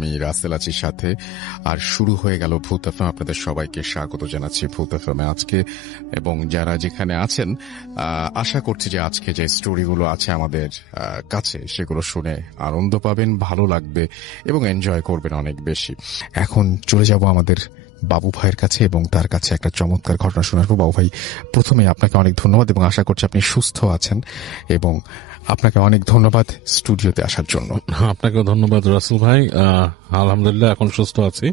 আমি রাসেল আছির সাথে। আর শুরু হয়ে গেল ভূত এফএম। আপনাদের সবাইকে স্বাগত জানাচ্ছি ভূত এফএমে আজকে, এবং যারা যেখানে আছেন আশা করছি যে আজকে যে স্টোরিগুলো আছে আমাদের কাছে সেগুলো শুনে আনন্দ পাবেন, ভালো লাগবে এবং এনজয় করবেন অনেক বেশি। এখন চলে যাব আমাদের বাবু ভাইয়ের কাছে এবং তার কাছে একটা চমৎকার ঘটনা শোনাবো। বাবু ভাই, প্রথমে আপনাকে অনেক ধন্যবাদ এবং আশা করছি আপনি সুস্থ আছেন, এবং আপনাকে অনেক ধন্যবাদ স্টুডিওতে আসার জন্য। আপনাকেও ধন্যবাদ রাসেল ভাই। আলহামদুলিল্লাহ এখন সুস্থ আছি।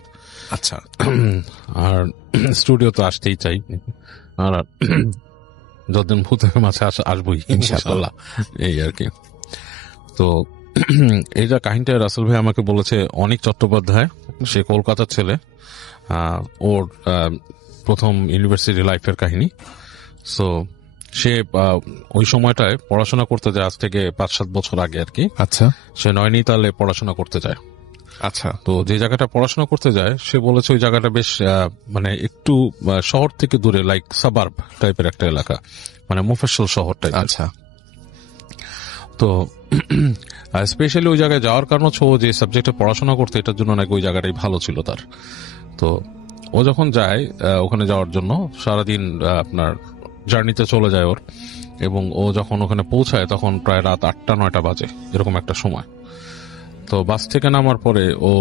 আচ্ছা, আর স্টুডিও তো আসতেই চাই, আর যতদিন ভূতের মাঝে আসবোই ইনশাআল্লাহ, এই আর কি। তো এই যে কাহিনীটা রাসেল ভাই আমাকে বলেছে অনিক চট্টোপাধ্যায়, সে কলকাতার ছেলে। ওর প্রথম ইউনিভার্সিটি লাইফের কাহিনী। সো সে ওই সময়টায় পড়াশোনা করতে যায়, আজ থেকে 5-7 বছর আগে আর কি। আচ্ছা, সে নয়নিতালে পড়াশোনা করতে যায়। আচ্ছা। তো যে জায়গাটা পড়াশোনা করতে যায় সে বলেছে ওই জায়গাটা বেশ মানে একটু শহর থেকে দূরে, লাইক সাবার্ব টাইপের একটা এলাকা, মানে মুফাসসল শহর টাইপ। আচ্ছা। তো স্পেশালি ওই জায়গায় যাওয়ার কারণ হচ্ছে ও যে সাবজেক্টে পড়াশোনা করতে, এটার জন্য নাকি ওই জায়গাটাই ভালো ছিল তার। তো ও যখন যায় ওখানে যাওয়ার জন্য, সারাদিন আপনার জার্নিতে চলে যায় ওর, এবং ও যখন ওখানে পৌঁছায় তখন প্রায় রাত 8টা-9টা বাজে, এরকম একটা সময়। তো বাস থেকে নামার পরে ও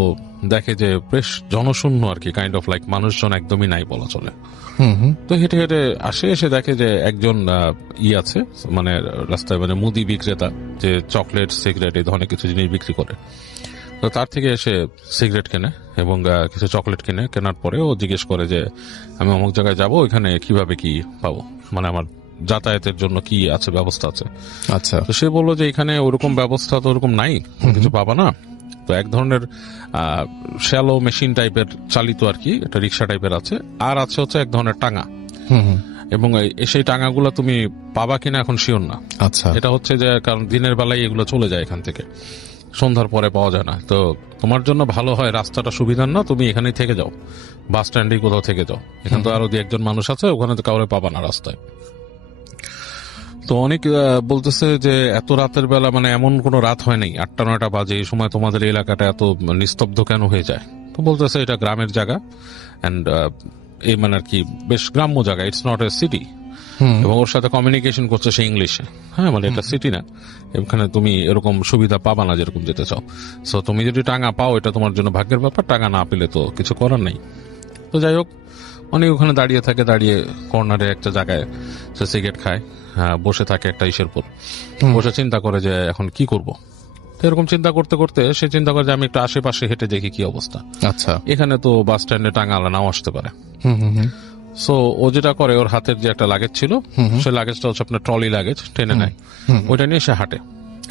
দেখে যে বেশ জনশূন্য আর কি, কাইন্ড অফ লাইক মানুষজন একদমই নাই বলা চলে। তো হেঁটে হেঁটে আসে, এসে দেখে যে একজন আছে মানে রাস্তায়, মানে মুদি বিক্রেতা, যে চকলেট সিগারেট এই ধরনের কিছু জিনিস বিক্রি করে। তো তার থেকে এসে সিগারেট কেনে এবং কিছু চকলেট কিনে, কেনার পরে ও জিজ্ঞেস করে যে আমি অমুক জায়গায় যাবো, এখানে কিভাবে কি পাবো, মানে আমার যাতায়াতের জন্য কি আছে, ব্যবস্থা আছে। আচ্ছা। তো সে বললো যে এখানে ওরকম ব্যবস্থা তো ওরকম নাই, কিছু পাবা না। তো এক ধরনের শ্যালো মেশিন টাইপের চালিত আর কি, এটা রিক্সা টাইপের আছে, আর আছে হচ্ছে এক ধরনের টাঙা, এবং সেই টাঙাগুলো তুমি পাবা কিনা এখন শিওর না। আচ্ছা। এটা হচ্ছে যে কারণ দিনের বেলায় এগুলো চলে যায় এখান থেকে, সন্ধ্যার পরে পাওয়া যায় না। তো তোমার জন্য ভালো হয়, রাস্তাটা সুবিধার না, তুমি এখানেই থেকে যাও, বাস স্ট্যান্ডে কোথাও থেকে যাও, এখানে তো আরো 2-1 জন মানুষ আছে, ওখানে তো কাউরে পাবা না রাস্তায়। তো অনেক বলতেছে যে এত রাতের বেলা, মানে এমন কোনো রাত হয় নাই, 8টা-9টা বাজে, এই সময় তোমাদের এলাকাটা এত নিস্তব্ধ কেন হয়ে যায়? তো বলতেছে এটা গ্রামের জায়গা, অ্যান্ড এই মানে আর কি বেশ গ্রাম্য জায়গা, ইটস নট এ সিটি। এবং ওর সাথে কমিউনিকেশন করছে সে ইংলিশে। হ্যাঁ, মানে এটা সিটি না, এখানে তুমি এরকম সুবিধা পাবা না যেরকম যেতে চাও। সো তুমি যদি টাঙা পাও এটা তোমার জন্য ভাগ্যের ব্যাপার, টাঙা না পেলে তো কিছু করার নেই। তো যাই হোক, অনেক ওখানে দাঁড়িয়ে থাকে, দাঁড়িয়ে কর্নারে একটা জায়গায় সে সিগারেট খায়, বসে থাকে একটা ইসের পর, বসে চিন্তা করে যে এখন কি করব। তো এরকম চিন্তা করতে করতে সে চিন্তা করে যে আমি একটু আশেপাশে হেঁটে দেখি কি অবস্থা। আচ্ছা। এখানে তো বাস স্ট্যান্ডে টাঙালা নাও আসতে পারে। সো ও যেটা করে, ওর হাতের যে একটা লাগেজ ছিল, সে লাগেজটা হচ্ছে আপনার ট্রলি লাগেজ, টেনে নেয়, ওইটা নিয়ে সে হাঁটে।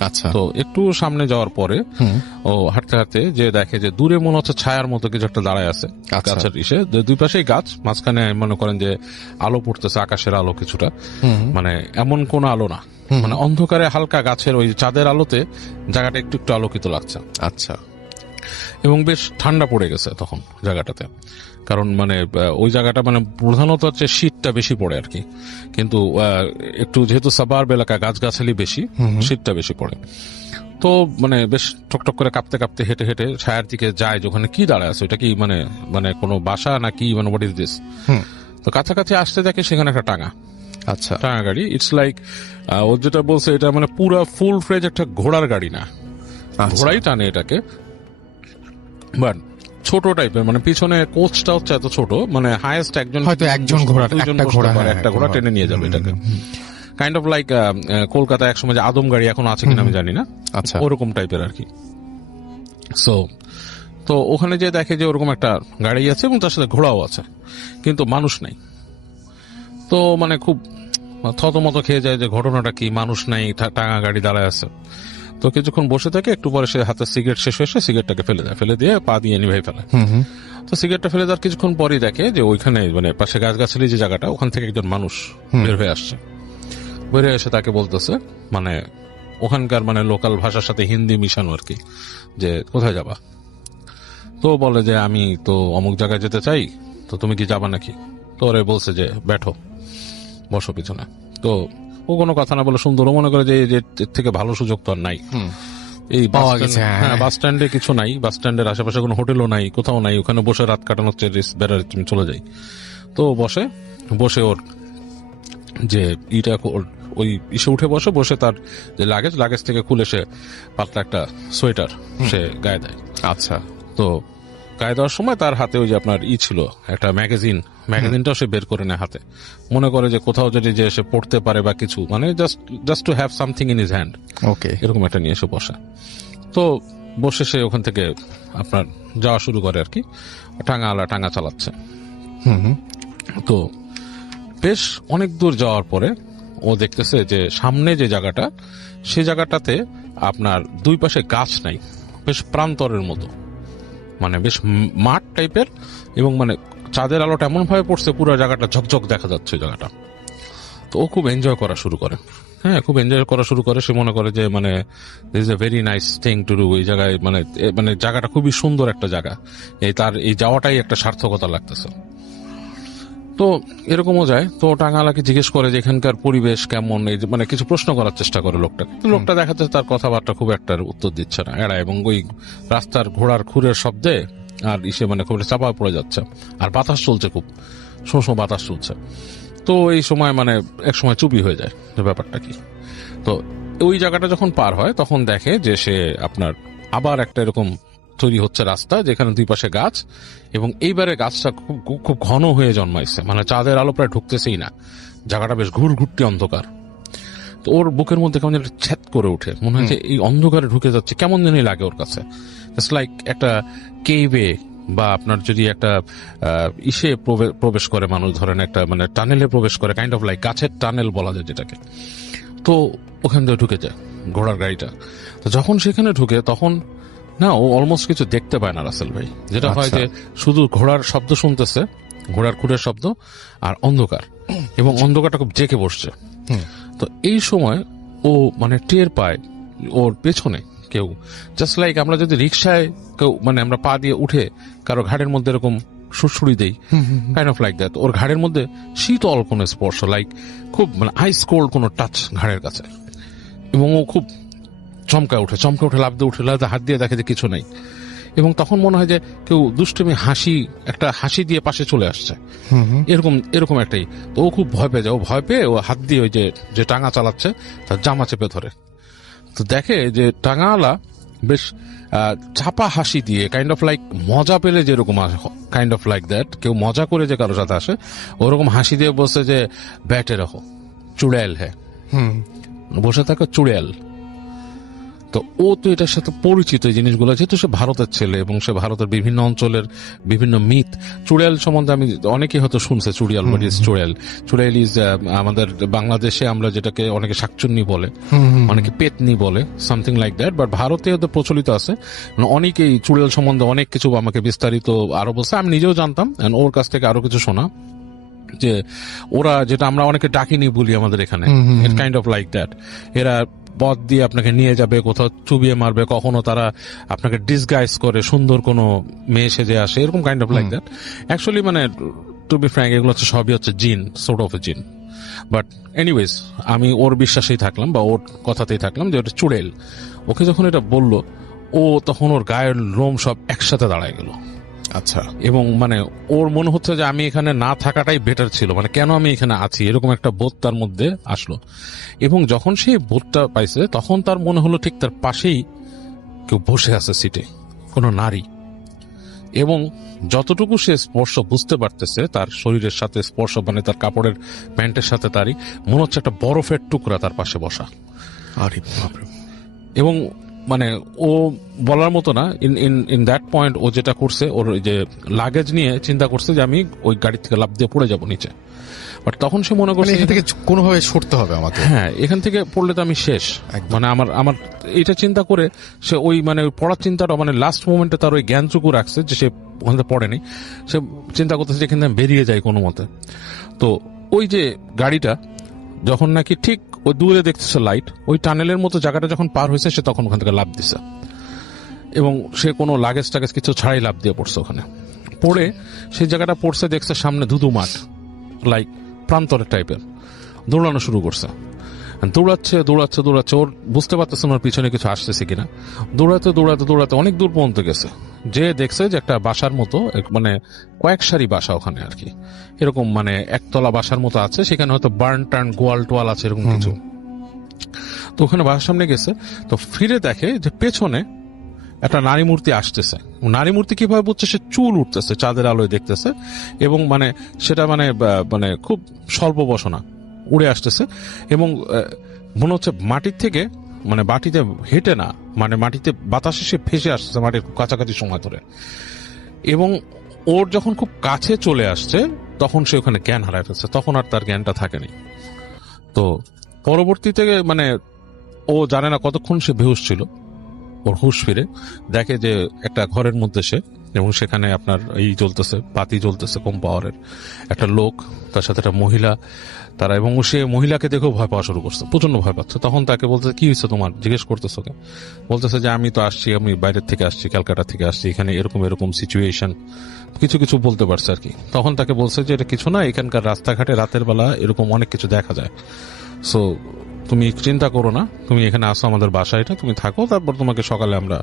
আচ্ছা। তো একটু সামনে যাওয়ার পরে ও হাঁটতে হাঁটতে যে দেখে যে দূরে মনে হচ্ছে ছায়ার মতো কিছু একটা দাঁড়ায় আছে গাছের ইসে, দুই পাশেই গাছ, মাঝখানে মনে করেন যে আলো পড়তেছে, আকাশের আলো কিছুটা, মানে এমন কোন আলো না, মানে অন্ধকারে হালকা গাছের ওই চাঁদের আলোতে জায়গাটা একটু একটু আলোকিত লাগছে। আচ্ছা। এবং বেশ ঠান্ডা পড়ে গেছে তখন জায়গাটাতে, কারণ মানে ওই জায়গাটা মানে প্রধানত হচ্ছে শীতটা বেশি পড়ে আর কি, কিন্তু একটু যেহেতু সাবার্ব এলাকা, গাছগাছালি বেশি, শীতটা বেশি পড়ে। তো মানে বেশ টকটক করে কাঁপতে কাঁপতে হেঁটে হেঁটে ছায়ার দিকে যায়, যেখানে কি দাঁড়ায় আছে, ওটা কি মানে মানে কোনো বাসা না কি, মানে হোয়াট ইজ দিস। তো কাছাকাছি আসতে দেখে সেখানে একটা টাঙা। আচ্ছা। টাঙা গাড়ি, ইটস লাইক ও যেটা বলছে এটা মানে পুরা ফুল ফ্রেজ একটা ঘোড়ার গাড়ি না, ঘোড়াই টানে এটাকে, বাট ছোট টাইপের, মানে পিছনে কোচটা হচ্ছে এত ছোট, মানে হাইয়েস্ট একজন ঘোড়া, একটা ঘোড়া টেনে নিয়ে যাবে এটাকে। কাইন্ড অফ লাইক কলকাতায় একসময় যে আদম গাড়ি এখন আছে কিনা আমি জানি না, আচ্ছা, ওরকম টাইপের আর কি। সো তো ওখানে যে দেখে যে ওরকম একটা গাড়ি আছে এবং তার সাথে ঘোড়াও আছে, কিন্তু মানুষ নাই। তো মানে খুব থতমত খেয়ে যায় যে ঘটনাটা কি, মানুষ নাই, টাঙা গাড়ি দাঁড়ায় আছে। তো কিছুক্ষণ বসে থাকে, একটু পরে সে হাতে সিগারেট শেষ হয়েছে, সিগারেটটাকে ফেলে দেয়, ফেলে দিয়ে পা দিয়ে নিভাই ফেলে। তো সিগারেটটা ফেলে দেওয়ার কিছুক্ষণ পরই দেখে যে ওইখানে মানে পাশে গাছগাছালি যে জায়গাটা, ওখান থেকে একজন মানুষ বের হয়ে আসছে। বের হয়ে এসে তাকে বলতেছে, মানে ওখানকার মানে লোকাল ভাষার সাথে হিন্দি মিশানো আর কি, যে কোথায় যাবা। তো বলে যে আমি তো অমুক জায়গায় যেতে চাই, তো তুমি কি যাবা নাকি। তো ওরে বলছে যে ব্যাঠো, বসো পিছনে। তো ও কোনো কথা না বলে সুন্দর, মনে করে যে এর থেকে ভালো সুযোগ তো আর নাই, এই পাওয়া গেছে, হ্যাঁ। বাস স্ট্যান্ডে কিছু নাই, বাস স্ট্যান্ডের আশেপাশে কোনো হোটেলও নাই, কোথাও নাই, ওখানে বসে রাত কাটানোর চেয়ে বেড়ার চলে যাই। তো বসে ওর যে ওই ইসে উঠে বসে তার যে লাগেজ থেকে খুলে সে পাতলা একটা সোয়েটার সে গায়ে দেয়। আচ্ছা। তো গায়ে দেওয়ার সময় তার হাতে ওই যে আপনার ছিল একটা ম্যাগাজিনটাও সে বের করে নেয় হাতে, মনে করে যে কোথাও যদি যে সে পড়তে পারে বা কিছু, মানে just to have something in his hand, okay, এরকম একটা নিয়ে এসে বসে। তো বসে সে ওখান থেকে আপনার যাওয়া শুরু করে আর কি, টাঙা চালাচ্ছে। তো বেশ অনেক দূর যাওয়ার পরে ও দেখতেছে যে সামনে যে জায়গাটা, সে জায়গাটাতে আপনার দুই পাশে গাছ নাই, বেশ প্রান্তরের মতো, মানে বেশ মাঠ টাইপের, এবং মানে চাঁদের আলোটা এমন ভাবে পড়ছে পুরো জায়গাটা ঝকঝক দেখা যাচ্ছে জায়গাটা। তো ও খুব এনজয় করা শুরু করে, সে মনে করে যে মানে this is a very nice thing to do. এই জায়গায় মানে জায়গাটা খুবই সুন্দর একটা জায়গা, তার এই যাওয়াটাই একটা সার্থকতা লাগতেছে। তো এরকমও যায়। তো টাঙ্গালাকে জিজ্ঞেস করে যে এখানকার পরিবেশ কেমন, এই মানে কিছু প্রশ্ন করার চেষ্টা করে লোকটাকে। তো লোকটা দেখাচ্ছে তার কথাবার্তা খুব একটা উত্তর দিচ্ছে না, এড়ায়, এবং ওই রাস্তার ঘোড়ার খুরের শব্দে আর মানে খুব চাপা পড়ে যাচ্ছে, আর বাতাস চলছে, খুব শোঁ বাতাস চলছে। তো এই সময় মানে এক সময় চুপি হয়ে যায় যে ব্যাপারটা কি। তো ওই জায়গাটা যখন পার হয় তখন দেখে যে সে আপনার আবার একটা এরকম তৈরি হচ্ছে রাস্তা, যেখানে দুই পাশে গাছ, এবং এইবারে গাছটা খুব ঘন হয়ে জন্মাইছে, মানে চাঁদের আলো প্রায় ঢুকতেছেই না, জায়গাটা বেশ ঘুরঘুরটি অন্ধকার। তো ওর বুকের মধ্যে কেমন একটা ছ্যাদ করে ওঠে, মনে হয় যে এই অন্ধকারে ঢুকে যাচ্ছে, কেমন জানি লাগে ওর কাছে। ইটস লাইক একটা কেইভে, বা আপনার যদি একটা ইসে প্রবেশ করে মানুষ, ধরেন একটা মানে টানেলে প্রবেশ করে, কাইন্ড অফ লাইক গাছের টানেল বলা যায় যেটাকে। তো ওখান থেকে ঢুকে যায় ঘোড়ার গাড়িটা। তো যখন সেখানে ঢুকে তখন না, ও অলমোস্ট কিছু দেখতে পায় না রাসেল ভাই। যেটা হয় যে শুধু ঘোড়ার শব্দ শুনতেছে, ঘোড়ার খুরের শব্দ, আর অন্ধকার, এবং অন্ধকারটা খুব জেঁকে বসছে। তো এই সময় ও মানে টের পায় ওর পেছনে কেউ, জাস্ট লাইক আমরা যদি রিক্সায় কেউ মানে আমরা পা দিয়ে উঠে কারো ঘাড়ের মধ্যে এরকম সুড়সুড়ি দেই, কাইন্ড অফ লাইক দ্যাট, ওর ঘাড়ের মধ্যে শীতল কোনো স্পর্শ, লাইক খুব মানে আইস কোল্ড কোনো টাচ ঘাড়ের কাছে। এবং ও খুব চমকা উঠে লাফ দিয়ে উঠে হাত দিয়ে দেখে যে কিছু নাই, এবং তখন মনে হয় যে কেউ দুষ্টুমি একটা হাসি দিয়ে পাশে চলে আসছে, এরকম একটাই। তো ও খুব ভয় পেয়ে যায়, ও হাত দিয়ে ওই যে টাঙা চালাচ্ছে তার জামা চেপে ধরে। তো দেখে যে টাঙাওয়ালা বেশ চাপা হাসি দিয়ে, কাইন্ড অফ লাইক মজা পেলে যেরকম কাইন্ড অফ লাইক দ্যাট, কেউ মজা করে যে কারোর সাথে আসে ওরকম হাসি দিয়ে বসে যে ব্যাটে রাখো চুড়েল হ্যাঁ, বসে থাকে চুড়েল। তো ও তো এটার সাথে পরিচিত এই জিনিসগুলো, যেহেতু সে ভারতের ছেলে এবং সে ভারতের বিভিন্ন অঞ্চলের বিভিন্ন মিথ, চুড়েল সম্বন্ধে আমি অনেকেই হয়তো শুনছে, চুড়িয়াল বাট ইজ চুড়েল ইজ আমাদের বাংলাদেশে আমরা যেটাকে অনেকে শাকচুন্নি বলে, অনেকে পেতনি বলে, সামথিং লাইক দ্যাট, বাট ভারতে হয়তো প্রচলিত আছে। অনেকেই চুড়েল সম্বন্ধে অনেক কিছু আমাকে বিস্তারিত আরো বলছে, আমি নিজেও জানতাম, ওর কাছ থেকে আরো কিছু শোনা, যে ওরা যেটা আমরা অনেকে ডাকিনি বলি আমাদের এখানে, ইট কাইন্ড অফ লাইক দ্যাট। এরা পথ দিয়ে আপনাকে নিয়ে যাবে, কোথাও চুবিয়ে মারবে, কখনো তারা আপনাকে ডিসগাইজ করে সুন্দর কোনো মেয়ে সেজে আসে, এরকম kind of like that. Actually মানে টু বি ফ্র্যাঙ্ক এগুলো হচ্ছে সবই হচ্ছে জিন, সোর্ট অফ এ জিন। বাট এনিওয়েজ আমি ওর বিশ্বাসেই থাকলাম বা ওর কথাতেই থাকলাম যে ওটা চুড়েল। ওকে যখন এটা বললো, ও তখন ওর গায়ের লোম সব একসাথে দাঁড়ায় গেল। আচ্ছা। এবং মানে ওর মনে হচ্ছে যে আমি এখানে না থাকাটাই বেটার ছিল, মানে কেন আমি এখানে আছি, এরকম একটা বোধ তার মধ্যে আসলো। এবং যখন সেই বোধটা পাইছে তখন তার মনে হলো ঠিক তার পাশেই কেউ বসে আছে সিটে, কোনো নারী। এবং যতটুকু সে স্পর্শ বুঝতে পারতেছে তার শরীরের সাথে স্পর্শ, মানে তার কাপড়ের প্যান্টের সাথে তারই মনে হচ্ছে একটা বরফের টুকরা তার পাশে বসা। এবং মানে ও বলার মতো না, ইন দ্যাট পয়েন্ট ও যেটা করছে, ওর যে লাগেজ নিয়ে চিন্তা করছে যে আমি ওই গাড়ি থেকে লাফ দিয়ে পড়ে যাবো নিচে। বাট তখন সে মনে করছে এখান থেকে কোনোভাবে সরতে হবে আমাকে, হ্যাঁ এখান থেকে পড়লে তো আমি শেষ, মানে আমার এটা চিন্তা করে সে ওই মানে পড়ার চিন্তাটা মানে লাস্ট মোমেন্টে তার ওই জ্ঞানটুকু রাখছে যে সে ওখান থেকে পড়েনি। সে চিন্তা করতেছে যে এখান থেকে বেরিয়ে যায় কোনো মতে। তো ওই যে গাড়িটা যখন নাকি ঠিক ওই দূরে দেখতেছে লাইট, ওই টানেলের মতো জায়গাটা যখন পার হয়েছে সে তখন ওখান থেকে লাফ দিছে, এবং সে কোনো লাগেজ টাগেজ কিছু ছাড়াই লাফ দিয়ে পড়ছে। ওখানে পড়ে সেই জায়গাটা পড়ছে, দেখছে সামনে ধুধু মাঠ, লাইক প্রান্তরের টাইপের, দৌড়ানো শুরু করছে। দৌড়াচ্ছে দৌড়াচ্ছে দৌড়াচ্ছে, ওর বুঝতে পারতেছে না ওর পিছনে কিছু আসতেছে কিনা। দৌড়াতে দৌড়াতে দৌড়াতে অনেক দূর পর্যন্ত গেছে, যে দেখছে যে একটা বাসার মতো, মানে কয়েক সারি বাসা ওখানে আর কি, এরকম মানে একতলা বাসার মতো আছে, সেখানে হয়তো বার্ন টার্ন গোয়াল টোয়াল আছে এরকম কিছু। তো ওখানে বাসার সামনে গেছে, তো ফিরে দেখে যে পেছনে একটা নারী মূর্তি আসতেছে। নারী মূর্তি কিভাবে বুঝছে, সে চুল উঠতেছে, চাঁদের আলোয় দেখতেছে, এবং মানে সেটা মানে মানে খুব স্বল্প বসনা উড়ে আসতেছে, এবং মনে হচ্ছে মাটির থেকে, মানে মাটিতে হেঁটে না, মানে মাটিতে বাতাসে সে ভেসে আসছে মাটির কাছাকাছি সময় ধরে। এবং ওর যখন খুব কাছে চলে আসছে তখন সে ওখানে জ্ঞান হারায় ফেলছে, তখন আর তার জ্ঞানটা থাকেনি। তো পরবর্তীতে মানে ও জানে না কতক্ষণ সে বেহুশ ছিল, ওর হুঁশ ফিরে দেখে যে একটা ঘরের মধ্যে সে, এবং সেখানে আপনার এই জ্বলতেছে, বাতি জ্বলতেছে কম পাওয়ারের, একটা লোক, তার সাথে একটা মহিলা, তারা, এবং সে মহিলাকে দেখেও ভয় পাওয়া শুরু করছে, প্রচন্ড ভয় পাচ্ছে। তখন তাকে বলতেছে, কি হয়েছে তোমার, জিজ্ঞেস করতেছে ওকে। বলতেছে যে আমি তো আসছি, আমি বাইরের থেকে আসছি, ক্যালকাটা থেকে আসছি, এখানে এরকম এরকম সিচুয়েশন, কিছু কিছু বলতে পারছে আর কি। তখন তাকে বলছে যে এটা কিছু না, এখানকার রাস্তাঘাটে রাতের বেলা এরকম অনেক কিছু দেখা যায়, সো তুমি চিন্তা করো না, তুমি এখানে আসো আমাদের বাসায়, এটা তুমি থাকো, তারপর তোমাকে সকালে আমরা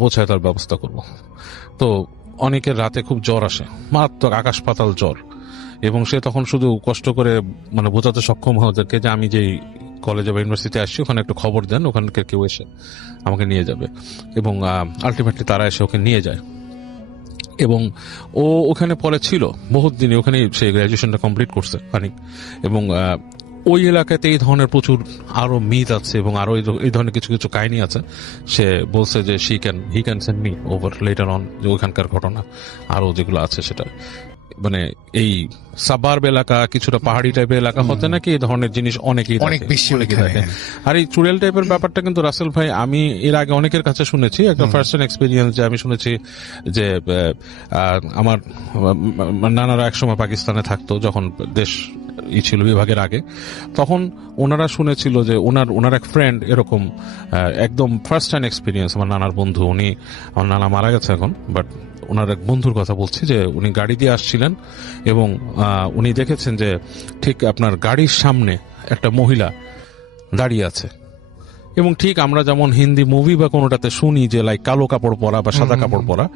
পৌঁছায় তার ব্যবস্থা করব। তো অনেকের রাতে খুব জ্বর আসে, মারাত্মক আকাশ পাতাল জ্বর, এবং সে তখন শুধু কষ্ট করে মানে বোঝাতে সক্ষম হয় ওদেরকে যে আমি যেই কলেজে বা ইউনিভার্সিটি আসছি ওখানে একটু খবর দেন, ওখানকার কেউ এসে আমাকে নিয়ে যাবে। এবং আলটিমেটলি তারা এসে ওকে নিয়ে যায়, এবং ও ওখানে পরে ছিল বহুত দিনে, ওখানে সে গ্র্যাজুয়েশনটা কমপ্লিট করছে খানিক। এবং ওই এলাকাতে এই ধরনের প্রচুর আরো মিথ আছে, এবং আরো এই ধরনের কিছু কিছু কাহিনী আছে। সে বলছে যে he can send me over letter on, যে ওখানকার ঘটনা আরো যেগুলো আছে, সেটা মানে এই সাবার্ব এলাকা, কিছুটা পাহাড়ি টাইপের এলাকা হতে নাকি এই ধরনের জিনিস অনেকেই দেখে। আর এই চুড়েল টাইপের ব্যাপারটা কিন্তু রাসেল ভাই আমি এর আগে অনেকের কাছে শুনেছি, একটা ফার্স্ট হ্যান্ড এক্সপিরিয়েন্স, যে আমি শুনেছি যে আমার নানারা একসময় পাকিস্তানে থাকতো, যখন দেশ ছিল বিভাগের আগে, তখন ওনারা শুনেছিল যে ওনার এক ফ্রেন্ড এরকম একদম ফার্স্ট হ্যান্ড এক্সপিরিয়েন্স, আমার নানার বন্ধু, আমার নানা মারা গেছে এখন, বাট ওনার এক বন্ধুর কথা বলছি, যে উনি গাড়ি দিয়ে আসছিলেন, এবং উনি দেখেছেন যে ঠিক আপনার গাড়ির সামনে একটা মহিলা দাঁড়িয়ে আছে, এবং ঠিক আমরা যেমন হিন্দি মুভি বা কোনোটাতে শুনি যে লাইক কালো কাপড় পরা বা সাদা কাপড় পরা,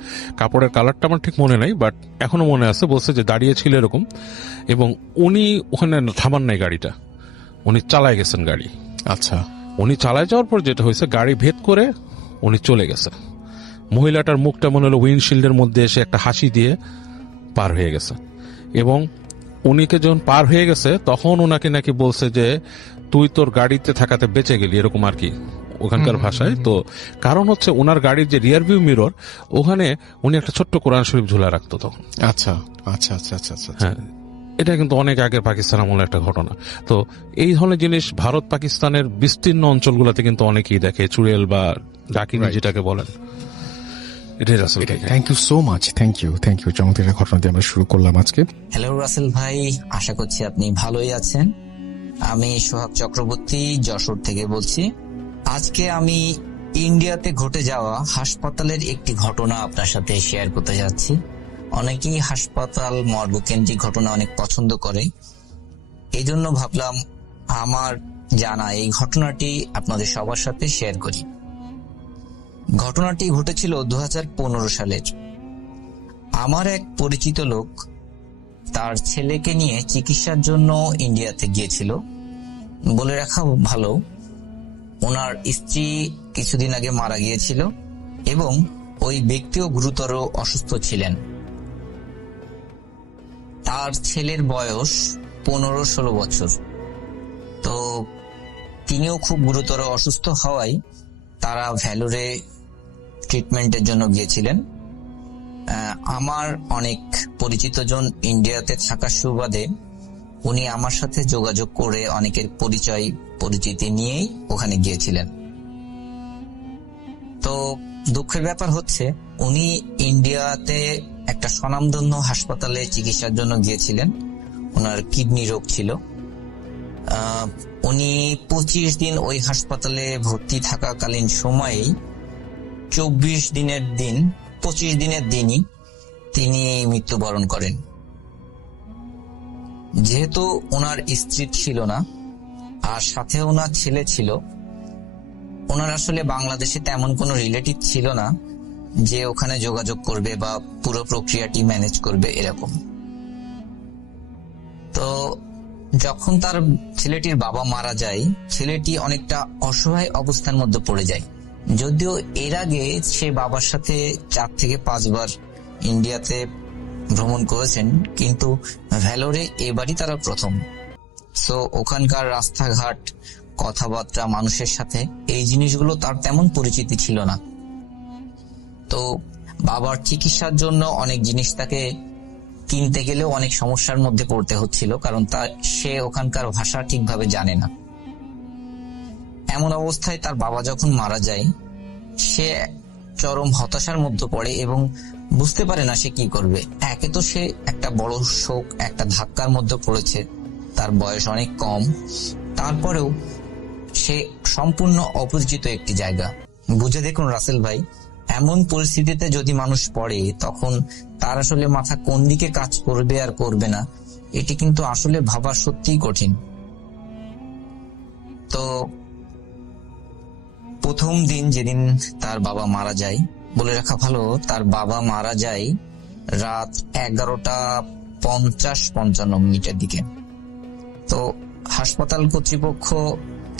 কাপড়ের কালারটা আমার ঠিক মনে নাই, বাট এখনো মনে আছে, বলছে যে দাঁড়িয়ে ছিল এরকম, এবং উনি ওখানে থামান নাই গাড়িটা, উনি চালায় গেছেন গাড়ি। আচ্ছা, উনি চালায় যাওয়ার পর যেটা হয়েছে, গাড়ি ভেদ করে উনি চলে গেছে। মহিলাটার মুখটা মনে হলো উইন্ডশিল্ডের মধ্যে এসে একটা হাসি দিয়ে পার হয়ে গেছে, এবং উনিকে যখন পার হয়ে গেছে তখন ওনাকে নাকি বলছে যে তুই তোর গাড়িতে থাকাতে বেঁচে গেলি, এরকম আর কি ওখানকার ভাষায়। তো কারণ হচ্ছে ওনার গাড়ির যে রিয়ার ভিউ মিরর, ওখানে উনি একটা ছোট্ট কোরআন শরীফ ঝুলা রাখতো তখন। আচ্ছা আচ্ছা আচ্ছা আচ্ছা আচ্ছা, হ্যাঁ, এটা কিন্তু অনেক আগের পাকিস্তান আমলের একটা ঘটনা। তো এই ধরনের জিনিস ভারত পাকিস্তানের বিস্তীর্ণ অঞ্চলগুলোতে কিন্তু অনেকেই দেখে, চুড়েল বা ডাকিনি যেটাকে বলেন। এটাই Rasel. Thank you so much, thank you চমৎকার ঘটনা দিয়ে আমরা শুরু করলাম আজকে। হ্যালো রাসেল ভাই, আশা করছি আপনি ভালোই আছেন। আমি সোহাগ চক্রবর্তী যশোর থেকে বলছি। আজকে আমি ইন্ডিয়াতে ঘটে যাওয়া হাসপাতালের একটি ঘটনা আপনার সাথে শেয়ার করতে যাচ্ছি। অনেকেই হাসপাতাল মর্গকেন্দ্রিক ঘটনা অনেক পছন্দ করে, এই জন্য ভাবলাম আমার জানা এই ঘটনাটি আপনাদের সবার সাথে শেয়ার করি। ঘটনাটি ঘটেছিল 2015 সালের। আমার এক পরিচিত লোক তার ছেলেকে নিয়ে চিকিৎসার জন্য ইন্ডিয়াতে গিয়েছিল। বলে রাখা ভালো, ওনার স্ত্রী কিছুদিন আগে মারা গিয়েছিল, এবং ওই ব্যক্তিও গুরুতর অসুস্থ ছিলেন। তার ছেলের বয়স 15-16 বছর। তো তিনিও খুব গুরুতর অসুস্থ হওয়ায় তারা ভ্যালুরে ট্রিটমেন্টের জন্য গিয়েছিলেন। আমার অনেক পরিচিত জন ইন্ডিয়াতে থাকার সুবাদে উনি আমার সাথে যোগাযোগ করে অনেকের পরিচিতি নিয়েই ওখানে গিয়েছিলেন। তো দুঃখের ব্যাপার হচ্ছে উনি ইন্ডিয়াতে একটা স্বনামধন্য হাসপাতালে চিকিৎসার জন্য গিয়েছিলেন। ওনার কিডনি রোগ ছিল। উনি 25 দিন ওই হাসপাতালে ভর্তি থাকাকালীন সময়েই 25 দিনের দিনই তিনি মৃত্যুবরণ করেন। যেহেতু ওনার স্ত্রী ছিল না, আর সাথে ওনার ছেলে ছিল। ওনার আসলে বাংলাদেশে তেমন কোনো রিলেটিভ ছিল না যে ওখানে যোগাযোগ করবে বা পুরো প্রক্রিয়াটি ম্যানেজ করবে এরকম। তো যখন তার ছেলেটির বাবা মারা যায়, ছেলেটি অনেকটা অসহায় অবস্থার মধ্যে পড়ে যায়। যদিও এর আগে সে বাবার সাথে 4 থেকে 5 বার ইন্ডিয়াতে ভ্রমণ করেছেন, কিন্তু ভ্যালোরে এবারই তারা প্রথম। সো ওখানকার রাস্তাঘাট, কথাবার্তা, মানুষের সাথে এই জিনিসগুলো তার তেমন পরিচিতি ছিল না। তো বাবার চিকিৎসার জন্য অনেক জিনিস তাকে কিনতে গেলেও অনেক সমস্যার মধ্যে পড়তে হচ্ছিল, কারণ সে ওখানকার ভাষা ঠিকভাবে জানে না। এমন অবস্থায় তার বাবা যখন মারা যায়, সে চরম হতাশার মধ্যে পড়ে এবং বুঝতে পারে না সে কি করবে। একে তো সে একটা বড় শোক, একটা ধাক্কার মধ্যে পড়েছে, তার বয়স অনেক কম, তারপরেও সে সম্পূর্ণ অপরিচিত একটি জায়গা। বুঝে দেখুন রাসেল ভাই, এমন পরিস্থিতিতে যদি মানুষ পড়ে, তখন তার আসলে মাথা কোন দিকে কাজ করবে আর করবে না, এটি কিন্তু আসলে ভাবা সত্যিই কঠিন। তো প্রথম দিন যেদিন তার বাবা মারা যায়, বলে রাখা ভালো, তার বাবা মারা যায় রাত 11:50-55 দিকে। তো হাসপাতাল কর্তৃপক্ষ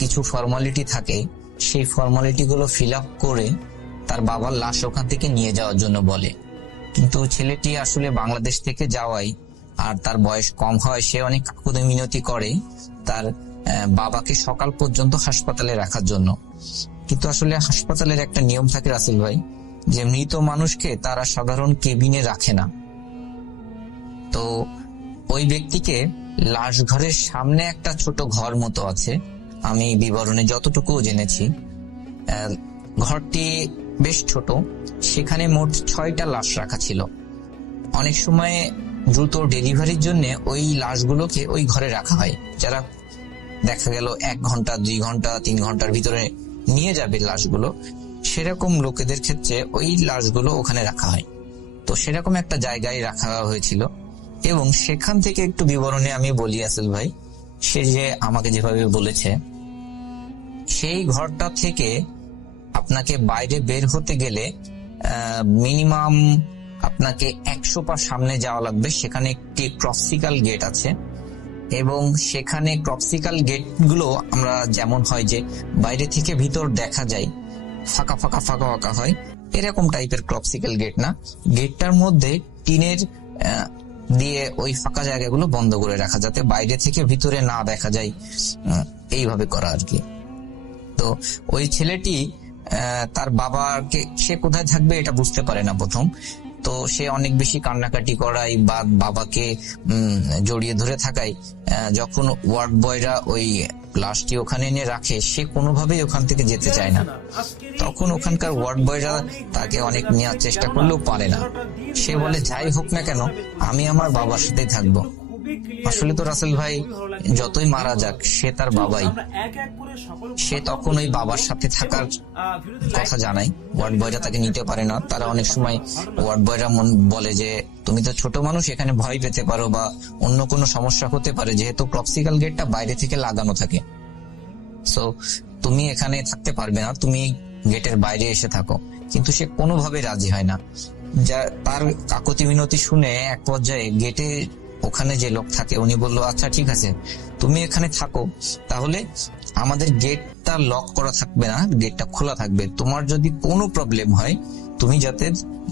কিছু ফর্মালিটি থাকে, সেই ফর্মালিটি গুলো ফিল আপ করে তার বাবার লাশ ওখান থেকে নিয়ে যাওয়ার জন্য বলে। কিন্তু ছেলেটি আসলে বাংলাদেশ থেকে যাওয়ায় আর তার বয়স কম হয়, সে অনেক কাকুতি মিনতি করে তার বাবাকে সকাল পর্যন্ত হাসপাতালে রাখার জন্য। কিন্তু আসলে হাসপাতালের একটা নিয়ম থাকে রাসেল ভাই, যে মৃত মানুষকে তারা সাধারণ কেবিনে রাখে না। তো ওই ব্যক্তিকে লাশ ঘরের সামনে একটা ছোট ঘর মতো আছে, আমি বিবরণে যতটুকু জেনেছি। ঘরটি বেশ ছোট, সেখানে মোট 6টা লাশ রাখা ছিল। অনেক সময় দ্রুত ডেলিভারির জন্য ওই লাশগুলোকে ওই ঘরে রাখা হয়, যারা দেখা গেল 1 ঘন্টা, 2 ঘন্টা, 3 ঘন্টার ভিতরে নিয়ে যাবে লাশগুলো, সেরকম লোকেদের ক্ষেত্রে ওই লাশগুলো ওখানে রাখা হয়। তো সেরকম একটা জায়গায় রাখা হয়েছিল। এবং সেখান থেকে একটু বিবরণে আমি বলি আসল ভাই, সে যে আমাকে যেভাবে বলেছে, সেই ঘরটা থেকে আপনাকে বাইরে বের হতে গেলে মিনিমাম আপনাকে 100 পা সামনে যাওয়া লাগবে। সেখানে একটি ক্রপসিকাল গেট আছে, এবং সেখানে ক্রপসিকাল গেট গুলো আমরা যেমন হয় যে বাইরে থেকে ভিতর দেখা যায়, ফাঁকা ফাঁকা ফাঁকা ফাঁকা হয়, এরকম টাইপের ক্রপসিকাল গেট না। গেটটার মধ্যে টিনের দিয়ে ওই ফাঁকা জায়গাগুলো বন্ধ করে রাখা, যাতে বাইরে থেকে ভিতরে না দেখা যায়, এইভাবে করা আর কি। তো ওই ছেলেটি তার বাবাকে, সে কোথায় থাকবে এটা বুঝতে পারে না প্রথম। তো সে অনেক বেশি কান্নাকাটি করায় বা বাবাকে জড়িয়ে ধরে থাকায়, যখন ওয়ার্ড বয়রা ওই লাশটি ওখানে এনে রাখে, সে কোনোভাবেই ওখান থেকে যেতে চায় না। তখন ওখানকার ওয়ার্ড বয়রা তাকে অনেক নেওয়ার চেষ্টা করলেও পারে না। সে বলে, যাই হোক না কেন, আমি আমার বাবার সাথেই থাকবো। আসলে তো রাসেল ভাই, যতই মারা যাক, সে তার বাবাই। সে তখন ওই বাবার সাথে থাকার কথা জানায়, ওয়ার্ড বয়রা তাকে নিতে পারে না। তারা অনেক সময় ওয়ার্ড বয়রা বলে যে, তুমি তো ছোট মানুষ, এখানে ভয় পেতে পারো বা অন্য কোনো সমস্যা হতে পারে, যেহেতু ক্রপসিকাল গেটটা বাইরে থেকে লাগানো থাকে, সো তুমি এখানে থাকতে পারবে না, তুমি গেটের বাইরে এসে থাকো। কিন্তু সে কোনোভাবে রাজি হয় না। যা তার কাকুতি মিনতি শুনে এক পর্যায়ে গেটে ওখানে যে লোক থাকে, উনি বললো, আচ্ছা ঠিক আছে, তুমি এখানে থাকো, তাহলে আমাদের গেটটা লক করা থাকবে না, গেটটা খোলা থাকবে। তোমার যদি কোনো প্রবলেম হয়, তুমি যাতে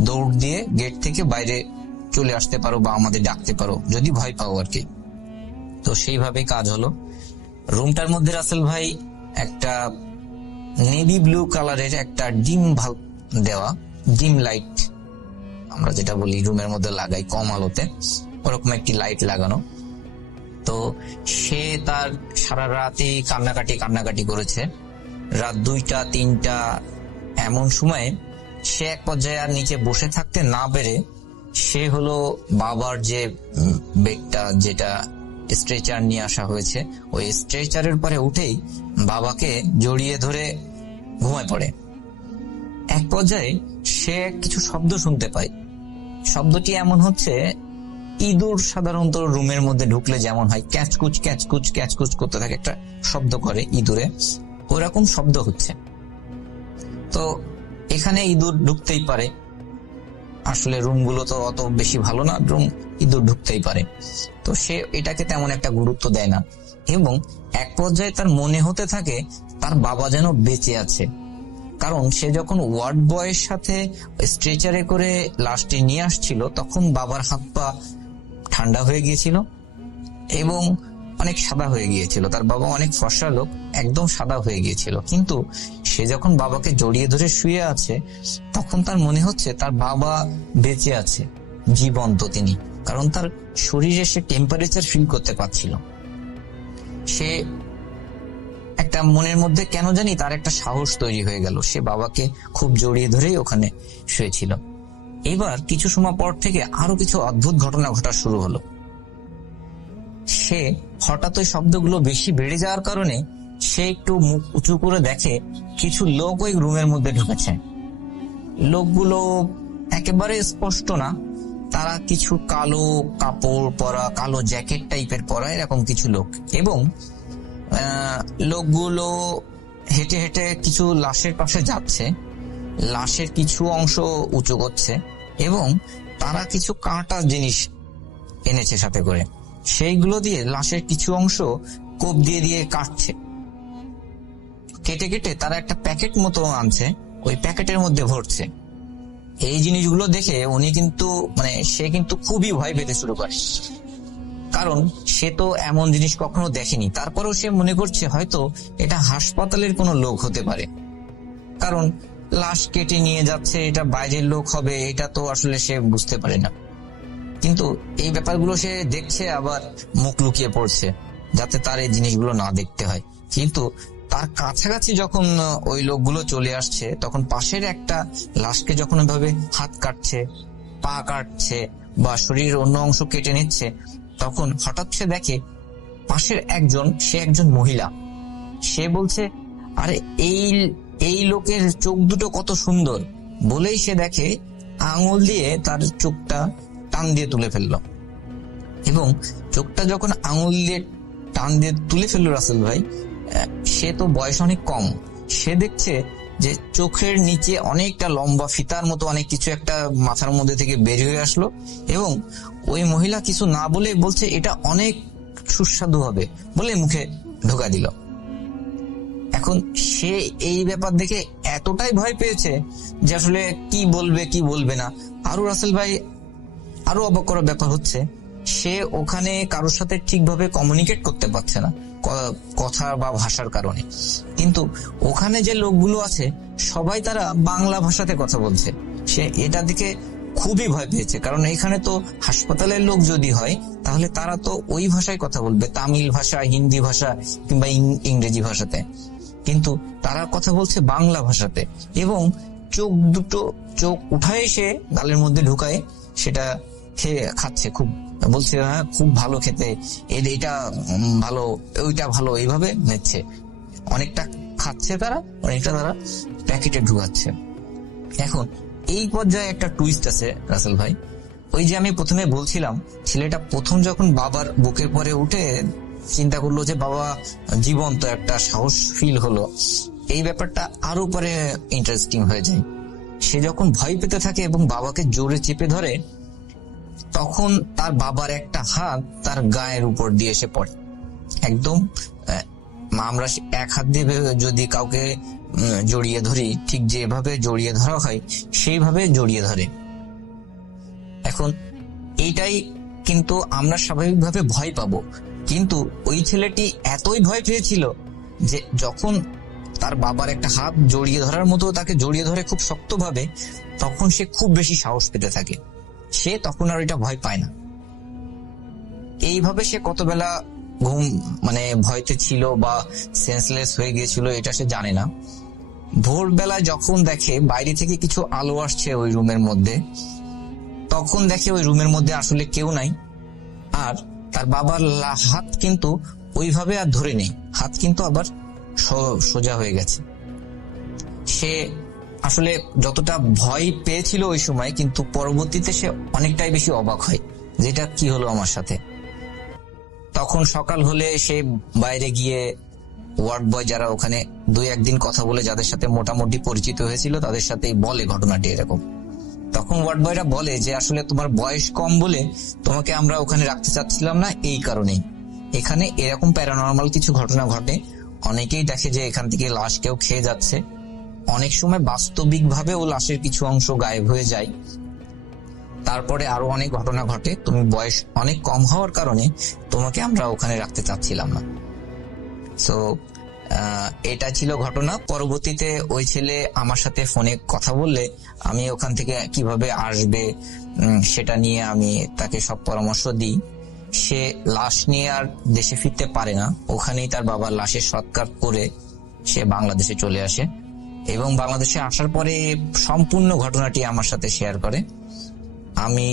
দৌড় দিয়ে গেট থেকে বাইরে চলে আসতে পারো বা আমাদের ডাকতে পারো, যদি ভয় পাও আর কি। তো সেইভাবে কাজ হলো। রুমটার মধ্যে রাসেল ভাই একটা নেভি ব্লু কালারের একটা ডিম ভাল্ব দেওয়া, ডিম লাইট আমরা যেটা বলি রুমের মধ্যে লাগাই কম আলোতে, ওরকম একটি লাইট লাগানো। তো সে তার সারা রাতে কান্নাকাটি করেছে। রাত 2টা 3টা এমন সময়ে সে এক পর্যায়ে আর নিচে বসে থাকতে না পেরে, সে হলো বাবার যে বেডটা, যেটা স্ট্রেচার নিয়ে আসা হয়েছে, ওই স্ট্রেচারের পরে উঠেই বাবাকে জড়িয়ে ধরে ঘুমায় পড়ে। এক পর্যায়ে সে কিছু শব্দ শুনতে পায়। শব্দটি এমন হচ্ছে ইঁদুর সাধারণত রুমের মধ্যে ঢুকলে যেমন হয় ক্যাচকুচ ক্যাচকুচ ক্যাচকুচ করতে থাকে, একটা শব্দ করে ইঁদুরে, ওরকম শব্দ হচ্ছে। তো এখানে ইঁদুর ঢুকতেই পারে, আসলে রুমগুলো তো অত বেশি ভালো না, রুম ইঁদুর ঢুকতেই পারে। তো সে এটাকে তেমন একটা গুরুত্ব দেয় না, এবং এক পর্যায়ে তার মনে হতে থাকে তার বাবা যেন বেঁচে আছে। কারণ সে যখন ওয়ার্ড বয়ের সাথে স্ট্রেচারে করে লাশটি নিয়ে আসছিল, তখন বাবার হাত পা ঠান্ডা হয়ে গিয়েছিল এবং অনেক সাদা হয়ে গিয়েছিল। তার বাবা অনেক ফর্সা লোক, একদম সাদা হয়ে গিয়েছিল। কিন্তু সে যখন বাবাকে জড়িয়ে ধরে শুয়ে আছে, তখন তার মনে হচ্ছে তার বাবা বেঁচে আছে, জীবন্ত তিনি, কারণ তার শরীরে সে টেম্পারেচার ফিল করতে পারছিল। সে একটা মনের মধ্যে কেন জানি তার একটা সাহস তৈরি হয়ে গেল, সে বাবাকে খুব জড়িয়ে ধরেই ওখানে শুয়েছিল। এবার কিছু সময় পর থেকে আরো কিছু অদ্ভুত ঘটনা ঘটা শুরু হলো। সে হঠাৎ ওই শব্দগুলো বেশি বেড়ে যাওয়ার কারণে সে একটু মুখ উঁচু করে দেখে কিছু লোক ওই রুমের মধ্যে ঢুকেছে। লোকগুলো একেবারে স্পষ্ট না, তারা কিছু কালো কাপড় পরা, কালো জ্যাকেট টাইপের পরা, এরকম কিছু লোক। এবং লোকগুলো হেঁটে হেঁটে কিছু লাশের পাশে যাচ্ছে, লাশের কিছু অংশ উঁচু করছে, এবং তারা কিছু কাঁটা জিনিস এনেছে সাথে করে, সেইগুলো দিয়ে লাশের কিছু অংশ কোপ দিয়ে দিয়ে কাটছে। কেটে কেটে তারা একটা প্যাকেট মতো আনছে, ওই প্যাকেটের মধ্যে ভরছে। এই জিনিসগুলো দেখে উনি কিন্তু সে কিন্তু খুবই ভয় পেতে শুরু করে, কারণ সে তো এমন জিনিস কখনো দেখেনি। তারপরেও সে মনে করছে হয়তো এটা হাসপাতালের কোনো লোক হতে পারে, কারণ লাশ কেটে নিয়ে যাচ্ছে, এটা বাইরের লোক হবে, এটা তো আসলে সে বুঝতে পারে না। কিন্তু এই ব্যাপারগুলো সে দেখছে, আবার মুখ লুকিয়ে পড়ছে যাতে তার এই জিনিসগুলো না দেখতে হয়। কিন্তু তার কাছাকাছি যখন ওই লোকগুলো চলে আসছে, তখন পাশের একটা লাশকে যখন ওইভাবে হাত কাটছে, পা কাটছে বা শরীরের অন্য অংশ কেটে নিচ্ছে, তখন হঠাৎ সে দেখে পাশের সে একজন মহিলা। সে বলছে, আরে এই লোকের চোখ দুটো কত সুন্দর, বলেই সে দেখে আঙুল দিয়ে তার চোখটা টান দিয়ে তুলে ফেললো। এবং চোখটা যখন আঙুল দিয়ে টান দিয়ে তুলে ফেললো রাসেল ভাই, সে তো বয়স অনেক কম, সে দেখছে যে চোখের নিচে অনেকটা লম্বা ফিতার মতো অনেক কিছু একটা মাথার মধ্যে থেকে বের হয়ে আসলো, এবং ওই মহিলা কিছু না বলে বলছে এটা অনেক সুস্বাদু হবে বলে মুখে ঢোকা দিল। এখন সে এই ব্যাপার দেখে এতটাই ভয় পেয়েছে যে আসলে কি বলবে কি বলবে না। আরো রাসেল ভাই আরো অবাক করার ব্যাপার হচ্ছে, সে ওখানে কারোর সাথে ঠিকভাবে কমিউনিকেট করতে পারছে না কথা বা ভাষার কারণে। কিন্তু ওখানে যে লোকগুলো আছে সবাই তারা বাংলা ভাষাতে কথা বলছে। সে এটা দেখে খুবই ভয় পেয়েছে, কারণ এখানে তো হাসপাতালের লোক যদি হয় তাহলে তারা তো ওই ভাষায় কথা বলবে, তামিল ভাষা, হিন্দি ভাষা কিংবা ইংরেজি ভাষাতে। কিন্তু তারা কথা বলছে বাংলা ভাষাতে, এবং চোখ উঠায় সে গালের মধ্যে ঢুকায় সেটা খেয়ে খাচ্ছে, খুব বলছে হ্যাঁ খুব ভালো খেতে, এটা ভালো, ওইটা ভালো, এইভাবে নিচ্ছে। অনেকটা খাচ্ছে তারা, অনেকটা তারা প্যাকেটে ঢুকাচ্ছে। এখন এই পর্যায়ে একটা টুইস্ট আছে রাসেল ভাই। ওই যে আমি প্রথমে বলছিলাম, ছেলেটা প্রথম যখন বাবার বুকের পরে উঠে চিন্তা করলো যে বাবা জীবন্ত, একটা সাহস ফিল হলো, এই ব্যাপারটা আরো পরে ইন্টারেস্টিং হয়ে যায়। সে যখন ভয় পেতে থাকে এবং বাবাকে জোরে চেপে ধরে, তখন তার বাবার একটা হাত তার গায়ের উপর দিয়ে এসে পড়ে, একদম আমরা এক হাত দিয়ে যদি কাউকে জড়িয়ে ধরি, ঠিক যেভাবে জড়িয়ে ধরা হয় সেইভাবে জড়িয়ে ধরে। এখন এইটাই কিন্তু আমরা স্বাভাবিকভাবে ভয় পাবো, কিন্তু ওই ছেলেটি এতই ভয় পেয়েছিল যে যখন তার বাবার একটা হাত জড়িয়ে ধরার মতো তাকে জড়িয়ে ধরে খুব শক্তভাবে, তখন সে খুব বেশি সাহস পেতে থাকে। সে তখন আর এটা ভয় পায় না। এইভাবে সে কত বেলা ভয়তে ছিল বা সেন্সলেস হয়ে গিয়েছিল এটা সে জানে না। ভোরবেলায় যখন দেখে বাইরে থেকে কিছু আলো আসছে ওই রুমের মধ্যে, তখন দেখে ওই রুমের মধ্যে আসলে কেউ নাই, আর তার বাবার হাত কিন্তু ওইভাবে আর ধরে নেই, হাত কিন্তু আবার সোজা হয়ে গেছে। সে আসলে যতটা ভয় পেয়েছিল ওই সময়, কিন্তু পরবর্তীতে সে অনেকটাই বেশি অবাক হয়, যেটা কি হলো আমার সাথে। তখন সকাল হলে সে বাইরে গিয়ে ওয়ার্ড বয় যারা ওখানে 2-1 দিন কথা বলে যাদের সাথে মোটামুটি পরিচিত হয়েছিল তাদের সাথেই বলে ঘটনাটি এরকম। তখন ওয়ার্ড বয়রা বলে যে আসলে তোমার বয়স কম বলে তোমাকে আমরা ওখানে রাখতে চাচ্ছিলাম না, এই কারণেই। এখানে এরকম প্যারানর্মাল কিছু ঘটনা ঘটে। অনেকেই দেখে যে এখান থেকে লাশ কেউ খেয়ে যাচ্ছে, অনেক সময় বাস্তবিকভাবেও লাশের কিছু অংশ গায়েব হয়ে যায়। তারপরে আরো অনেক ঘটনা ঘটে। তুমি বয়স অনেক কম হওয়ার কারণে তোমাকে আমরা ওখানে রাখতে চাচ্ছিলাম না। সো এটা ছিল ঘটনা। পরবর্তীতে ওই ছেলে আমার সাথে ফোনে কথা বললে আমি ওখান থেকে কিভাবে আসবে সেটা নিয়ে আমি তাকে সব পরামর্শ দিই। সে লাশ নিয়ে আর দেশে ফিরতে পারে না, ওখানেই তার বাবার লাশের সৎকার করে সে বাংলাদেশে চলে আসে এবং বাংলাদেশে আসার পরে সম্পূর্ণ ঘটনাটি আমার সাথে শেয়ার করে। আমি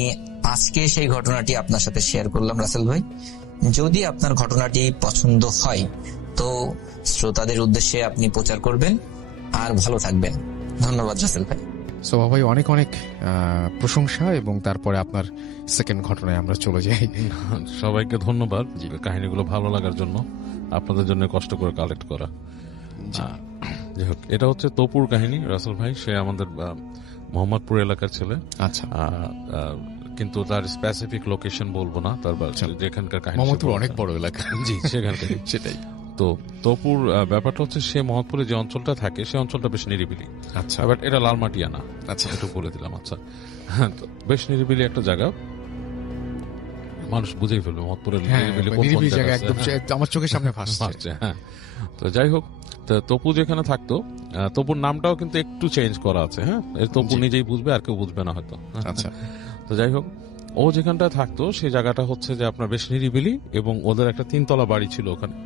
আজকে সেই ঘটনাটি আপনার সাথে শেয়ার করলাম রাসেল ভাই। যদি আপনার ঘটনাটি পছন্দ হয় তো শ্রোতাদের উদ্দেশ্যে আপনি প্রচার করবেন, আর ভালো থাকবেন। ধন্যবাদ রাসেল ভাই। সো ভাই অনেক অনেক প্রশংসা, এবং তারপরে আপনার সেকেন্ড ঘটনায় আমরা চলে যাই। সবাইকে ধন্যবাদ কাহিনীগুলো ভালো লাগার জন্য, আপনাদের জন্য কষ্ট করে কালেক্ট করা। যাই হোক, এটা হচ্ছে তপুর কাহিনী। রাসেল ভাই সে আমাদের মোহাম্মদপুর এলাকার ছেলে। আচ্ছা। কিন্তু তার স্পেসিফিক লোকেশন বলবো না, তার যেখানকার কাহিনী। মোহাম্মদপুর অনেক বড় এলাকা। জি, সেখানকার সেটাই। তো তপুর ব্যাপারটা হচ্ছে সে মোহাম্মদপুরে যে অঞ্চলটা থাকে সে অঞ্চলটা বেশ নিরিবিলি। আচ্ছা। বাট এটা লালমাটিয়া না। আচ্ছা, একটু বলে দিলাম। আচ্ছা, বেশ নিরিবিলি একটা জায়গা, মানুষ বুঝেই ফেলবে মোহাম্মদপুরের নিরিবিলি জায়গা, একদম আমার চোখের সামনে ভাসছে। হ্যাঁ, তো যাই হোক, তপু যেখানে থাকতো, তপুর নামটাও কিন্তু একটু চেঞ্জ করা আছে। হ্যাঁ, তপু নিজেই বুঝবে, আর কেউ বুঝবে না হয়তো। আচ্ছা। তো যাই হোক, ও যেখানটা থাকতো সেই জায়গাটা হচ্ছে যে আপনার বেশ নিরিবিলি, এবং ওদের একটা 3 তলা বাড়ি ছিল ওখানে।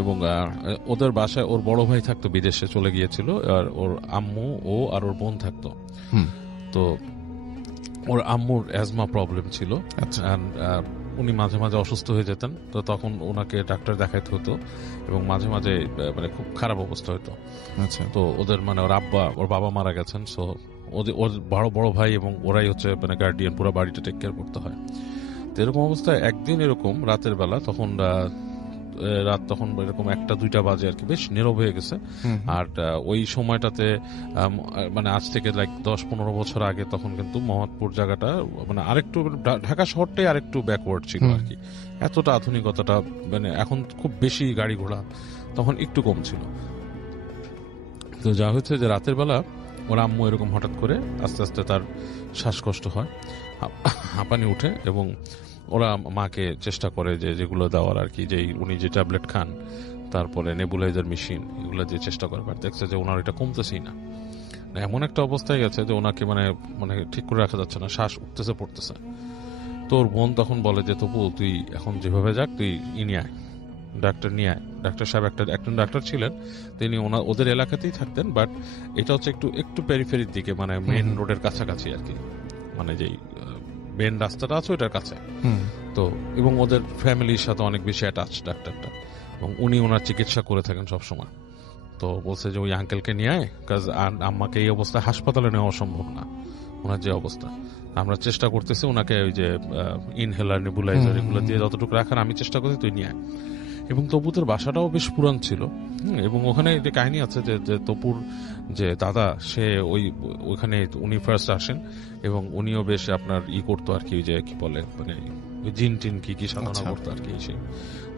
এবং ওদের বাসায় ওর বড় ভাই থাকতো, বিদেশে চলে গিয়েছিল, আর ওর আম্মু, ও আর ওর বোন থাকতো। তো ওর আম্মুর অ্যাজমা প্রবলেম ছিল, উনি মাঝে মাঝে অসুস্থ হয়ে যেতেন। তো তখন ওনাকে ডাক্তার দেখাইতে হতো, এবং মাঝে মাঝে মানে খুব খারাপ অবস্থা হতো। আচ্ছা। তো ওদের মানে ওর বাবা মারা গেছেন। সো ওর বড় ভাই এবং ওরাই হচ্ছে মানে গার্ডিয়ান, পুরো বাড়িটা টেক কেয়ার করতে হয়। তো এরকম অবস্থায় একদিন এরকম রাতের বেলা, তখন তখন এরকম 1-2টা বাজে আর কি, বেশ নীরব হয়ে গেছে। আর ওই সময়টাতে মানে আজ থেকে 10-15 বছর আগে তখন কিন্তু মোহাম্মদপুর জায়গাটা মানে আরেকটু ঢাকা শহরটাই আরেকটু ব্যাকওয়ার্ড ছিল আর কি। এতটা আধুনিকতাটা মানে এখন খুব বেশি গাড়ি ঘোড়া, তখন একটু কম ছিল। তো যা হচ্ছে যে রাতের বেলা ওর আম্মু এরকম হঠাৎ করে আস্তে আস্তে তার শ্বাসকষ্ট হয়, হাঁপানি উঠে, এবং ওরা মাকে চেষ্টা করে যে যেগুলো দেওয়ার আর কি, যে উনি যে ট্যাবলেট খান, তারপরে নেবুলাইজার মেশিন, এগুলো দিয়ে চেষ্টা করে, বাট দেখছে যে ওনার এটা কমতেছেই না। এমন একটা অবস্থায় গেছে যে ওনাকে মানে মানে ঠিক করে রাখা যাচ্ছে না, শ্বাস উঠতেছে পড়তেছে। তো ওর বোন তখন বলে যে তপু তুই এখন যেভাবে যাক তুই নিয়ে আয়, ডাক্তার নিয়ে আয়। ডাক্তার সাহেব একজন ডাক্তার ছিলেন, তিনি ওদের এলাকাতেই থাকতেন, বাট এটা হচ্ছে একটু পেরিফেরির দিকে, মানে মেন রোডের কাছাকাছি আর কি, মানে যেই মেন রাস্তাটা আছে ওইটার কাছে। তো এবং ওদের ফ্যামিলির সাথে অনেক বেশি অ্যাটাচ ডাক্তারটা, এবং উনি ওনার চিকিৎসা করে থাকেন সবসময়। তো বলছে যে ওই আঙ্কেলকে নিয়ে আয়, কাজ আম্মাকে এই অবস্থায় হাসপাতালে নেওয়া সম্ভব না, ওনার যে অবস্থা। আমরা চেষ্টা করতেছি ওনাকে ওই যে ইনহেলার, নেবুলাইজার এগুলো দিয়ে যতটুকু রাখার আমি চেষ্টা করছি, তুই নিয়ে আয়। এবং তপুদের বাসাটাও বেশ পুরান ছিল, এবং ওখানে যে কাহিনী আছে যে তপুর যে দাদা, সে ওইখানে উনি ফার্স্ট আসেন, এবং উনিও বেশ আপনার করতো আর কি, যে কি বলে মানে জিন টিন কি সাধনা করতো আর কি। সেই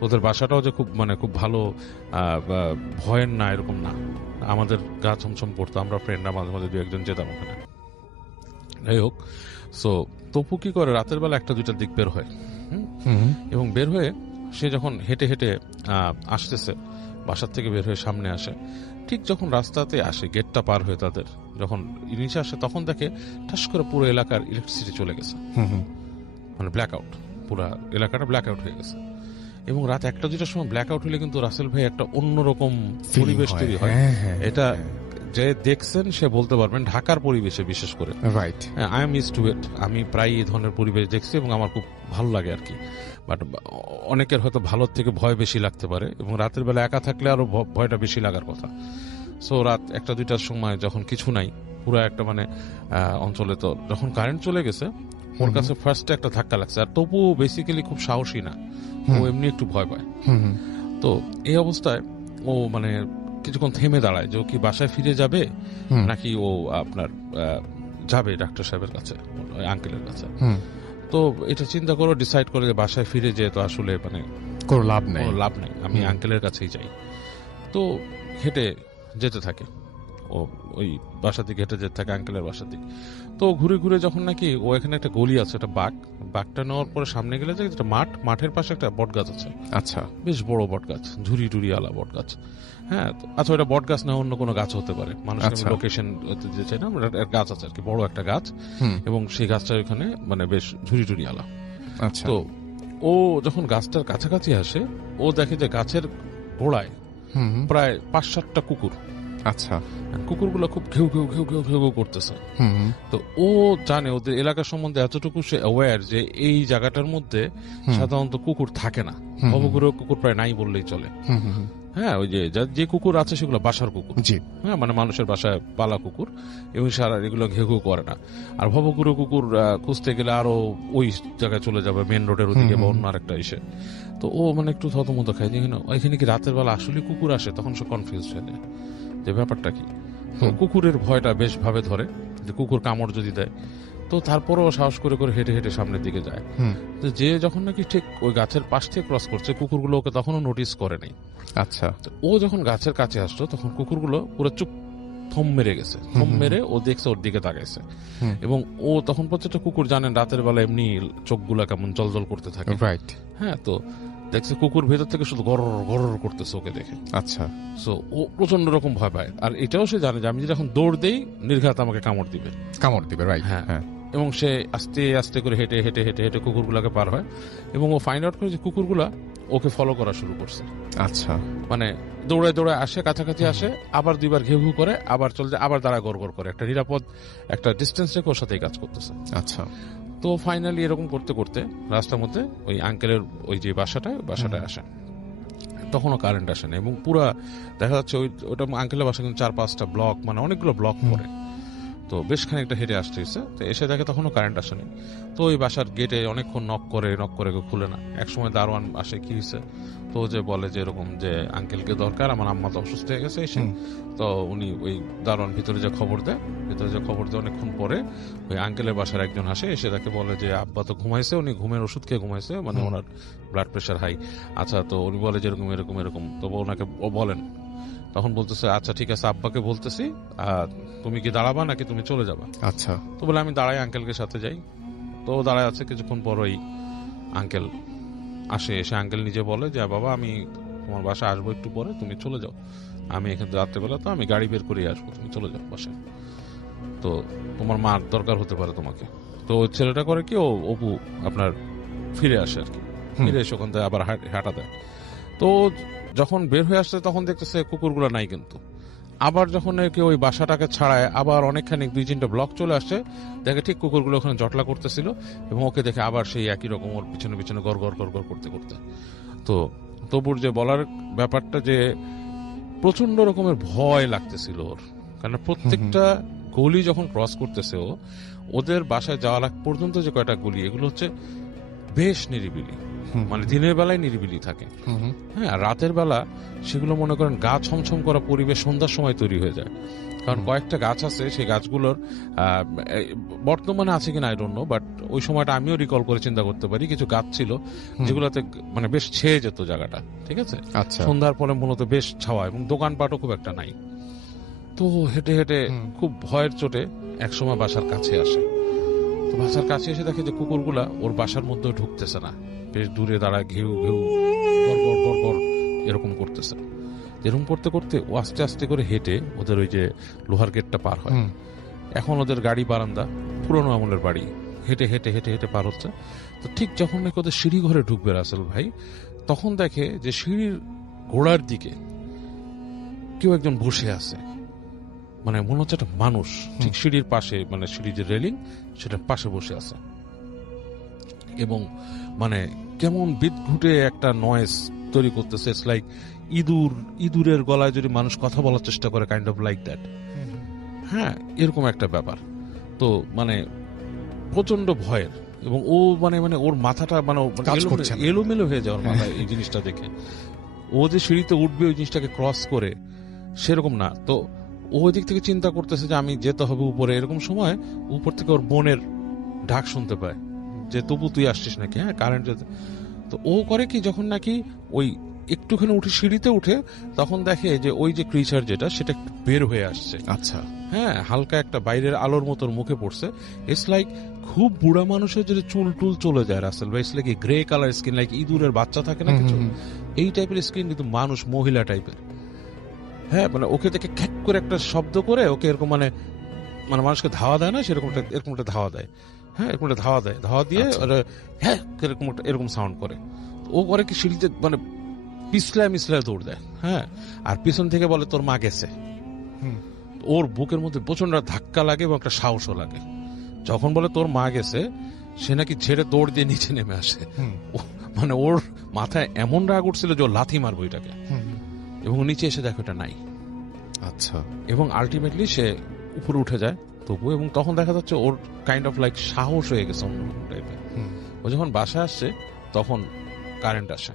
তোদের বাসাটাও যে খুব ভালো ভয়ের না এরকম না, আমাদের গা ছমছম করতো, আমরা ফ্রেন্ডরা মাঝে মাঝে 2-1 জন যেতাম ওখানে। যাই হোক, সো তপু কি করে রাতের বেলা 1-2টার দিক বের হয়, এবং বের হয়ে সে যখন হেঁটে হেঁটে আসতেছে, বাসার থেকে বের হয়ে সামনে আসে, ঠিক যখন রাস্তাতে আসে গেটটা পার হয়ে তাদের যখন নিচে আসে, তখন দেখে ঠাস করে পুরো এলাকার ইলেকট্রিসিটি চলে গেছে, মানে ব্ল্যাক আউট, পুরো এলাকাটা ব্ল্যাক আউট হয়ে গেছে। এবং রাত 1-2টার সময় ব্ল্যাক আউট হলে কিন্তু রাসেল ভাই একটা অন্যরকম পরিবেশ তৈরি হয়। এটা যে দেখছেন সে বলতে পারবেন, ঢাকার পরিবেশে বিশেষ করে। Right, I am used to it. আমি প্রায় এই ধরনের পরিবেশ দেখছি এবং আমার খুব ভালো লাগে আর কি। বাট অনেকের হয়তো ভালোর থেকে ভয় বেশি লাগতে পারে, এবং রাতের বেলা একা থাকলে আরো ভয়টা বেশি লাগার কথা। সো রাত 1-2টার সময় যখন কিছু নাই, পুরো একটা মানে অঞ্চলে, তো যখন কারেন্ট চলে গেছে ওর কাছে ফার্স্টে একটা ধাক্কা লাগছে, আর তবুও বেসিক্যালি খুব সাহসী না, ও এমনি একটু ভয় পায়। তো এই অবস্থায় ও মানে কিছুক্ষণ থেমে দাঁড়ায় যে ও কি বাসায় ফিরে যাবে নাকি ও আপনার যাবে ডাক্তার সাহেবের কাছে, আঙ্কেলের কাছে। তো এটা চিন্তা করে ডিসাইড করে যে বাসায় ফিরে যেয়ে তো আসলে মানে কোনো লাভ নেই, আমি আঙ্কেলের কাছেই যাই। তো হেঁটে যেতে থাকে ও, ওই বাসার দিকে হেঁটে যেতে থাকে আঙ্কেলের বাসার দিকে। তো ঘুরে ঘুরে যখন নাকি ও এখানে একটা গলি আছে, একটা বাঘটা নেওয়ার পরে সামনে গেলে যে একটা মাঠের পাশে একটা বট গাছ আছে। আচ্ছা, বেশ বড় বট গাছ, ঝুরি টুরি আলা বট গাছ। হ্যাঁ, আচ্ছা ওটা বট গাছ না অন্য কোনো গাছ হতে পারে, মানুষের লোকেশন দিতে চাই না, গাছ আছে আর কি, বড় একটা গাছ, এবং সেই গাছটা ওখানে মানে বেশ ঝুরি টুরি আলা। আচ্ছা, তো ও যখন গাছটার কাছাকাছি আসে, ও দেখে যে গাছের গোড়ায় প্রায় 5-7টা কুকুর। আচ্ছা, কুকুরগুলো খুব ঘেউ ঘেউ ঘেউ ঘেউ ঘেউ করতেছে। তো ও জানে ওদের এলাকা সম্বন্ধে এতটুকু সে অ্যাওয়্যার যে এই জায়গাটার মধ্যে সাধারণত কুকুর থাকে না, ভবঘুরে কুকুর প্রায় নাই বললেই চলে। হ্যাঁ, ওই যে কুকুর আছে সেগুলো বাসার কুকুর, হ্যাঁ, মানে মানুষের বাসায় পালা কুকুর, এবং সারা এগুলো ঘেউ ঘেউ করে না। আর ভবঘুরে কুকুর খুঁজতে গেলে আরো ওই জায়গায় চলে যাবে, মেন রোডের ওদিকে বা অন্য আরেকটা এসে। তো ও মানে একটু থতমত খায় যে এখানে কি রাতের বেলা আসলে কুকুর আসে, তখন সে কনফিউজ হয়ে যায় যে ব্যাপারটা কি। তো কুকুরের ভয়টা বেশ ভাবে ধরে যে কুকুর কামড় যদি দেয়। তো তারপরও সাহস করে করে হেঁটে হেঁটে সামনের দিকে যায়। তো যে যখন নাকি ঠিক ওই গাছের পাশ থেকে ক্রস করছে, কুকুরগুলো ওকে তখনও নোটিস করে নাই। আচ্ছা, ও যখন গাছের কাছে আসলো তখন কুকুরগুলো পুরো চুপ, থম মেরে গেছে। থম মেরে ও দেখছে, ওর দিকে তাকাইছে, এবং ও তখন প্রত্যেকটা কুকুর জানেন রাতের বেলা এমনি চোখগুলা কেমন জলজল করতে থাকে। রাইট। হ্যাঁ, তো দেখছে কুকুর ভেতর থেকে শুধু গরর গরর করতেছে ওকে দেখে। আচ্ছা, সো ও প্রচন্ড রকম ভয় পায়, আর এটাও সে জানে যে আমি যদি এখন দৌড় দেই নির্ঘাত আমাকে কামড় দিবে। রাইট। হ্যাঁ, এবং সে আস্তে আস্তে করে হেঁটে হেঁটে হেঁটে হেঁটে কুকুরগুলাকে পার হয়, এবং ও ফাইন্ড আউট করে যে কুকুরগুলা ওকে ফলো করা শুরু করছে। আচ্ছা, মানে দৌড়ায় দৌড়ায় আসে, কাছাকাছি আসে, আবার দুইবার ঘেউ ঘেউ করে, আবার চলে যায়, আবার দাঁড়া গড় গড় করে, একটা নিরাপদ একটা ডিস্টেন্স রেখে ওর সাথেই কাজ করতেছে। আচ্ছা, তো ফাইনালি এরকম করতে করতে রাস্তার মধ্যে ওই আঙ্কেলের ওই যে বাসাটায় আসে, তখনও কারেন্ট আসে না, এবং পুরা দেখা যাচ্ছে ওইটা আঙ্কেলের বাসা কিন্তু 4-5টা ব্লক, মানে অনেকগুলো ব্লক পড়ে। তো বেশ খানিকটা হেঁটে আসতে হয়েছে, তো এসে দেখে তখনও কারেন্ট আসেনি। তো ওই বাসার গেটে অনেকক্ষণ নক করে খুলে না। একসময় দারোয়ান আসে, কি হয়েছে, তো যে বলে যে এরকম যে আঙ্কেলকে দরকার, আমার আম্মা তো অসুস্থ হয়ে গেছে এসে। তো উনি ওই দারোয়ান ভিতরে যে খবর দেয় অনেকক্ষণ পরে ওই আঙ্কেলের বাসার একজন আসে, এসে তাকে বলে যে আব্বা তো ঘুমাইছে, উনি ঘুমের ওষুধ খেয়ে ঘুমাইছে, মানে ওনার ব্লাড প্রেশার হাই। আচ্ছা, তো উনি বলে যে এরকম এরকম এরকম, তো ওনাকে বলেন, তখন বলতেছে আচ্ছা ঠিক আছে, আব্বাকে বলতেছি, তুমি কি দাঁড়াবা নাকি তুমি চলে যাবা? আচ্ছা, তো বলে আমি দাঁড়াই, আঙ্কেলকে সাথে যাই। তো দাঁড়ায় আছে, কিছুক্ষণ পর ওই আঙ্কেল আসে, এসে আঙ্কেল নিজে বলে যে বাবা আমি তোমার বাসায় আসবো একটু পরে, তুমি চলে যাও, আমি এখানে রাত্রেবেলা তো আমি গাড়ি বের করে আসবো, তুমি চলে যাও বাসায়, তো তোমার মার দরকার হতে পারে তোমাকে। তো ছেলেটা করে কি, ও অপু আপনার ফিরে আসে আর কি, ফিরে এসে ওখান থেকে আবার হাঁটা দেয়। তো যখন বের হয়ে আসছে তখন দেখতেছে কুকুরগুলো নাই, কিন্তু আবার যখন ওই বাসাটাকে ছাড়ায় আবার অনেকখানি 2-3টা ব্লক চলে আসছে, দেখে ঠিক কুকুরগুলো ওখানে জটলা করতেছিল, এবং ওকে দেখে আবার সেই একই রকম ওর পিছনে পিছনে গড় গড় গড় গড় করতে করতে। তো তবুর যে বলার ব্যাপারটা যে প্রচন্ড রকমের ভয় লাগতেছিল ওর, কারণ প্রত্যেকটা গলি যখন ক্রস করতেছে ওদের বাসায় যাওয়া লাগ পর্যন্ত যে কয়টা গলি, এগুলো হচ্ছে বেশ নিরিবিলি, মানে দিনের বেলায় নিরিবিলি থাকে। হ্যাঁ, আর রাতের বেলা সেগুলো মনে করেন গা ছমছম করা পরিবেশ সন্ধ্যার সময় তৈরি হয়ে যায়, কারণ কয়েকটা গাছ আছে, সেই গাছগুলোর বর্তমানে আছে কিনা আই ডোন্ট নো, বাট ওই সময়টা আমিও রিকল করে চিন্তা করতে পারি, কিছু গাছ ছিল যেগুলোতে মানে বেশ ছেয়ে যেত জায়গাটা, ঠিক আছে। সন্ধ্যার পরে মূলত বেশ ছাওয়া, এবং দোকানপাটও খুব একটা নাই। তো হেঁটে হেঁটে খুব ভয়ের চোটে একসময় বাসার কাছে আসে। তো বাসার কাছে এসে দেখে যে কুকুরগুলা ওর বাসার মধ্যে ঢুকতেছে না, বেশ দূরে দাঁড়ায় ঘেউ ঘেউ গড় গড় গড় গড় এরকম করতেছে। এরকম করতে করতে ও আস্তে আস্তে করে হেঁটে ওদের ওই যে লোহার গেটটা পার হয়। এখন ওদের গাড়ি বারান্দা, পুরোনো আমলের বাড়ি, হেঁটে হেঁটে হেঁটে হেঁটে পার হচ্ছে। তো ঠিক যখন নাকি ওদের সিঁড়ি ঘরে ঢুকবে রাসেল ভাই, তখন দেখে যে সিঁড়ির গোড়ার দিকে কেউ একজন বসে আছে, মানে মনে হচ্ছে একটা মানুষ ঠিক সিঁড়ির পাশে, মানে সিঁড়ির যে রেলিং সেটার পাশে বসে আছে, এবং মানে কেমন বিদঘুটে একটা নয়েজ তৈরি করতেছে। ইটস লাইক ইঁদুরের গলায় যদি মানুষ কথা বলার চেষ্টা করে, কাইন্ড অফ লাইক দ্যাট। হ্যাঁ, এরকম একটা ব্যাপার। তো মানে প্রচন্ড ভয়ের, এবং ও মানে মানে ওর মাথাটা মানে কাজ করছে না। এলোমেলো হয়ে যায় ওর মাথায় এই জিনিসটা দেখে। ও যে সিঁড়িতে উঠবে ওই জিনিসটাকে ক্রস করে, সেরকম না। তো ও ওই দিক থেকে চিন্তা করতেছে যে আমি যেতে হবে উপরে। এরকম সময় উপর থেকে ওর বোনের ডাক শুনতে পায় যে তবু তুই আসছিস নাকি, হ্যাঁ কারেন্ট যেতে। তো ও করে কি, যখন নাকি ওই একটুখানি উঠে সিঁড়িতে উঠে, তখন দেখে যে ওই যে ক্রিচার যেটা সেটা একটু বের হয়ে আসছে। আচ্ছা, হ্যাঁ, হালকা একটা বাইরের আলোর মতোর মুখে পড়ছে। ইটস লাইক খুব বুড়া মানুষের যদি চুল টুল চলে যায় রাসেল ভাই, it's like grey colour skin, like ইঁদুরের বাচ্চা থাকে না কিছু, এই টাইপের স্কিন, কিন্তু মানুষ, মহিলা টাইপের। হ্যাঁ, মানে ওকে দেখে খ্যাক করে একটা শব্দ করে ওকে এরকম মানে মানে মানুষকে ধাওয়া দেয় না, সেরকম এরকম একটা ধাওয়া দেয়। হ্যাঁ, এরকম একটা ধাওয়া দেয়, ধাওয়া দিয়ে ওরা হ্যাঁ এরকম এরকম সাউন্ড করে। ও করে কি সিঁড়িতে মানে পিছলায় মিছলায় দৌড় দেয়। হ্যাঁ, আর পিছন থেকে বলে তোর মা গেছে। ওর বুকের মধ্যে প্রচন্ড ধাক্কা লাগে এবং একটা সাহসও লাগে। যখন বলে তোর মা গেছে, সে নাকি ছেড়ে দৌড় দিয়ে নিচে নেমে আসে। মানে ওর মাথায় এমন রাগ উঠছিল যে ও লাথি মারবো এটাকে, এবং নিচে এসে দেখো এটা নাই। আচ্ছা, এবং আলটিমেটলি সে উপরে উঠে যায় তবু, এবং তখন দেখা যাচ্ছে ওর কাইন্ড অফ লাইক সাহস হয়ে গেছে অন্য টাইপের। ও যখন বাসায় আসছে তখন কারেন্ট আসে,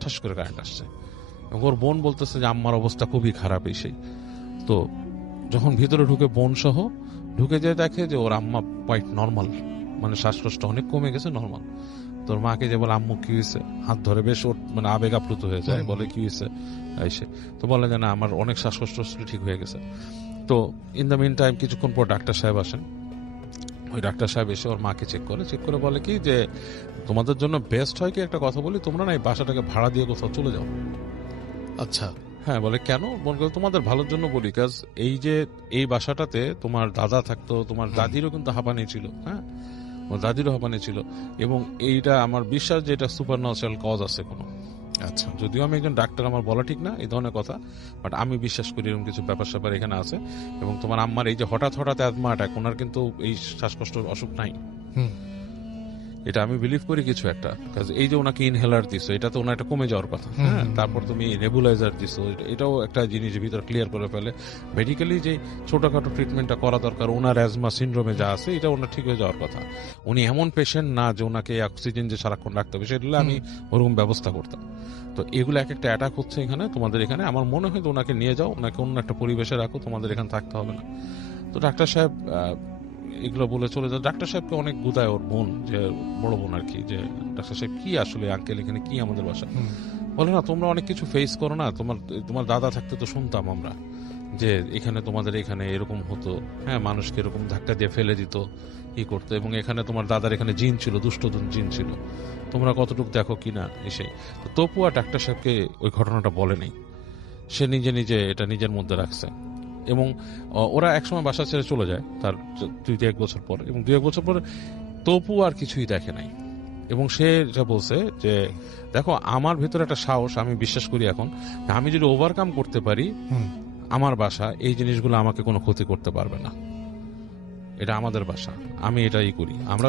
ঠাস করে কারেন্ট আসছে, এবং ওর বোন বলতেছে যে আম্মার অবস্থা খুবই খারাপ। সেই তো যখন ভিতরে ঢুকে বোন সহ ঢুকে যায়, দেখে যে ওর আম্মা কোয়াইট নর্মাল, মানে শ্বাসকষ্ট অনেক কমে গেছে, নর্মাল। তোর মাকে যে বলে আম্মু কি হয়েছে, হাত ধরে বেশ ওর মানে আবেগ আপ্লুত হয়ে যায়, বলে কি হয়েছে এসে। তো বলে যে না আমার অনেক শ্বাসকষ্ট ঠিক হয়ে গেছে। তো ইন দ্য মিন টাইম কিছুক্ষণ পর ডাক্তার সাহেব আসেন। ওই ডাক্তার সাহেব এসে ওর মাকে চেক করে বলে কি যে তোমাদের জন্য বেস্ট হয় কি একটা কথা বলি, তোমরা না এই বাসাটাকে ভাড়া দিয়ে কোথাও চলে যাও। আচ্ছা, হ্যাঁ, বলে কেন? বলে তোমাদের ভালোর জন্য বলি, কাজ এই যে এই বাসাটাতে তোমার দাদা থাকতো, তোমার দাদিরও কিন্তু হাঁপানি ছিল। হ্যাঁ, ওর দাদিরও হাঁপানি ছিল, এবং এইটা আমার বিশ্বাস যে এটা সুপার ন্যাচারাল কজ আছে কোনো। আচ্ছা, যদিও আমি একজন ডাক্তার, আমার বলা ঠিক না এই ধরনের কথা, বাট আমি বিশ্বাস করি এরকম কিছু ব্যাপার স্যাপার এখানে আছে। এবং তোমার আম্মার এই যে হঠাৎ হঠাৎ অ্যাজমা অ্যাটাক, ওনার কিন্তু এই শ্বাসকষ্ট অসুখ নাই। এটা আমি বিলিভ করি কিছু একটা, কাজ এই যে ওনাকে ইনহেলার দিছো, এটা তো ওনার একটা কমে যাওয়ার কথা। হ্যাঁ, তারপর তুমি নেবুলাইজার দিছো, এটাও একটা জিনিস ভিতরে ক্লিয়ার করে ফেলে। মেডিকেলি যে ছোটখাটো ট্রিটমেন্টটা করা দরকার ওনার অ্যাজমা সিনড্রোমে যা আছে, এটা ওনার ঠিক হয়ে যাওয়ার কথা। উনি এমন পেশেন্ট না যে ওনাকে অক্সিজেন যে সারাক্ষণ রাখতে হবে, সেগুলো আমি ওরকম ব্যবস্থা করতাম। তো এগুলো এক একটা অ্যাটাক হচ্ছে এখানে, তোমাদের এখানে। আমার মনে হয় ওনাকে নিয়ে যাও, ওনাকে অন্য একটা পরিবেশে রাখো, তোমাদের এখানে থাকতে হবে না। তো ডাক্তার সাহেব এগুলো বলে চলে যায়। ডাক্তার সাহেবকে অনেক গুদায় ওর বোন, যে বড় বোন আর কি, যে ডাক্তার সাহেব কি আসলে আঙ্কেল এখানে কি আমাদের বাসা। বলে না তোমরা অনেক কিছু ফেস করো না, তোমার দাদা থাকতে তো শুনতাম আমরা যে এখানে তোমাদের এখানে এরকম হতো। হ্যাঁ, মানুষকে এরকম ধাক্কা দিয়ে ফেলে দিত, ই করতো, এবং এখানে তোমার দাদার এখানে জিন ছিল, দুষ্ট জিন ছিল, তোমরা কতটুকু দেখো কিনা এসে। তো তপু আর ডাক্তার সাহেবকে ওই ঘটনাটা বলে নেই, সে নিজে নিজে এটা নিজের মধ্যে রাখছে। এবং ওরা একসময় বাসা ছেড়ে চলে যায় তার 2-1 বছর পর, এবং 2-1 বছর পরে তপু আর কিছুই দেখে নাই। এবং সে যা বলছে যে দেখো আমার ভেতরে একটা সাহস, আমি বিশ্বাস করি এখন আমি যদি ওভারকাম করতে পারি, আমার বাসা এই জিনিসগুলো আমাকে কোনো ক্ষতি করতে পারবে না, এটা আমাদের বাসা, আমি এটাই করি। আমরা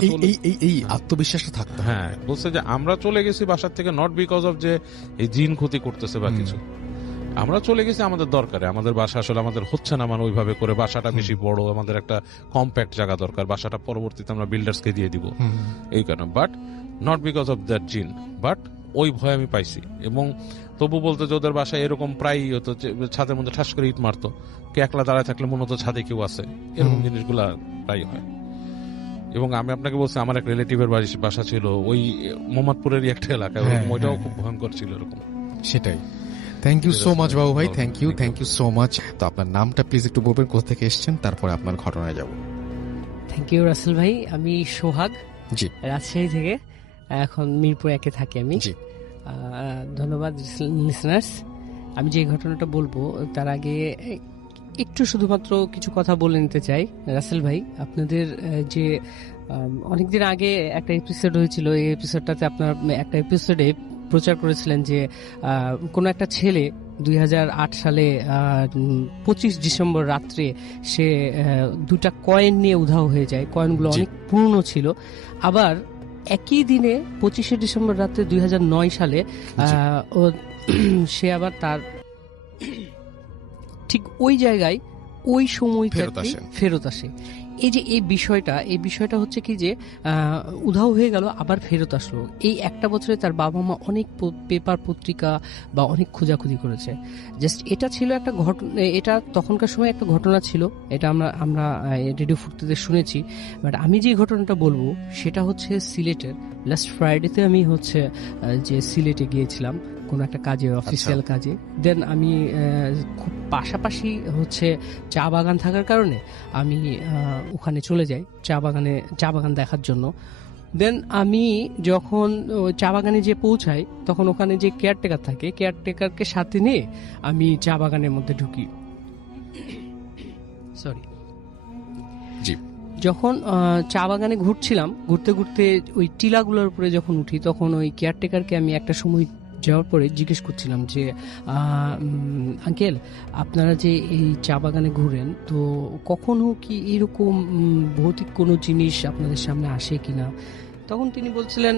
এই আত্মবিশ্বাসটা থাকতে। হ্যাঁ, বলছে যে আমরা চলে গেছি বাসার থেকে নট বিকজ অফ যে এই জিন ক্ষতি করতেছে বা কিছু, আমরা চলে গেছি আমাদের দরকারে। আমাদের বাসা আসলে আমাদের হচ্ছে না, মানে ওইভাবে করে বাসাটা বেশি বড়, আমাদের একটা কম্প্যাক্ট জায়গা দরকার, বাসাটা পরবর্তীতে আমরা বিল্ডার্সকে দিয়ে দিব এই কারণে, but not because of that জিন। বাট ওই ভয় আমি পাইছি। এবং তবু বলতে যে ওদের বাসায় এরকম প্রায়ই হতো, ছাদের মধ্যে ঠাস করে ইট মারতো, কে একলা দাঁড়ায় থাকলে মনে হতো ছাদে কেউ আছে, এরকম জিনিসগুলা প্রায় হয়। এবং আমি আপনাকে বলছি আমার এক রিলেটিভের বাসা ছিল ওই মোহাম্মদপুরেরই একটা এলাকায়, ওইটাও খুব ভয়ঙ্কর ছিল এরকম। সেটাই। থ্যাংক ইউ সো মাচ বাবু ভাই, থ্যাংক ইউ সো মাচ। তো আপনার নামটা প্লিজ একটু বলবেন, কোথা থেকে এসেছেন, তারপরে আপনার ঘটনায় যাব। থ্যাংক ইউ রাসেল ভাই, আমি সোহাগ, জি, রাজশাহী থেকে, এখন মিরপুর 1-এ থাকি আমি। জি, ধন্যবাদ লিসনার্স। আমি যে ঘটনাটা বলবো তার আগে একটু শুধুমাত্র কিছু কথা বলে নিতে চাই। রাসেল ভাই, আপনাদের যে অনেকদিন আগে একটা এপিসোড হয়েছিল, এই এপিসোডটাতে আপনার একটা এপিসোডে প্রচার করেছিলেন যে কোনো একটা ছেলে 2008 সালে 25 ডিসেম্বর রাত্রে সে 2টা কয়েন নিয়ে উধাও হয়ে যায়। কয়েনগুলো অনেক পুরনো ছিল। আবার একই দিনে 25শে ডিসেম্বর রাত্রে 2009 সালে সে আবার তার ঠিক ওই জায়গায় ওই সময়টা ফেরত আসে। এই বিষয়টা হচ্ছে কি যে উধাও হয়ে গেল, আবার ফেরত আসলো। এই একটা বছরে তার বাবা মা অনেক পেপার পত্রিকা বা অনেক খোঁজাখুঁজি করেছে। জাস্ট এটা ছিল একটা ঘটনা, এটা তখনকার সময় একটা ঘটনা ছিল, এটা আমরা রেডিও ফুর্তিতে শুনেছি। বাট আমি যে ঘটনাটা বলবো সেটা হচ্ছে সিলেটের। লাস্ট ফ্রাইডেতে আমি হচ্ছে যে সিলেটে গিয়েছিলাম কোনো একটা কাজে, অফিসিয়াল কাজে। দেন আমি খুব পাশাপাশি হচ্ছে চা বাগান থাকার কারণে আমি ওখানে চলে যাই চা বাগান দেখার জন্য। দেন আমি যখন চা বাগানে যে পৌঁছাই তখন ওখানে যে কেয়ারটেকার থাকে, কেয়ারটেকারকে সাথে নিয়ে আমি চা বাগানের মধ্যে ঢুকি। সরি, জি। যখন চা বাগানে ঘুরতে ঘুরতে ওই টিলাগুলোর উপরে যখন উঠি, তখন ওই কেয়ারটেকারকে আমি একটা সময় যাওয়ার পরে জিজ্ঞেস করছিলাম যে আঙ্কেল, আপনারা যে এই চা বাগানে ঘুরেন, তো কখনো কি এরকম ভৌতিক কোনো জিনিস আপনাদের সামনে আসে কিনা? তখন তিনি বলছিলেন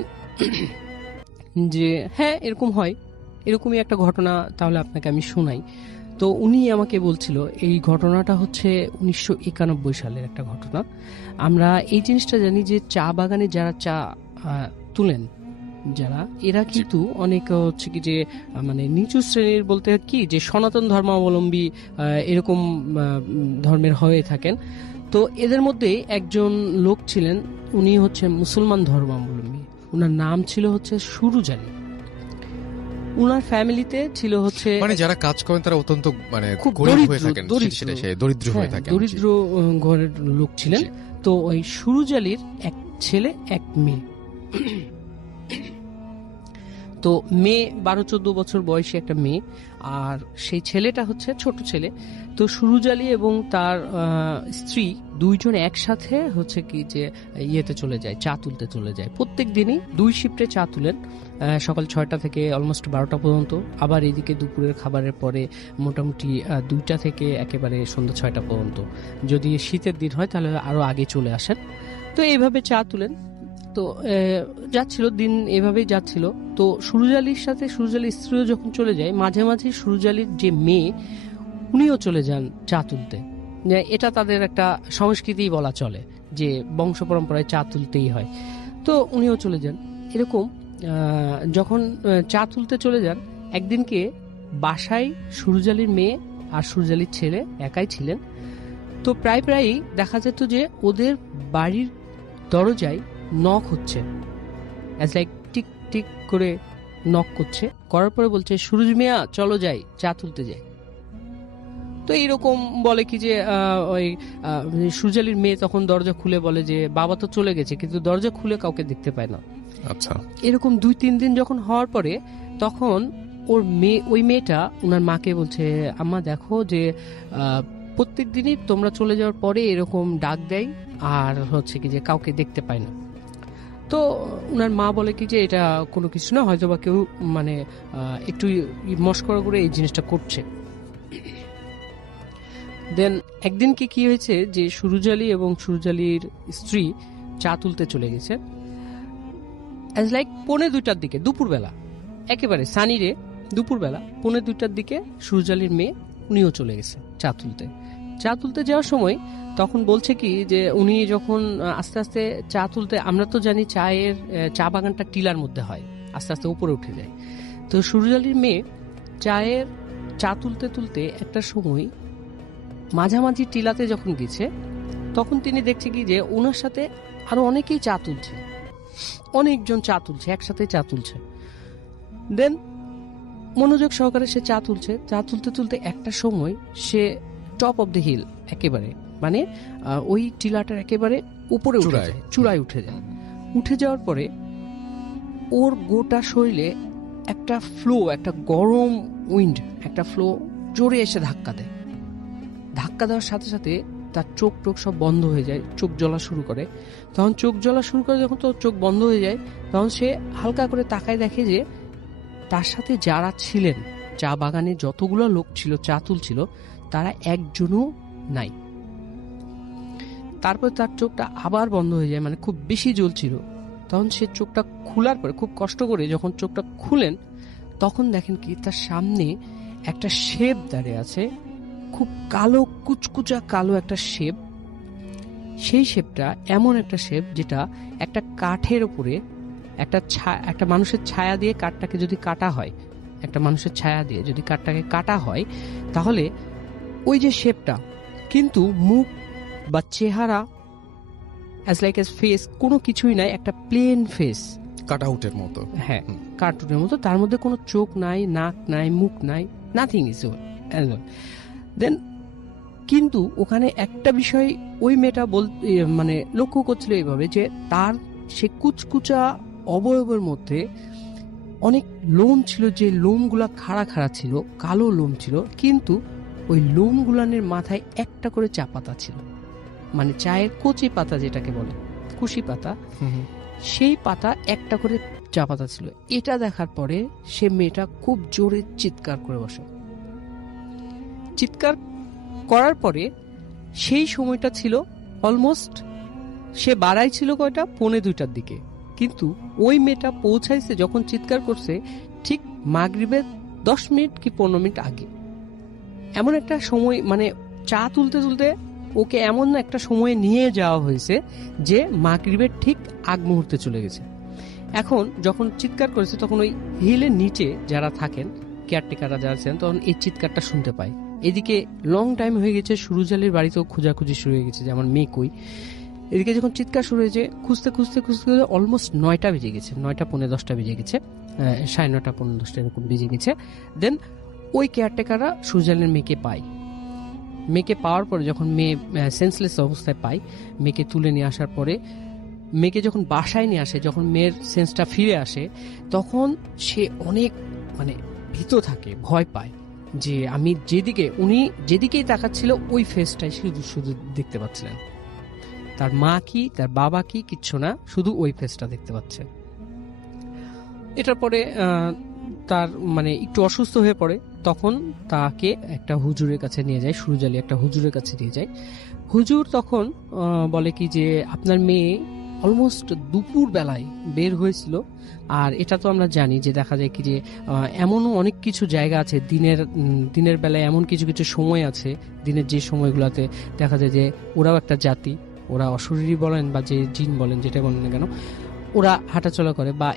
যে হ্যাঁ, এরকম হয়, এরকমই একটা ঘটনা, তাহলে আপনাকে আমি শোনাই। তো উনি আমাকে বলছিল এই ঘটনাটা হচ্ছে 1991 সালের একটা ঘটনা। আমরা এই জিনিসটা জানি যে চা বাগানে যারা চা তুলেন, যারা এরা কিন্তু অনেক হচ্ছে কি যে মানে নিচু শ্রেণীর, বলতে কি যে সনাতন ধর্মাবলম্বী এরকম ধর্মের হয়ে থাকেন। তো এদের মধ্যে একজন লোক ছিলেন, উনি হচ্ছে মুসলমান ধর্মাবলম্বী। উনার নাম ছিল হচ্ছে সুরুজ আলী। উনার ফ্যামিলিতে ছিল হচ্ছে মানে যারা কাজ করেন তারা অত্যন্ত মানে খুব গরিব হয়ে থাকেন, দরিদ্র হয়ে থাকেন, দরিদ্র ঘরের লোক ছিলেন। তো ওই সুরুজ আলীর এক ছেলে এক মেয়ে। তো মেয়ে 12-14 বছর বয়সী একটা মেয়ে, আর সেই ছেলেটা হচ্ছে ছোট ছেলে। তো সুরুজ আলী এবং তার স্ত্রী দুইজন একসাথে হচ্ছে কি যে ইয়েতে চলে যায়, চা তুলতে চলে যায়। প্রত্যেক দিনই 2 শিফটে চা তুলেন, সকাল 6টা থেকে অলমোস্ট 12টা পর্যন্ত, আবার এদিকে দুপুরের খাবারের পরে মোটামুটি 2টা থেকে একেবারে সন্ধ্যা 6টা পর্যন্ত। যদি শীতের দিন হয় তাহলে আরো আগে চলে আসেন। তো এইভাবে চা তুলেন। তো যাচ্ছিল দিন, এভাবেই যাচ্ছিল। তো সুরুজ আলীর সাথে সুরুজ আলীর স্ত্রীও যখন চলে যায়, মাঝে মাঝে সুরুজ আলীর যে মেয়ে উনিও চলে যান চা তুলতে। এটা তাদের একটা সংস্কৃতি বলা চলে যে বংশ পরম্পরায় চা তুলতেই হয়। তো উনিও চলে যান। এরকম যখন চা তুলতে চলে যান, একদিনকে বাসায় সুরুজ আলীর মেয়ে আর সুরুজ আলীর ছেলে একাই ছিলেন। তো প্রায়ই দেখা যেত যে ওদের বাড়ির দরজায় নক হচ্ছে, অ্যাজ লাইক টিক টিক করে নক করছে, করার পরে বলছে সুরুজ মিয়া চলো যাই, চা তুলতে যাই। তো এইরকম বলে কি যে ওই সুরুজ আলীর মেয়ে তখন দরজা খুলে বলে যে বাবা তো চলে গেছে, কিন্তু দরজা খুলে কাউকে দেখতে পায় না। আচ্ছা, এরকম 2-3 দিন যখন হওয়ার পরে তখন ওই মেয়েটা ওনার মাকে বলছে, আম্মা দেখো যে প্রত্যেক দিনই তোমরা চলে যাওয়ার পরে এরকম ডাক দেয়, আর হচ্ছে কি যে কাউকে দেখতে পায় না। তো উনার মা বলে কি যে এটা কোনো কিছু না, হয়তো বা কেউ মানে একটু মস্করা করে এই জিনিসটা করছে। দেন একদিন কি হয়েছে যে সুরুজ আলী এবং সুরুজ আলীর স্ত্রী চা তুলতে চলে গেছে, অ্যাজ লাইক 1:45 দিকে, দুপুরবেলা, একেবারে সানি রে দুপুরবেলা 1:45 দিকে সুরুজ আলীর মেয়ে উনিও চলে গেছে চা তুলতে যাওয়ার সময় তখন বলছে কি যে উনি যখন আস্তে আস্তে চা তুলতে, আমরা তো জানি চা বাগানটা টিলার মধ্যে হয়, আস্তে আস্তে উপরে উঠে যায়। তো সুরুজ আলীর মেয়ে চা তুলতে তুলতে একটা সময় মাঝামাঝি টিলাতে যখন গেছে, তখন তিনি দেখছে কি যে ওনার সাথে আরো অনেকেই চা তুলছে, অনেকজন চা তুলছে, একসাথে চা তুলছে। দেন মনোযোগ সহকারে সে চা তুলতে তুলতে একটা সময় সে টপ অফ দ্য হিল, একেবারে মানে ওই টিলাটার একেবারে উপরে চূড়ায় উঠে যায়। উঠে যাওয়ার পরে ওর গোটা শরীরে একটা ফ্লো, একটা গরম উইন্ড, একটা ফ্লো জোরে এসে ধাক্কা দেওয়ার সাথে সাথে তার চোখ সব বন্ধ হয়ে যায়, চোখ জ্বলা শুরু করে। যখন তো চোখ বন্ধ হয়ে যায়, তখন সে হালকা করে তাকায়, দেখে যে তার সাথে যারা ছিলেন, চা বাগানে যতগুলো লোক ছিল চা তুলছিল, তারা একজনও নাই। তারপর তার চোখটা আবার বন্ধ হয়ে যায়, মানে খুব বেশি জ্বলছিল। তখন সে চোখটা খোলার পরে খুব কষ্ট করে যখন চোখটা খুলেন, তখন দেখেন কি তার সামনে একটা শেপ দাঁড়িয়ে আছে, খুব কালো, কুচকুচা কালো একটা শেপ। সেই শেপটা এমন একটা শেপ যেটা একটা কাঠের উপরে একটা মানুষের ছায়া দিয়ে কাঠটাকে যদি কাটা হয়, একটা মানুষের ছায়া দিয়ে যদি কাঠটাকে কাটা হয়, তাহলে ওই যে শেপটা, কিন্তু মুখ বা চেহারা অ্যাজ লাইক এস ফেস কোনো কিছুই নাই, একটা প্লেন ফেস, কাট আউটের মতো। হ্যাঁ কার্টুনের মতো, তার মধ্যে কোনো চোখ নাই, নাক নাই, মুখ নাই, নাথিং ইজ দেন। কিন্তু ওখানে একটা বিষয় ওই মেয়েটা মানে লক্ষ্য করছিল এইভাবে যে তার সে কুচকুচা অবয়বের মধ্যে অনেক লোম ছিল, যে লোমগুলা খাড়া খাড়া ছিল, কালো লোম ছিল, কিন্তু ওই লোমগুলানের মাথায় একটা করে চা পাতা ছিল, মানে চায়ের কচি পাতা যেটাকে বলে কুশি পাতা, সেই পাতা একটা করে চা পাতা ছিল। এটা দেখার পরে সে মেয়েটা খুব জোরে চিৎকার করে বসে। চিৎকার করার পরে সেই সময়টা ছিল অলমোস্ট, সে বাড়াই ছিল কয়টা, 1:45-র দিকে, কিন্তু ওই মেয়েটা পৌঁছাইছে যখন চিৎকার করছে ঠিক মাগরিবের 10 মিনিট কি 15 মিনিট আগে। এমন একটা সময়, মানে চা তুলতে তুলতে ওকে এমন একটা সময়ে নিয়ে যাওয়া হয়েছে যে মাগরিবের ঠিক আগ মুহূর্তে চলে গেছে। এখন যখন চিৎকার করেছে তখন ওই হিলের নিচে যারা থাকেন, কেয়ারটেকাররা যারা আছেন, তখন এই চিৎকারটা শুনতে পায়। এদিকে লং টাইম হয়ে গেছে, সুরুজ আলীর বাড়িতেও খোঁজাখুঁজি শুরু হয়ে গেছে যে আমার মেয়ে কই। এদিকে যখন চিৎকার শুরু হয়েছে, খুঁজতে খুঁজতে খুঁজতে অলমোস্ট 9টা বেজে গেছে, 9টা পৌনে 10টা বেজে গেছে, 9:30 পৌনে 10টা এরকম বেজে গেছে। দেন ওই কেয়ারটেকাররা সুরুজ আলীর মেয়েকে পায়। মেয়েকে পাওয়ার পরে যখন মেয়ে সেন্সলেস অবস্থায় পায়, মেয়েকে তুলে নিয়ে আসার পরে মেয়েকে যখন বাসায় নিয়ে আসে, যখন মেয়ের সেন্সটা ফিরে আসে, তখন সে অনেক মানে ভীত থাকে, ভয় পায় যে আমি উনি যেদিকেই তাকাচ্ছিল ওই ফেসটাই শুধু শুধু দেখতে পাচ্ছিলেন। তার মা কি, তার বাবা কি, কিচ্ছু না, শুধু ওই ফেসটা দেখতে পাচ্ছে। এটার পরে তার মানে একটু অসুস্থ হয়ে পড়ে, তখন তাকে একটা হুজুরের কাছে নিয়ে যায়, সুরুজ আলী একটা হুজুরের কাছে নিয়ে যায়। হুজুর তখন বলে কি যে আপনার মেয়ে অলমোস্ট দুপুর বেলায় বের হয়েছিল, আর এটা তো আমরা জানি যে দেখা যায় কি যে এমনও অনেক কিছু জায়গা আছে দিনের বেলায়, এমন কিছু কিছু সময় আছে দিনের যে সময়গুলোতে দেখা যায় যে ওরাও একটা জাতি, ওরা অশরীরী বলেন বা যে জিন বলেন, যেটা বলেন না কেন, ওরা হাঁটাচলা করে, বা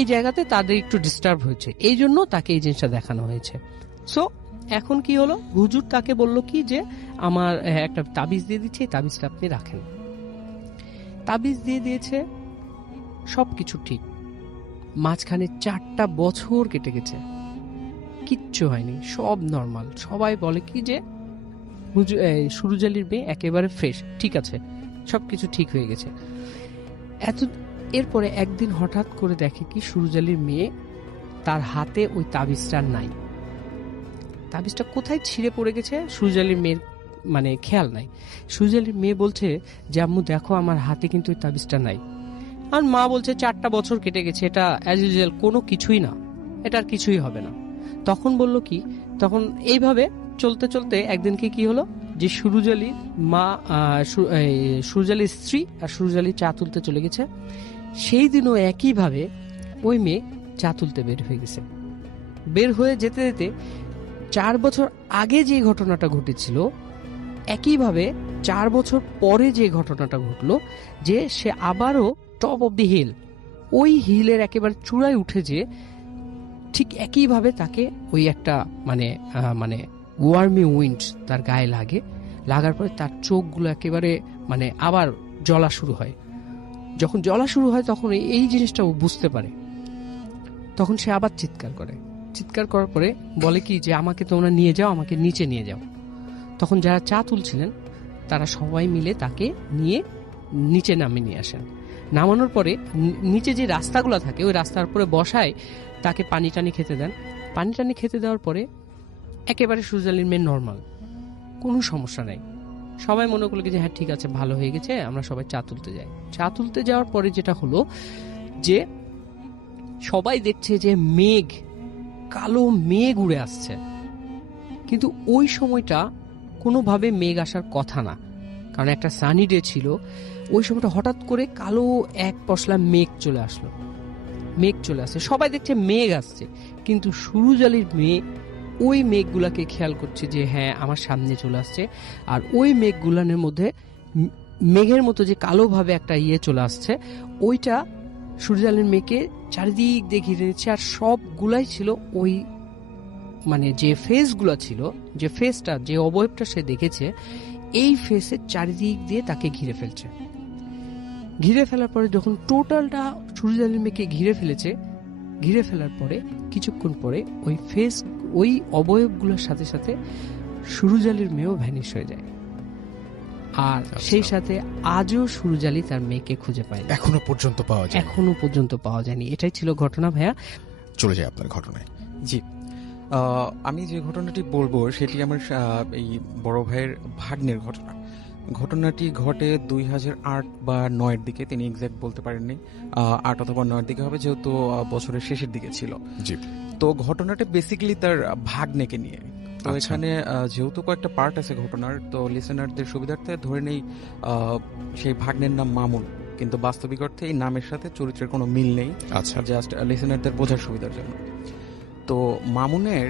এই জায়গাতে তাদের একটু ডিস্টার্ব হয়েছে, এই জন্য তাকে এই জিনিসটা দেখানো হয়েছে। সো এখন কি হলো, হুজুর তাকে বলল কি যে আমার একটা তাবিজ দিয়ে দিচ্ছে, এই তাবিজটা আপনি রাখেন। তাবিজ দিয়ে দিয়েছে, সবকিছু ঠিক। মাঝখানে 4টা বছর কেটে গেছে, কিচ্ছু হয়নি, সব নর্মাল। সবাই বলে কি যে সুরুজ আলীর মেয়ে একেবারে ফ্রেশ, ঠিক আছে, সবকিছু ঠিক হয়ে গেছে। এরপরে একদিন হঠাৎ করে দেখে কি সুরুজ আলীর মেয়ে, তার হাতে ওই তাবিজটা নাই। তাবিজটা কোথায় ছিঁড়ে পড়ে গেছে সুরুজ আলীর মেয়ের মানে খেয়াল নাই। সুরুজ আলীর মেয়ে বলছে যে আম্মু দেখো আমার হাতে কিন্তু ওই তাবিজটা নাই। আর মা বলছে 4টা বছর কেটে গেছে, এটা অ্যাজ ইউজুয়াল কোনো কিছুই না, এটা আর কিছুই হবে না। তখন বলল কি, তখন এইভাবে চলতে চলতে একদিনকে কি হলো যে সুরুজ আলীর মা, সুরুজ আলীর স্ত্রী আর সুরুজ আলী চা তুলতে চলে গেছে। সেই দিনও একইভাবে ওই মেয়ে চা তুলতে বের হয়ে গেছে। বের হয়ে যেতে যেতে 4 বছর আগে যে ঘটনাটা ঘটেছিল, একইভাবে 4 বছর পরে যে ঘটনাটা ঘটলো, যে সে আবারও টপ অফ দি হিল, ওই হিলের একেবারে চূড়ায় উঠে, যে ঠিক একইভাবে তাকে ওই একটা মানে ওয়ার্মি উইন্ড তার গায়ে লাগার পরে তার চোখগুলো একেবারে মানে আবার জ্বলা শুরু হয়। যখন জ্বলা শুরু হয় তখন এই জিনিসটা ও বুঝতে পারে, তখন সে আবার চিৎকার করে। চিৎকার করার পরে বলে কি যে আমাকে তোমরা নিয়ে যাও, আমাকে নিচে নিয়ে যাও। তখন যারা চা তুলছিলেন তারা সবাই মিলে তাকে নিয়ে নিচে নামিয়ে নিয়ে আসেন। নামানোর পরে নিচে যে রাস্তাগুলো থাকে ওই রাস্তার উপরে বসায় তাকে পানি টানি খেতে দেন। পানি টানি খেতে দেওয়ার পরে একেবারে সুরুজ আলীর মেয়ে নর্মাল, কোনো সমস্যা নাই। সবাই মনে করলো যে হ্যাঁ ঠিক আছে, ভালো হয়ে গেছে, আমরা সবাই চা তুলতে যাই। চা তুলতে যাওয়ার পরে যেটা হলো যে সবাই দেখছে যে মেঘ, কালো মেঘ উড়ে আসছে, কিন্তু ওই সময়টা কোনোভাবে মেঘ আসার কথা না, কারণ একটা সানি ডে ছিল। ওই সময়টা হঠাৎ করে কালো এক পশলা মেঘ চলে আসলো। মেঘ চলে আসছে, সবাই দেখছে মেঘ আসছে, কিন্তু সুরুজ আলীর মেয়ে ওই মেঘগুলাকে খেয়াল করছে যে হ্যাঁ আমার সামনে চলে আসছে। আর ওই মেঘগুলানের মধ্যে মেঘের মতো যে কালো ভাবে একটা ইয়ে চলে আসছে, ওইটা সূর্যালের মেয়েকে চারিদিক দিয়ে ঘিরে নিচ্ছে। আর সবগুলাই ছিল ওই মানে যে ফেসগুলো ছিল, যে ফেসটা, যে অবয়বটা সে দেখেছে, এই ফেসের চারিদিক দিয়ে তাকে ঘিরে ফেলছে। ঘিরে ফেলার পরে যখন টোটালটা সূর্যালের মেয়েকে ঘিরে ফেলেছে, ঘিরে ফেলার পরে কিছুক্ষণ পরে ওই ফেস, ওই অবয়বগুলোর সাথে সাথে সুরুজালির মেয়েও ভ্যানিশ হয়ে যায়। আর সেই সাথে আজও সুরুজালি তার মেয়েকে খুঁজে পায় না, এখনো পর্যন্ত পাওয়া যায়? এখনো পর্যন্ত পাওয়া যায়নি। এটাই ছিল ঘটনা ভাইয়া। চলে যায় আপনার ঘটনায়। জি, আমি যে ঘটনাটি বলবো সেটি আমার এই বড় ভাইয়ের ভাগ্নের ঘটনা। ঘটনাটি ঘটে 2008 বা 9-এর দিকে, তিনি এক্সাক্ট বলতে পারেননি, 8 অথবা 9-এর দিকে হবে, যেহেতু বছরের শেষের দিকে ছিল। জি। তো ঘটনাটা বেসিক্যালি তার ভাগ্নেকে নিয়ে। তো আচ্ছা। এখানে যেহেতু কয়েকটা পার্ট আছে ঘটনার, তো লিসেনারদের সুবিধার্থে ধরে নেই সেই ভাগ্নের নাম মামুন, কিন্তু বাস্তবিক অর্থে এই নামের সাথে চরিত্রের কোনো মিল নেই, আচ্ছা। জাস্ট লিসেনারদের বোঝার সুবিধার জন্য। তো মামুনের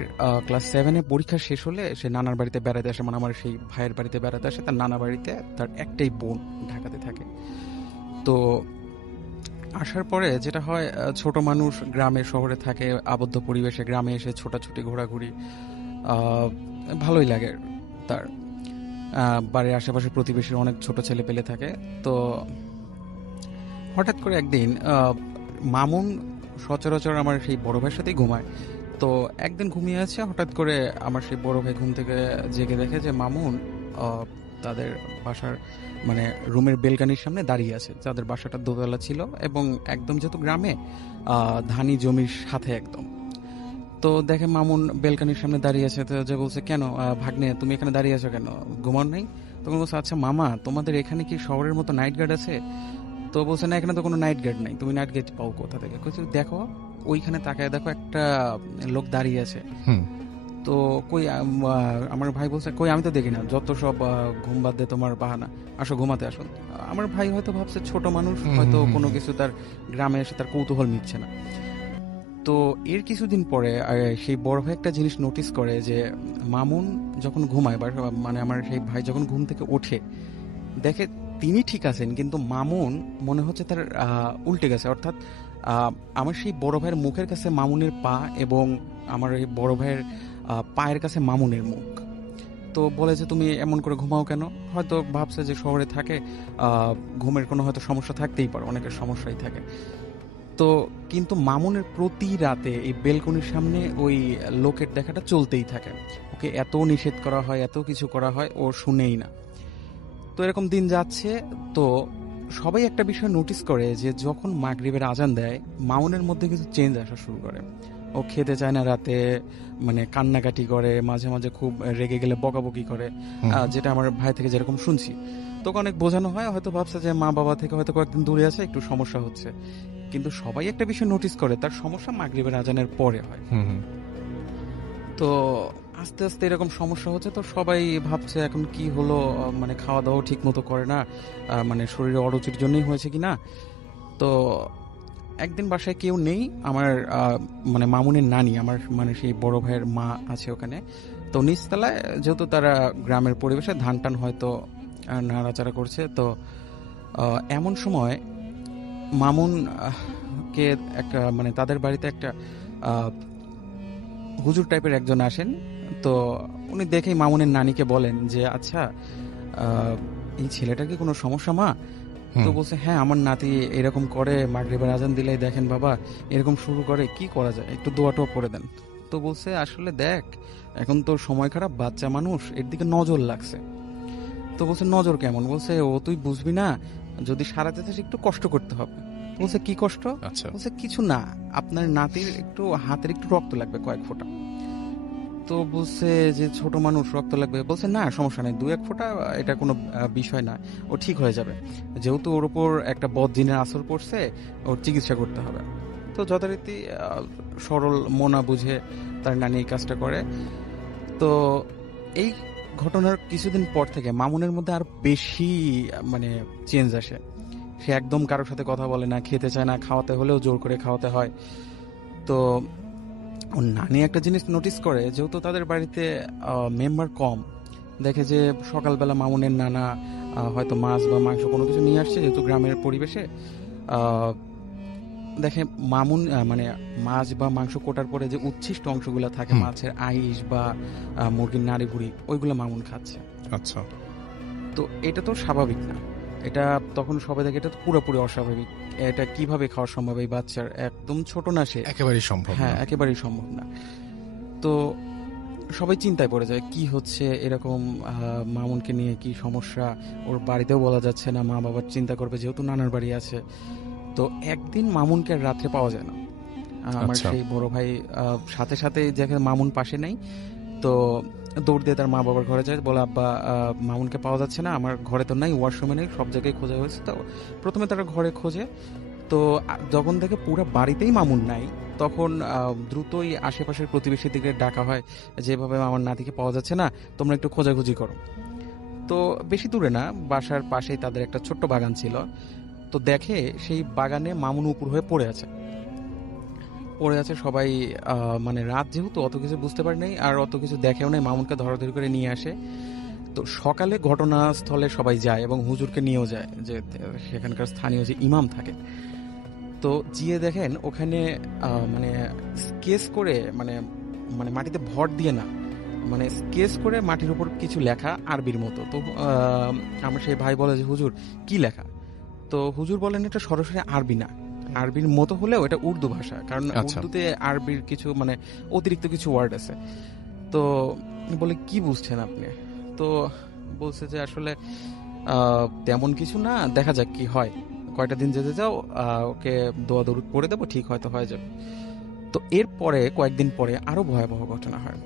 ক্লাস 7-এ পরীক্ষা শেষ হলে সে নানার বাড়িতে বেড়াতে আসে, মানে আমার সেই ভাইয়ের বাড়িতে বেড়াতে আসে। তার নানা বাড়িতে তার একটাই বোন ঢাকাতে থাকে। তো আসার পরে যেটা হয়, ছোট মানুষ গ্রামে শহরে থাকে, আবদ্ধ পরিবেশে, গ্রামে এসে ছোটাছুটি ঘোরাঘুরি ভালোই লাগে তার। বাড়ির আশেপাশে প্রতিবেশীর অনেক ছোট ছেলে পেলে থাকে। তো হঠাৎ করে একদিন মামুন সচরাচর আমার সেই বড় ভাইয়ের সাথেই ঘুমায়। তো একদিন ঘুমিয়ে আছে, হঠাৎ করে আমার সেই বড় ভাই ঘুম থেকে জেগে দেখে যে মামুন তাদের বাসার মানে রুমের বেলকানির সামনে দাঁড়িয়ে আছে। যাদের বাসাটা দোতলা ছিল এবং একদম যেহেতু গ্রামে ধানি জমির সাথে একদম। তো দেখে মামুন বেলকানির সামনে দাঁড়িয়ে আছে। তো যে বলছে, কেন ভাগ্নে তুমি এখানে দাঁড়িয়ে আছো কেন, ঘুমাও নাই? তখন বলছে, আচ্ছা মামা, তোমাদের এখানে কি শহরের মতো নাইট গার্ড আছে? তো বলছে, না, এখানে তো কোনো নাইট গার্ড নাই, তুমি নাইট গার্ড পাও কোথা থেকে? দেখো ওইখানে তাকায় দেখো, একটা লোক দাঁড়িয়ে আছে। তো কই আমার ভাই বলছে, কই আমি তো দেখি না, যত সব ঘুম বাদ দিয়ে তোমার বাহানা, আসো ঘুমাতে আসো। আমার ভাই হয়তো ভাবছে ছোট মানুষ, হয়তো কোনো কিছু তার গ্রামে এসে তার কৌতূহল মিটছে না। তো এর কিছুদিন পরে সেই বড় ভাই একটা জিনিস নোটিস করে যে মামুন যখন ঘুমায়, বা মানে আমার সেই ভাই যখন ঘুম থেকে ওঠে, দেখে তিনি ঠিক আছেন, কিন্তু মামুন মনে হচ্ছে তার উল্টে গেছে। অর্থাৎ আমার সেই বড় ভাইয়ের মুখের কাছে মামুনের পা, এবং আমার এই বড় ভাইয়ের পায়ের কাছে মামুনের মুখ। তো বলে যে, তুমি এমন করে ঘুমাও কেন? হয়তো ভাবছে যে শহরে থাকে, ঘুমের কোনো হয়তো সমস্যা থাকতেই পারে, অনেকের সমস্যাই থাকে। তো কিন্তু মামুনের প্রতি রাতে এই বেলকনির সামনে ওই লোকের দেখাটা চলতেই থাকে। ওকে এত নিষেধ করা হয়, এত কিছু করা হয়, ও শুনেই না। তো এরকম দিন যাচ্ছে। তো সবাই একটা বিষয় নোটিস করে যে যখন মাগরিবের আজান দেয়, মামুনের মধ্যে কিছু চেঞ্জ আসা শুরু করে। ও খেতে চায় না রাতে, মানে কান্নাকাটি করে, মাঝে মাঝে খুব রেগে গেলে বকাবকি করে, যেটা আমার ভাই থেকে যেরকম শুনছি। তোকে অনেক বোঝানো হয়, হয়তো ভাবছে যে মা বাবা থেকে হয়তো কয়েকদিন দূরে আছে, একটু সমস্যা হচ্ছে। কিন্তু সবাই একটা বিষয় নোটিস করে, তার সমস্যা মাগরিবের আজানের পরে হয়। তো আস্তে আস্তে এরকম সমস্যা হচ্ছে। তো সবাই ভাবছে এখন কি হলো, মানে খাওয়া দাওয়া ঠিক মতো করে না, মানে শরীরে অরুচির জন্যই হয়েছে কিনা। তো একদিন বাসায় কেউ নেই, আমার মানে মামুনের নানি, আমার মানে সেই বড় ভাইয়ের মা আছে ওখানে। তো নিচতলায় যেহেতু তারা গ্রামের পরিবেশে ধান টান হয়তো নাড়াচাড়া করছে। তো এমন সময় মামুন কে একটা মানে তাদের বাড়িতে একটা হুজুর টাইপের একজন আসেন। তো উনি দেখেই মামুনের নানিকে বলেন যে, আচ্ছা এই ছেলেটার কি কোনো সমস্যা মা? তো বলছে, হ্যাঁ আমার নাতি এরকম করে, মাগরিবের আজান দিলেই দেখেন বাবা এরকম শুরু করে, কি করা যায়, একটু দোয়া টোয়া করে দেন। তো বলছে, আসলে দেখ এখন তোর সময় খারাপ, বাচ্চা মানুষ, এর দিকে নজর লাগছে। তো বলছে, নজর কেমন? বলছে, ও তুই বুঝবি না, যদি সারাতে চাস একটু কষ্ট করতে হবে। বলছে, কি কষ্ট? বলছে, কিছু না, আপনার নাতির একটু হাতের একটু রক্ত লাগবে, কয়েক ফোঁটা। তো বলছে যে ছোট মানুষ, রক্ত লাগবে? বলছে, না সমস্যা নেই, 2-1 ফোঁটা, এটা কোনো বিষয় না, ও ঠিক হয়ে যাবে। যেহেতু ওর উপর একটা বদজিনের আসর পড়ছে, ওর চিকিৎসা করতে হবে। তো যথারীতি সরল মনা বুঝে তার নানি এই কাজটা করে। তো এই ঘটনার কিছুদিন পর থেকে মামুনের মধ্যে আর বেশি মানে চেঞ্জ আসে। সে একদম কারোর সাথে কথা বলে না, খেতে চায় না, খাওয়াতে হলেও জোর করে খাওয়াতে হয়। তো ওর নানি একটা জিনিস নোটিস করে, যেহেতু তাদের বাড়িতে মেম্বার কম, দেখে যে সকালবেলা মামুনের নানা হয়তো মাছ বা মাংস কোনো কিছু নিয়ে আসছে, যেহেতু গ্রামের পরিবেশে আহ, দেখে মামুন মানে মাছ বা মাংস কোটার পরে যে উচ্ছিষ্ট অংশগুলো থাকে, মাছের আইস বা মুরগির নাড়ি ভুড়ি, ওইগুলো মামুন খাচ্ছে। আচ্ছা। তো এটা তো স্বাভাবিক না, এটা তখন সবাই দেখে এটা তো পুরোপুরি অস্বাভাবিক। এটা কিভাবে খাওয়া সম্ভব এই বাচ্চার, একদম ছোট না সে, একেবারেই সম্ভব না। হ্যাঁ একেবারেই সম্ভব না। তো সবাই চিন্তায় পড়ে যায় কি হচ্ছে, এরকম মামুনকে নিয়ে কি সমস্যা, ওর বাড়িতেও বলা যাচ্ছে না, মা বাবার চিন্তা করবে যেহেতু নানার বাড়ি আছে। তো একদিন মামুনকে আর রাত্রে পাওয়া যায় না। আমার আচ্ছা। সেই বড় ভাই সাথে সাথে দেখে মামুন পাশে নেই, তো দৌড় দিয়ে তার মা বাবার ঘরে যায়, বলে আব্বা মামুনকে পাওয়া যাচ্ছে না, আমার ঘরে তো নাই, ওয়াশরুমে নেই, সব জায়গায় খোঁজা হয়েছে। তো প্রথমে তারা ঘরে খোঁজে, তো যখন দেখে পুরো বাড়িতেই মামুন নাই, তখন দ্রুতই আশেপাশের প্রতিবেশীদেরকে ডাকা হয়, যেভাবে আমার নাতিকে পাওয়া যাচ্ছে না, তোমরা একটু খোঁজাখুঁজি করো। তো বেশি দূরে না, বাসার পাশেই তাদের একটা ছোট্ট বাগান ছিল। তো দেখে সেই বাগানে মামুন উপর হয়ে পড়ে আছে। সবাই মানে রাত যেহেতু অত কিছু বুঝতে পারে নাই আর অত কিছু দেখেও নাই, মামুনকে ধরাধরি করে নিয়ে আসে। তো সকালে ঘটনাস্থলে সবাই যায় এবং হুজুরকে নিয়েও যায়, যে সেখানকার স্থানীয় যে ইমাম থাকে। তো গিয়ে দেখেন ওখানে মানে স্কেচ করে, মানে মানে মাটিতে ভর দিয়ে না, মানে স্কেচ করে মাটির উপর কিছু লেখা আরবির মতো। তো আমার সেই ভাই বলে যে হুজুর কি লেখা? তো হুজুর বলেন এটা সরাসরি আরবি না, আরবির মতো হলেও এটা উর্দু ভাষা, কারণ আচ্ছা। উর্দুতে আরবির কিছু মানে অতিরিক্ত কিছু ওয়ার্ড আছে। তো বলে কি বুঝছেন আপনি? তো বলছে যে আসলে তেমন কিছু না, দেখা যাক কি হয়, কয়টা দিন যেতে যাও, ওকে দোয়া দরুদ পড়ে দেবো, ঠিক হয়তো হয়ে যাবে। তো এরপরে কয়েকদিন পরে আরো ভয়াবহ ঘটনা হয়।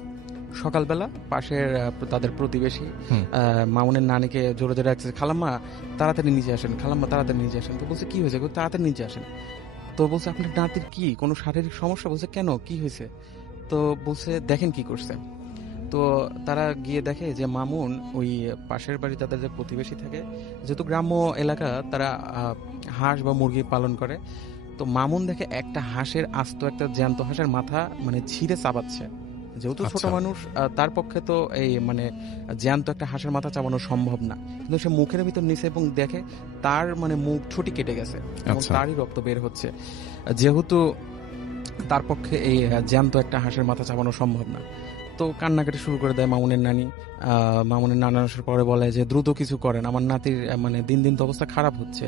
সকালবেলা পাশের তাদের প্রতিবেশী হুম। মামুনের নানিকে জোরে জোরে ডাকছে, খালাম্মা তাড়াতাড়ি নিচে আসেন, খালাম্মা তাড়াতাড়ি নিচে আসেন। তো বলছে কি হয়েছে? তাড়াতাড়ি নিচে আসেন। তো বলছে আপনার নাতির কি কোনো শারীরিক সমস্যা? বলছে কেন, কি হয়েছে? তো বলছে দেখেন কি করছে। তো তারা গিয়ে দেখে যে মামুন ওই পাশের বাড়ি তাদের যে প্রতিবেশী থাকে, যেহেতু গ্রাম্য এলাকা, তারা হাঁস বা মুরগি পালন করে। তো মামুন দেখে একটা হাঁসের আস্ত, একটা জ্যান্ত হাঁসের মাথা মানে ছিঁড়ে চাবাচ্ছে। যেহেতু ছোট আচ্ছা। মানুষ, তার পক্ষে তো এই মানে জ্যান্ত একটা হাঁসের মাথা চাবানো সম্ভব না, কিন্তু সে মুখের ভিতর নিছে এবং দেখে তার মানে মুখ ছুটি কেটে গেছে এবং আচ্ছা। তারই রক্ত বের হচ্ছে। যেহেতু তার পক্ষে এই জ্যান্ত একটা হাঁসের মাথা চাবানো সম্ভব না, তো কান্নাকাটি শুরু করে দেয় মামুনের নানি। মামুনের নানা আসার পরে বলে যে দ্রুত কিছু করেন, আমার নাতির মানে দিন দিন তো অবস্থা খারাপ হচ্ছে।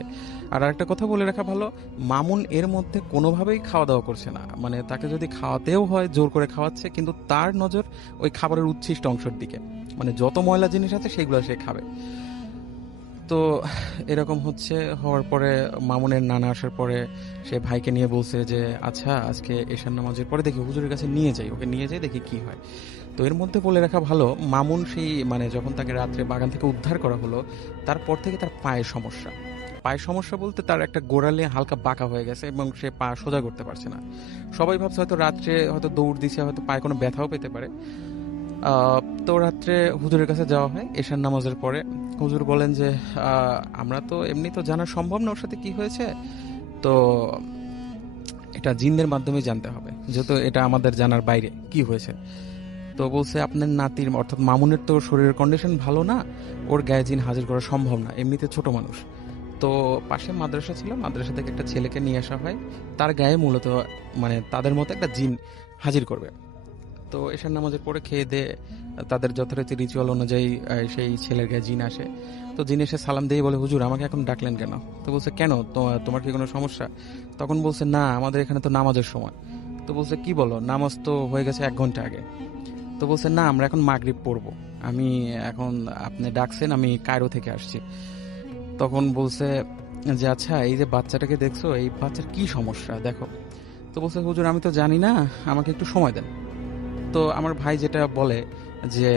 আর একটা কথা বলে রাখা ভালো, মামুন এর মধ্যে কোনোভাবেই খাওয়া দাওয়া করছে না, মানে তাকে যদি খাওয়াতেও হয় জোর করে খাওয়াচ্ছে, কিন্তু তার নজর ওই খাবারের উচ্ছিষ্ট অংশের দিকে, মানে যত ময়লা জিনিস আছে সেগুলো সে খাবে। তো এরকম হওয়ার পরে মামুনের নানা আসার পরে সে ভাইকে নিয়ে বলছে যে আচ্ছা আজকে এশার নামাজের পরে দেখি হুজুরের কাছে নিয়ে যাই, ওকে নিয়ে যাই, দেখি কি হয়। তো এর মধ্যে বলে রাখা ভালো, মামুন সেই মানে যখন তাকে রাত্রে বাগান থেকে উদ্ধার করা হলো, তারপর থেকে তার পায়ের সমস্যা বলতে তার একটা গোড়ালে হালকা বাঁকা হয়ে গেছে এবং সে পা সোজা করতে পারছে না। সবাই ভাবছে হয়তো রাত্রে হয়তো দৌড় দিছে, হয়তো পায়ে কোনো ব্যথাও পেতে পারে। তো রাত্রে হুজুরের কাছে যাওয়া হয় এশার নামাজের পরে। হুজুর বলেন যে আমরা তো এমনি তো জানা সম্ভব না ওর সাথে কি হয়েছে, তো এটা জিনদের মাধ্যমে জানতে হবে, যেহেতু এটা আমাদের জানার বাইরে কি হয়েছে। তো বলছে আপনার নাতির অর্থাৎ মামুনের তো শরীরের কন্ডিশন ভালো না, ওর গায়ে জিন হাজির করা সম্ভব না, এমনিতে ছোট মানুষ। তো পাশে মাদ্রাসা ছিল, মাদ্রাসা থেকে একটা ছেলেকে নিয়ে আসা হয়, তার গায়ে মূলত মানে তাদের মতো একটা জিন হাজির করবে। তো এশার নামাজের পরে খেয়ে দিয়ে তাদের যথারীতি রিচুয়াল অনুযায়ী সেই ছেলের গায়ে জিন আসে। তো জিন এসে সালাম দিয়ে বলে হুজুর আমাকে এখন ডাকলেন কেন? তো বলছে কেন, তোমার কি কোনো সমস্যা? তখন বলছে না আমাদের এখানে তো নামাজের সময়। তো বলছে কি বলো, নামাজ তো হয়ে গেছে 1 ঘন্টা আগে। তো বলছে না আমরা এখন মাগরিব পড়বো, আমি এখন আপনি ডাকছেন, আমি কায়রো থেকে আসছি। তখন বলছে যে আচ্ছা এই যে বাচ্চাটাকে দেখছো, এই বাচ্চার কি সমস্যা দেখো। তো বলছে হুজুর আমি তো জানি না, আমাকে একটু সময় দেন। তো আমার ভাই যেটা বলে যে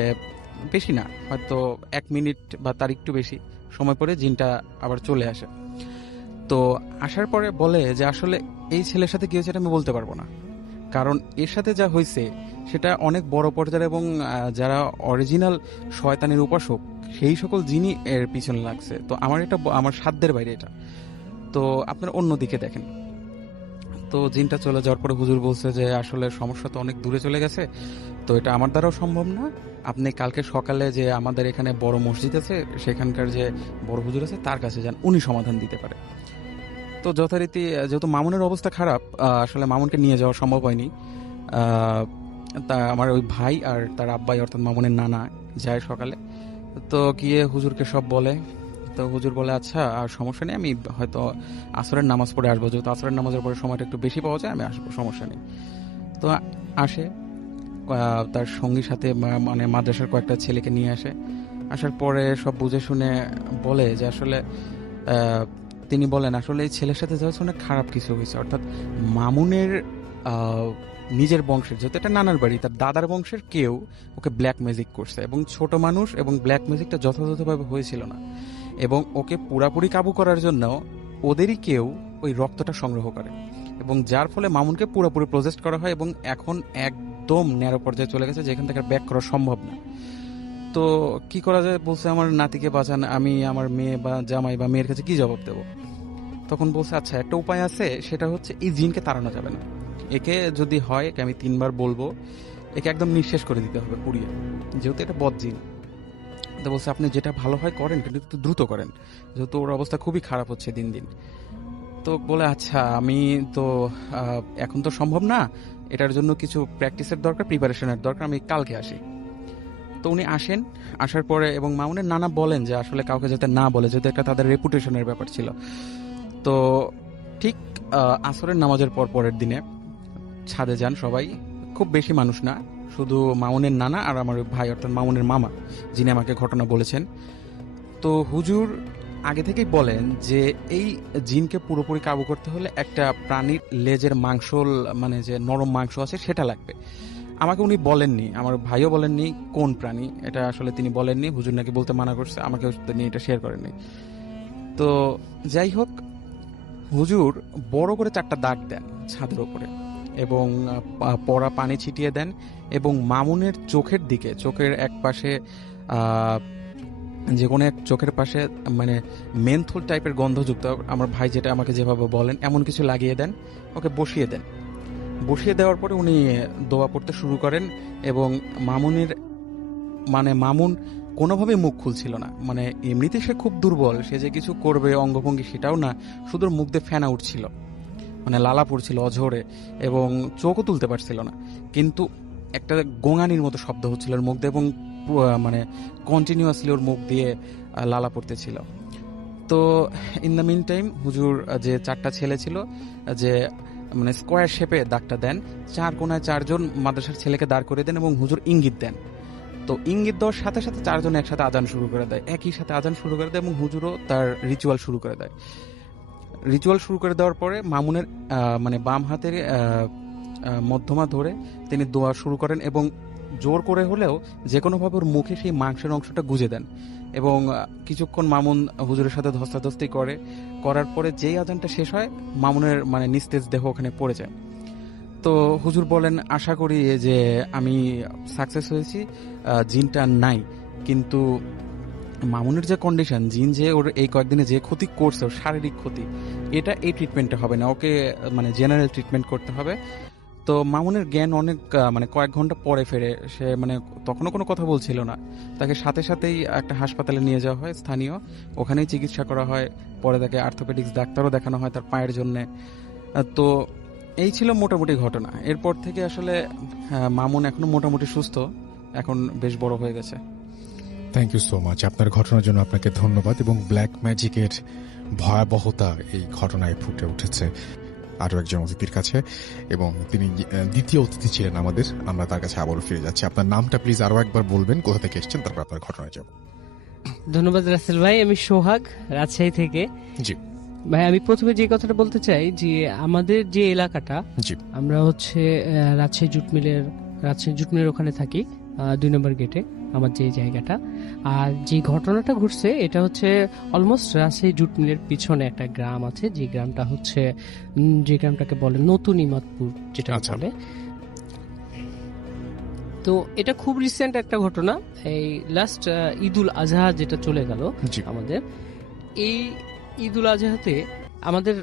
বেশি না, হয়তো 1 মিনিট বা তার একটু বেশি সময় পরে জিনটা আবার চলে আসে। তো আসার পরে বলে যে আসলে এই ছেলের সাথে কি হয়েছে এটা আমি বলতে পারবো না, কারণ এর সাথে যা হয়েছে সেটা অনেক বড় পর্যায়ে এবং যারা অরিজিনাল শয়তানের উপাসক সেই সকল জিনই এর পিছনে লাগছে। তো আমার এটা আমার সাধ্যের বাইরে এটা, তো আপনারা অন্যদিকে দেখেন। তো তো জিনটা চলে যাওয়ার পরে হুজুর বলছে যে আসলে সমস্যা তো অনেক দূরে চলে গেছে, তো এটা আমার দ্বারাও সম্ভব না। আপনি কালকে সকালে যে আমাদের এখানে বড় মসজিদ আছে, সেখানকার যে বড় হুজুর আছে তার কাছে যান, উনি সমাধান দিতে পারে। তো যথারীতি যেহেতু মামুনের অবস্থা খারাপ, আসলে মামুনকে নিয়ে যাওয়া সম্ভব হয়নি। আহ, তা আমার ওই ভাই আর তার আব্বাই অর্থাৎ মামুনের নানা যায় সকালে। তো গিয়ে হুজুরকে সব বলে। তো হুজুর বলে আচ্ছা আর সমস্যা নেই, আমি হয়তো আসরের নামাজ পড়ে আসবো, যেহেতু আসরের নামাজের পরে সময়টা একটু বেশি পাওয়া যায়, আমি আসবো, সমস্যা নেই। তো আসে, তার সঙ্গীর সাথে মানে মাদ্রাসার কয়েকটা ছেলেকে নিয়ে আসে। আসার পরে সব বুঝে শুনে বলে যে আসলে তিনি বলেন আসলে এই ছেলের সাথে যাওয়া অনেক খারাপ কিছু হয়েছে, অর্থাৎ মামুনের নিজের বংশের, যেহেতু এটা নানার বাড়ি, তার দাদার বংশের কেউ ওকে ব্ল্যাক ম্যাজিক করছে, এবং ছোট মানুষ, এবং ব্ল্যাক ম্যাজিকটা যথাযথভাবে হয়েছিল না, এবং ওকে পুরাপুরি কাবু করার জন্য ওদেরই কেউ ওই রক্তটা সংগ্রহ করে, এবং যার ফলে মামুনকে পুরোপুরি প্রজেস্ট করা হয়, এবং এখন একদম ন্যারো পর্যায়ে চলে গেছে, যেখান থেকে ব্যাক করা সম্ভব না। তো কি করা যায়, বলছে আমার নাতিকে বাঁচান, আমি আমার মেয়ে বা জামাই বা মেয়ের কাছে কি জবাব দেব? তখন বলছে আচ্ছা একটা উপায় আছে, সেটা হচ্ছে এই জিনকে তাড়ানো যাবে না, একে যদি হয় একে আমি 3 বার বলবো, একে একদম নিঃশেষ করে দিতে হবে পুড়িয়ে, যেহেতু এটা বদ জিন। তো বলছে আপনি যেটা ভালো হয় করেন, কিন্তু একটু দ্রুত করেন, যেহেতু ওর অবস্থা খুবই খারাপ হচ্ছে দিন দিন। তো বলে আচ্ছা আমি তো এখন তো সম্ভব না, এটার জন্য কিছু প্র্যাকটিসের দরকার, প্রিপারেশনের দরকার, আমি কালকে আসি। তো উনি আসেন, আসার পরে এবং মামুনের নানা বলেন যে আসলে কাউকে যাতে না বলে, যেহেতু একটা তাদের রেপুটেশনের ব্যাপার ছিল। তো ঠিক আসরের নামাজের পর পরের দিনে ছাদে যান সবাই, খুব বেশি মানুষ না, শুধু মামুনের নানা আর আমার ভাই অর্থাৎ মামুনের মামা, যিনি আমাকে ঘটনা বলেছেন। তো হুজুর আগে থেকেই বলেন যে এই জিনকে পুরোপুরি কাবু করতে হলে একটা প্রাণীর লেজের মাংস, মানে যে নরম মাংস আছে সেটা লাগবে। আমাকে উনি বলেননি, আমার ভাইও বলেননি কোন প্রাণী, এটা আসলে তিনি বলেননি, হুজুর নাকি বলতে মানা করছে, আমাকে নিয়ে এটা শেয়ার করেননি। তো যাই হোক, হুজুর বড় করে 4টা দাগ দেন ছাদের উপরে, এবং পড়া পানি ছিটিয়ে দেন, এবং মামুনের চোখের দিকে, চোখের এক পাশে যে কোনো এক চোখের পাশে মানে মেন্থল টাইপের গন্ধযুক্ত, আমার ভাই যেটা আমাকে যেভাবে বলেন এমন কিছু লাগিয়ে দেন, ওকে বসিয়ে দেন। বসিয়ে দেওয়ার পরে উনি দোয়া পড়তে শুরু করেন, এবং মামুনের মানে মামুন কোনোভাবেই মুখ খুলছিল না, মানে এমনিতে সে খুব দুর্বল, সে যে কিছু করবে অঙ্গভঙ্গি সেটাও না, শুধু মুখ দিয়ে ফেনা উঠছিল, মানে লালা পড়ছিল অঝরে, এবং চোখও তুলতে পারছিল না, কিন্তু একটা গোঙানির মতো শব্দ হচ্ছিল ওর মুখ দিয়ে, এবং মানে কন্টিনিউয়াসলি ওর মুখ দিয়ে লালা পড়তেছিল। তো ইন দ্য মিন টাইম হুজুর যে 4টা ছেলে ছিল, যে মানে স্কোয়ার শেপে দাগটা দেন, 4 কোণায় 4জন মাদ্রাসার ছেলেকে দাঁড় করে দেন, এবং হুজুর ইঙ্গিত দেন। তো ইঙ্গিত দেওয়ার সাথে সাথে 4জন একসাথে আজান শুরু করে দেয়, একই সাথে আজান শুরু করে দেয়, এবং হুজুরও তার রিচুয়াল শুরু করে দেয়। রিচুয়াল শুরু করে দেওয়ার পরে মামুনের মানে বাম হাতের মধ্যমা ধরে তিনি দোয়া শুরু করেন, এবং জোর করে হলেও যে কোনোভাবে ওর মুখে সেই মাংসের অংশটা গুজে দেন, এবং কিছুক্ষণ মামুন হুজুরের সাথে ধস্তাধস্তি করার পরে যেই আজানটা শেষ হয়, মামুনের মানে নিস্তেজ দেহ ওখানে পড়ে যায়। তো হুজুর বলেন আশা করি যে আমি সাকসেস হয়েছি, জিনটা নাই, কিন্তু মামুনের যে কন্ডিশন, জিন যে ওর এই কয়েকদিনে যে ক্ষতি করছে, ওর শারীরিক ক্ষতি, এটা এই ট্রিটমেন্টে হবে না, ওকে মানে জেনারেল ট্রিটমেন্ট করতে হবে। তো মামুনের জ্ঞান অনেক মানে কয়েক ঘন্টা পরে ফেরে, সে মানে তখনও কোনো কথা বলছিল না, তাকে সাথে সাথেই একটা হাসপাতালে নিয়ে যাওয়া হয় স্থানীয়, ওখানেই চিকিৎসা করা হয়, পরে তাকে অর্থোপেডিক্স ডাক্তারও দেখানো হয় তার পায়ের জন্যে। তো এই ছিল মোটামুটি ঘটনা। এরপর থেকে আসলে মামুন এখনো মোটামুটি সুস্থ, এখন বেশ বড় হয়ে গেছে। থ্যাংক ইউ সো মাচ, আপনার ঘটনার জন্য আপনাকে ধন্যবাদ। এবং ব্ল্যাক ম্যাজিকের ভয়াবহতা এই ঘটনায় ফুটে উঠেছে আরো একজন অতিথির কাছে, এবং তিনি দ্বিতীয় অতিথি ছিলেন আমাদের। আমরা তার কাছে আবারও ফিরে যাচ্ছি। আপনার নামটা প্লিজ আরো একবার বলবেন, কোথা থেকে এসেছেন, তারপর আপনার ঘটনায় যাব। ধন্যবাদ রাসেল ভাই, আমি সোহাগ, রাজশাহী থেকে। জি ভাই, আমি প্রথমে যে কথাটা বলতে চাই যে আমাদের যে এলাকাটা, জি আমরা হচ্ছে রাজশাহী জুটমিলের ওখানে থাকি, 2 নম্বর গেটে আমার যে জায়গাটা। আর যে ঘটনাটা ঘটছে এটা হচ্ছে অলমোস্ট রাজশাহী জুটমিলের পিছনে একটা গ্রাম আছে, যে গ্রামটা হচ্ছে যে গ্রামটাকে বলে নতুন ইমাদপুর যেটা বলে। তো এটা খুব রিসেন্ট একটা ঘটনা, এই লাস্ট ঈদুল আজহা যেটা চলে গেল আমাদের, এই ঈদুল আজহাতে আমাদের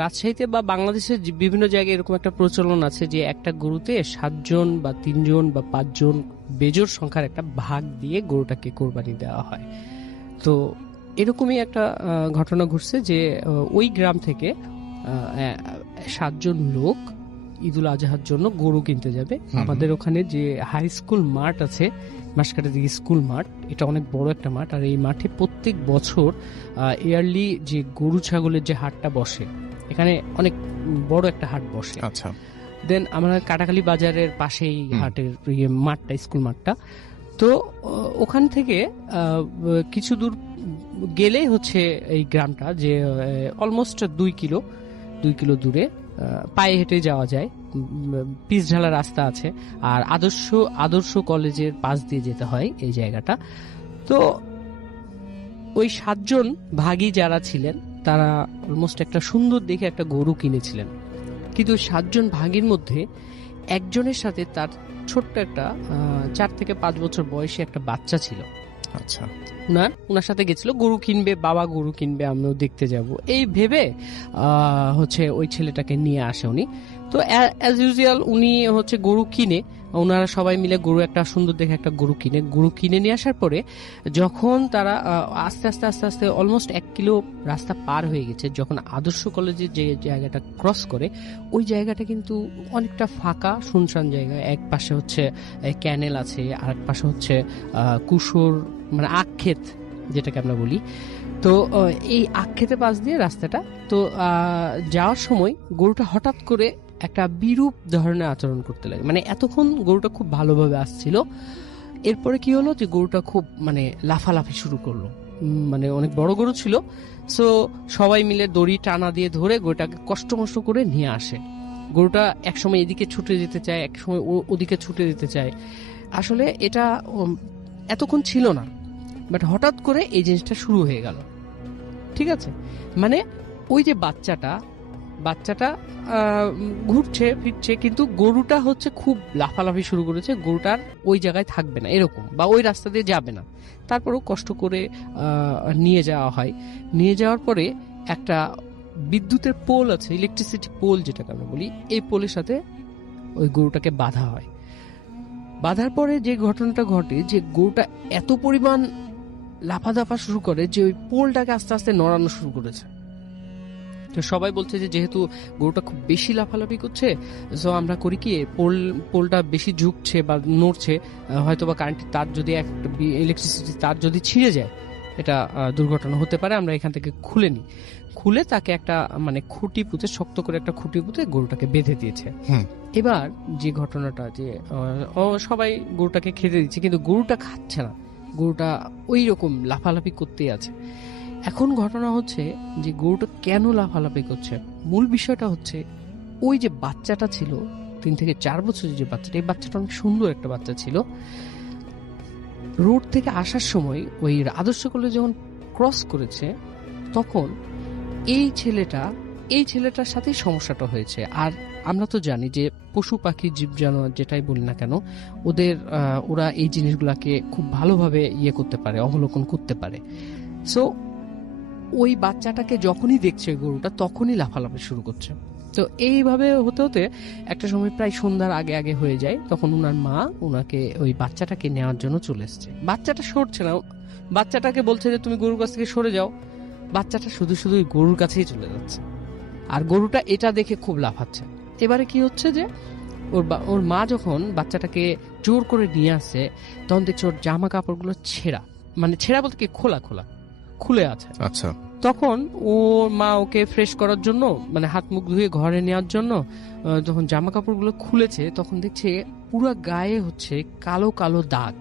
রাজশাহীতে বা বাংলাদেশের বিভিন্ন জায়গায় এরকম একটা প্রচলন আছে যে একটা গরুতে 7 জন বা 3 জন বা 5 জন বেজোড় সংখ্যার একটা ভাগ দিয়ে গরুটাকে কোরবানি দেওয়া হয়। তো এরকমই একটা ঘটনা ঘটছে যে ওই গ্রাম থেকে 7 জন লোক ঈদুল আজহার জন্য গরু কিনতে যাবে। আমাদের ওখানে যে হাই স্কুল মাঠ আছে, মাসকাটের দিকে স্কুল মাঠ, এটা অনেক বড় একটা মাঠ। আর এই মাঠে প্রত্যেক বছর ইয়ারলি যে গরু ছাগলের যে হাটটা বসে, এখানে অনেক বড় একটা হাট বসে। আচ্ছা, দেন আমরা কাটাখালী বাজারের পাশেই হাটের মাঠটা, স্কুল মাঠটা। তো ওখান থেকে কিছু দূর গেলেই হচ্ছে এই গ্রামটা, যে অলমোস্ট 2 কিলো দূরে পায়ে হেঁটে যাওয়া যায়, পিচ ঢালা রাস্তা আছে। আর আদর্শ কলেজের পাশ দিয়ে যেতে হয় এই জায়গাটা। তো ওই 7 জন ভাগী যারা ছিলেন তারা অলমোস্ট একটা সুন্দর দেখে একটা গরু কিনেছিলেন। কিন্তু 7 জন ভাগীর মধ্যে একজনের সাথে তার ছোট্ট একটা 4 থেকে 5 বছর বয়সী একটা বাচ্চা ছিল। আচ্ছা, উনার সাথে গেছিল গরু কিনবে, বাবা গরু কিনবে, আমিও দেখতে যাব এই ভেবে হচ্ছে ওই ছেলেটাকে নিয়ে আসে উনি। তো অ্যাজ ইউজুয়াল উনি হচ্ছে গরু কিনে, ওনারা সবাই মিলে গরু একটা সুন্দর দেখে একটা গরু কিনে নিয়ে আসার পরে যখন তারা আস্তে আস্তে আস্তে আস্তে অলমোস্ট 1 কিলো রাস্তা পার হয়ে গেছে, যখন আদর্শ কলেজের যে জায়গাটা ক্রস করে, ওই জায়গাটা কিন্তু অনেকটা ফাঁকা শুনশান জায়গা। এক পাশে হচ্ছে ক্যানেল আছে, আর এক পাশে হচ্ছে কুসুর মানে আখক্ষেত যেটাকে আমরা বলি। তো এই আখক্ষেতের পাশ দিয়ে রাস্তাটা। তো যাওয়ার সময় গরুটা হঠাৎ করে একটা বিরূপ ধরনের আচরণ করতে লাগে। মানে এতক্ষণ গরুটা খুব ভালোভাবে আসছিল, এরপরে কি হলো যে গরুটা খুব মানে লাফালাফি শুরু করলো। মানে অনেক বড় গরু ছিল, সো সবাই মিলে দড়ি টানা দিয়ে ধরে গরুটাকে কষ্ট করে নিয়ে আসে। গরুটা একসময় এদিকে ছুটে যেতে চায়, একসময় ওদিকে ছুটে যেতে চায়। আসলে এটা এতক্ষণ ছিল না, বাট হঠাৎ করে এই জিনিসটা শুরু হয়ে গেল। ঠিক আছে, মানে ওই যে বাচ্চাটা ঘুরছে ফিরছে, কিন্তু গরুটা হচ্ছে খুব লাফালাফি শুরু করেছে। গরুটার ওই জায়গায় থাকবে না এরকম, বা ওই রাস্তা দিয়ে যাবে না। তারপরেও কষ্ট করে নিয়ে যাওয়া হয়। নিয়ে যাওয়ার পরে একটা বিদ্যুতের পোল আছে, ইলেকট্রিসিটি পোল যেটাকে আমরা বলি, এই পোলের সাথে ওই গরুটাকে বাঁধা হয়। বাঁধার পরে যে ঘটনাটা ঘটে, যে গরুটা এত পরিমাণ লাফাদাফা শুরু করে যে ওই পোলটাকে আস্তে আস্তে নড়ানো শুরু করেছে। তো সবাই বলছে যে যেহেতু গরুটা খুব বেশি লাফালাফি করছে, সো আমরা করি কি, পোলটা বেশি ঝুঁকছে বা নড়ছে, হয়তো বা কারেন্টের তার যদি ইলেকট্রিসিটি তার যদি ছিঁড়ে যায়, এটা দুর্ঘটনা হতে পারে। আমরা এখান থেকে খুলে তাকে একটা মানে খুঁটি পুঁতে, শক্ত করে একটা খুঁটি পুঁতে গরুটাকে বেঁধে দিয়েছে। এবার যে ঘটনাটা, যে সবাই গরুটাকে খেতে দিচ্ছে, কিন্তু গরুটা খাচ্ছে না, গরুটা ওই রকম লাফালাফি করতেই আছে। এখন ঘটনা হচ্ছে যে গরুটা কেন লাফালাফি করছে, মূল বিষয়টা হচ্ছে ওই যে বাচ্চাটা ছিল 3 থেকে 4 বছরের যে বাচ্চাটা, এই বাচ্চাটা অনেক সুন্দর একটা বাচ্চা ছিল। রোড থেকে আসার সময় ওই আদর্শ কলেজ যখন ক্রস করেছে, তখন এই ছেলেটার সাথে সমস্যাটা হয়েছে। আর আমরা তো জানি যে পশু পাখি জীব জানোয়ার যেটাই বলি না কেন, ওরা এই জিনিসগুলাকে খুব ভালোভাবে করতে পারে, অবলোকন করতে পারে। সো ওই বাচ্চাটাকে যখনই দেখছে গরুটা, তখনই লাফালাফি শুরু করছে। তো এইভাবে হতে হতে একটা সময় প্রায় সন্ধ্যার আগে হয়ে যায়। তখন ওনার মা ওনাকে ওই বাচ্চাটাকে নেওয়ার জন্য চলে এসছে। বাচ্চাটা সরছে না, বাচ্চাটাকে বলছে যে তুমি গরুর কাছ থেকে সরে যাও। বাচ্চাটা শুধু ওই গরুর কাছেই চলে যাচ্ছে, আর গরুটা এটা দেখে খুব লাফাচ্ছে। এবারে কি হচ্ছে যে ওর মা যখন বাচ্চাটাকে জোর করে নিয়ে আসছে, তখন দেখছে ওর জামা কাপড়গুলো ছেঁড়া, মানে ছেঁড়া বলতে কি খোলা খুলে আছে। আচ্ছা, তখন ওর মা ওকে ফ্রেশ করার জন্য, মানে হাত মুখ ধুয়ে ঘরে নেওয়ার জন্য যখন জামা কাপড়গুলো খুলেছে, তখন দেখছে পুরো গায়ে হচ্ছে কালো কালো দাগ।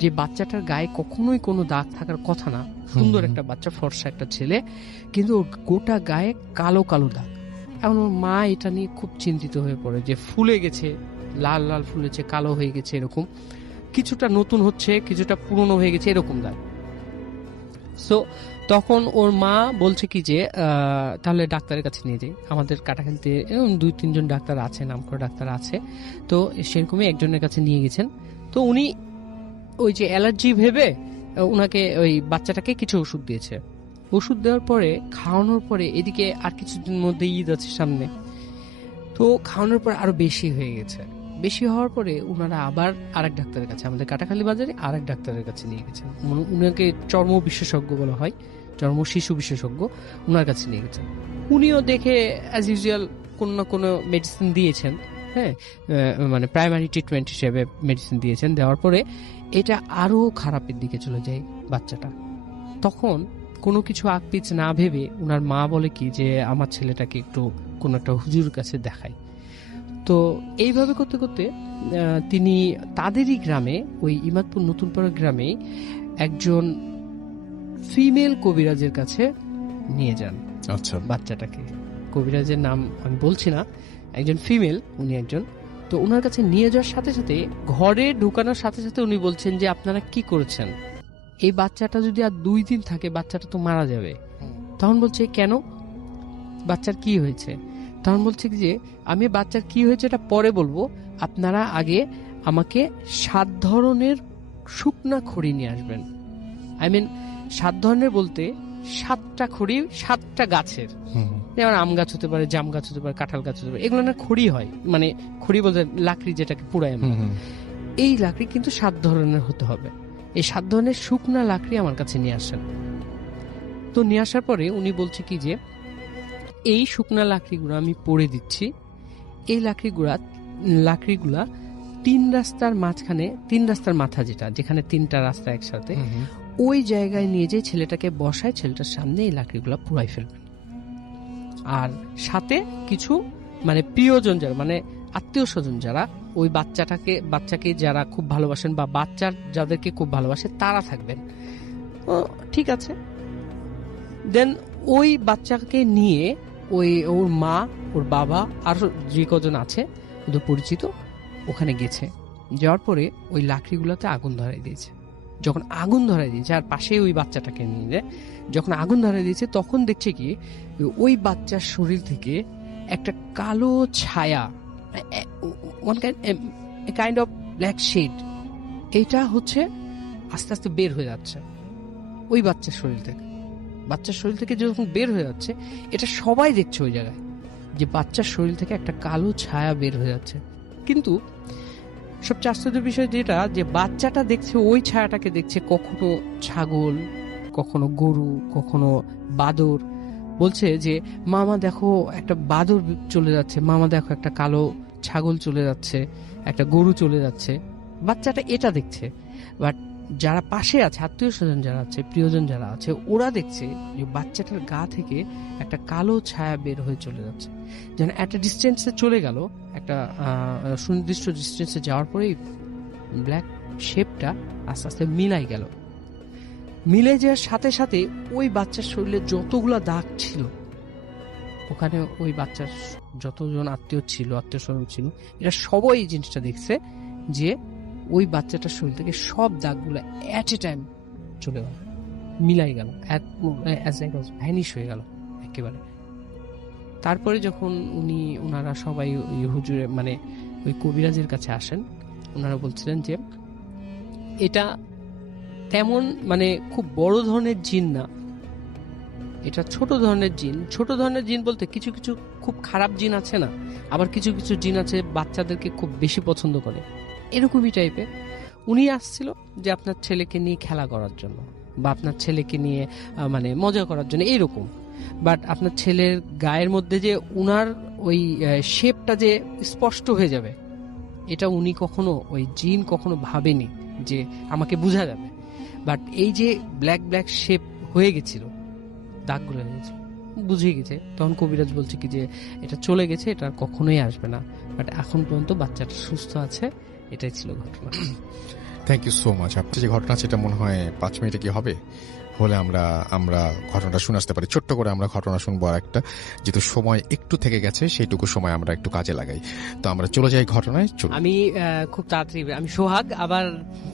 যে বাচ্চাটার গায়ে কখনোই কোনো দাগ থাকার কথা না, সুন্দর একটা বাচ্চা, ফর্সা একটা ছেলে, কিন্তু ওর গোটা গায়ে কালো কালো দাগ। এখন ওর মা এটা নিয়ে খুব চিন্তিত হয়ে পড়ে যে ফুলে গেছে, লাল লাল ফুলেছে, কালো হয়ে গেছে, এরকম কিছুটা নতুন হচ্ছে, কিছুটা পুরনো হয়ে গেছে, এরকম দাগ। সো তখন ওর মা বলছে কি যে তাহলে ডাক্তারের কাছে নিয়ে যাই। আমাদের কাটাখালিতে 2-3 জন ডাক্তার আছে, নামকরা ডাক্তার আছে। তো সেরকমই একজনের কাছে নিয়ে গেছেন। তো উনি ওই যে অ্যালার্জি ভেবে উনাকে ওই বাচ্চাটাকে কিছু ওষুধ দিয়েছে। ওষুধ দেওয়ার পরে খাওয়ানোর পরে এদিকে আর কিছুদিন মধ্যে ঈদ আছে সামনে, তো খাওয়ানোর পর আরো বেশি হয়ে গেছে। বেশি হওয়ার পরে ওনারা আবার আরেক ডাক্তারের কাছে, আমাদের কাটাখালী বাজারে আরেক ডাক্তারের কাছে নিয়ে গেছেন। উনাকে চর্ম বিশেষজ্ঞ বলা হয়, চর্ম শিশু বিশেষজ্ঞ, ওনার কাছে নিয়ে গেছেন। উনিও দেখে অ্যাজ ইউজুয়াল কোনো না কোনো মেডিসিন দিয়েছেন, হ্যাঁ, মানে প্রাইমারি ট্রিটমেন্ট হিসেবে মেডিসিন দিয়েছেন। দেওয়ার পরে এটা আরো খারাপের দিকে চলে যায় বাচ্চাটা। তখন কোনো কিছু আকপিচ না ভেবে ওনার মা বলে কি যে আমার ছেলেটাকে একটু কোনো একটা হুজুর কাছে দেখাই। তো এইভাবে করতে করতে তিনি তাদেরই গ্রামে, ওই ইমাদপুর নতুনপাড়া গ্রামে একজন ফিমেল কবিরাজের কাছে নিয়ে যান। আচ্ছা, বাচ্চাটাকে, কবিরাজের নাম আমি বলছি না, একজন ফিমেল, উনি একজন। তো ওনার কাছে নিয়ে যাওয়ার সাথে সাথে, ঘরে ঢুকানোর সাথে সাথে উনি বলছেন যে আপনারা কি করেছেন, এই বাচ্চাটা যদি আর 2 দিন থাকে বাচ্চাটা তো মারা যাবে। তখন বলছে কেন, বাচ্চার কি হয়েছে? তখন বলছে যে আমি বাচ্চার কি হয়েছে এটা পরে বলবো, আপনারা আগে আমাকে 7 ধরনের শুকনা খড়ি নিয়ে আসবেন। আই মিন 7 ধরনের বলতে 7টা খড়ি 7টা গাছের, যেমন আম গাছ হতে পারে, জাম গাছ হতে পারে, কাঁঠাল গাছ হতে পারে, এগুলো না খড়ি হয়, মানে খড়ি বলতে লাকড়ি যেটাকে পুড়াই আমরা, এই লাকড়ি কিন্তু 7 ধরনের হতে হবে। এই 7 ধরনের শুকনা লাকড়ি আমার কাছে নিয়ে আসেন। তো নিয়ে আসার পরে উনি বলছে কি যে এই শুকনা লাকড়িগুলো আমি পড়ে দিচ্ছি, এই লাকড়িগুলা 3 রাস্তার মাঝখানে, 3 রাস্তার মাথা যেখানে 3টা রাস্তা একসাথে, ওই জায়গায় নিয়ে যে ছেলেটাকে বসায়, ছেলেটার সামনে এই লাকড়িগুলা পুড়াই ফেলবেন। আর সাথে কিছু মানে প্রিয়জন যারা, মানে আত্মীয় স্বজন যারা ওই বাচ্চাকে যারা খুব ভালোবাসেন বা বাচ্চার যাদেরকে খুব ভালোবাসে তারা থাকবেন। ঠিক আছে। দেন ওই বাচ্চাকে নিয়ে ওর মা, ওর বাবা আর যে কজন আছে ওদের পরিচিত ওখানে গেছে। যাওয়ার পরে ওই লাকড়িগুলোতে আগুন ধরাই দিয়েছে। যখন আগুন ধরাই দিয়েছে, আর পাশে ওই বাচ্চাটাকে নিয়ে যখন আগুন ধরাই দিয়েছে, তখন দেখছে কি ওই বাচ্চার শরীর থেকে একটা কালো ছায়া, কাইন্ড অফ ব্ল্যাক শেড, এটা হচ্ছে আস্তে আস্তে বের হয়ে যাচ্ছে ওই বাচ্চার শরীর থেকে। বাচ্চার শরীর থেকে যখন বের হয়ে যাচ্ছে, এটা সবাই দেখছে ওই জায়গায় যে বাচ্চার শরীর থেকে একটা কালো ছায়া বের হয়ে যাচ্ছে। কিন্তু সবচেয়ে আশ্চর্যের বিষয় যেটা, যে বাচ্চাটা দেখছে ওই ছায়াটাকে দেখছে কখনো ছাগল, কখনো গরু, কখনো বাদর। বলছে যে মামা দেখো একটা বাদর চলে যাচ্ছে, মামা দেখো একটা কালো ছাগল চলে যাচ্ছে, একটা গরু চলে যাচ্ছে। বাচ্চাটা এটা দেখছে। বাট যারা পাশে আছে, আত্মীয় স্বজন যারা আছে, প্রিয়জন যারা আছে, ওরা দেখছে যে বাচ্চাটার গা থেকে একটা কালো ছায়া বের হয়ে চলে যাচ্ছে। যেন একটা ডিস্টেন্সে চলে গেল, একটা সুনির্দিষ্ট ডিস্টেন্সে যাওয়ার পরেই ব্ল্যাক শেপটা আস্তে আস্তে মিলাই গেল। মিলে যাওয়ার সাথে সাথে ওই বাচ্চার শরীরে যতগুলা দাগ ছিল, ওখানে ওই বাচ্চার যতজন আত্মীয় স্বজন ছিল, এরা সবাই এই জিনিসটা দেখছে যে ওই বাচ্চাটার শরীর থেকে সব দাগগুলো এট এ টাইম চলে গেল, মিলাই গেল, ভ্যানিশ হয়ে গেল একেবারে। তারপরে যখন ওনারা সবাই ওই হুজুরে, মানে ওই কবিরাজের কাছে আসেন, ওনারা বলছিলেন যে এটা তেমন মানে খুব বড় ধরনের জিন না, এটা ছোট ধরনের জিন। ছোট ধরনের জিন বলতে কিছু কিছু খুব খারাপ জিন আছে না, আবার কিছু কিছু জিন আছে বাচ্চাদেরকে খুব বেশি পছন্দ করে, এরকমই টাইপের। উনি আসছিল যে আপনার ছেলেকে নিয়ে খেলা করার জন্য বা আপনার ছেলেকে নিয়ে মানে মজা করার জন্য এইরকম। বাট আপনার ছেলের গায়ের মধ্যে যে উনার ওই শেপটা যে স্পষ্ট হয়ে যাবে, এটা উনি কখনো, ওই জিন কখনো ভাবেনি যে আমাকে বোঝা যাবে। বাট এই যে ব্ল্যাক ব্ল্যাক শেপ হয়ে গেছিল, দাগগুলো হয়ে গেছিল, বুঝে গেছে। তখন কবিরাজ বলছে কি যে এটা চলে গেছে, এটা আর কখনোই আসবে না। বাট এখন পর্যন্ত বাচ্চাটা সুস্থ আছে। এটাই ছিল ঘটনা। Thank you so much. আপনি যে ঘটনা, সেটা মনে হয় 5 মিনিটে কি হবে হলে আমরা ঘটনাটা শুনে আসতে পারি। ছোট্ট করে আমরা ঘটনা শুনবো। আর একটা, যেহেতু সময় একটু থেকে গেছে, সেইটুকু সময় আমরা একটু কাজে লাগাই। তো আমরা চলে যাই ঘটনায়। আমি খুব তাড়াতাড়ি, আমি সোহাগ আবার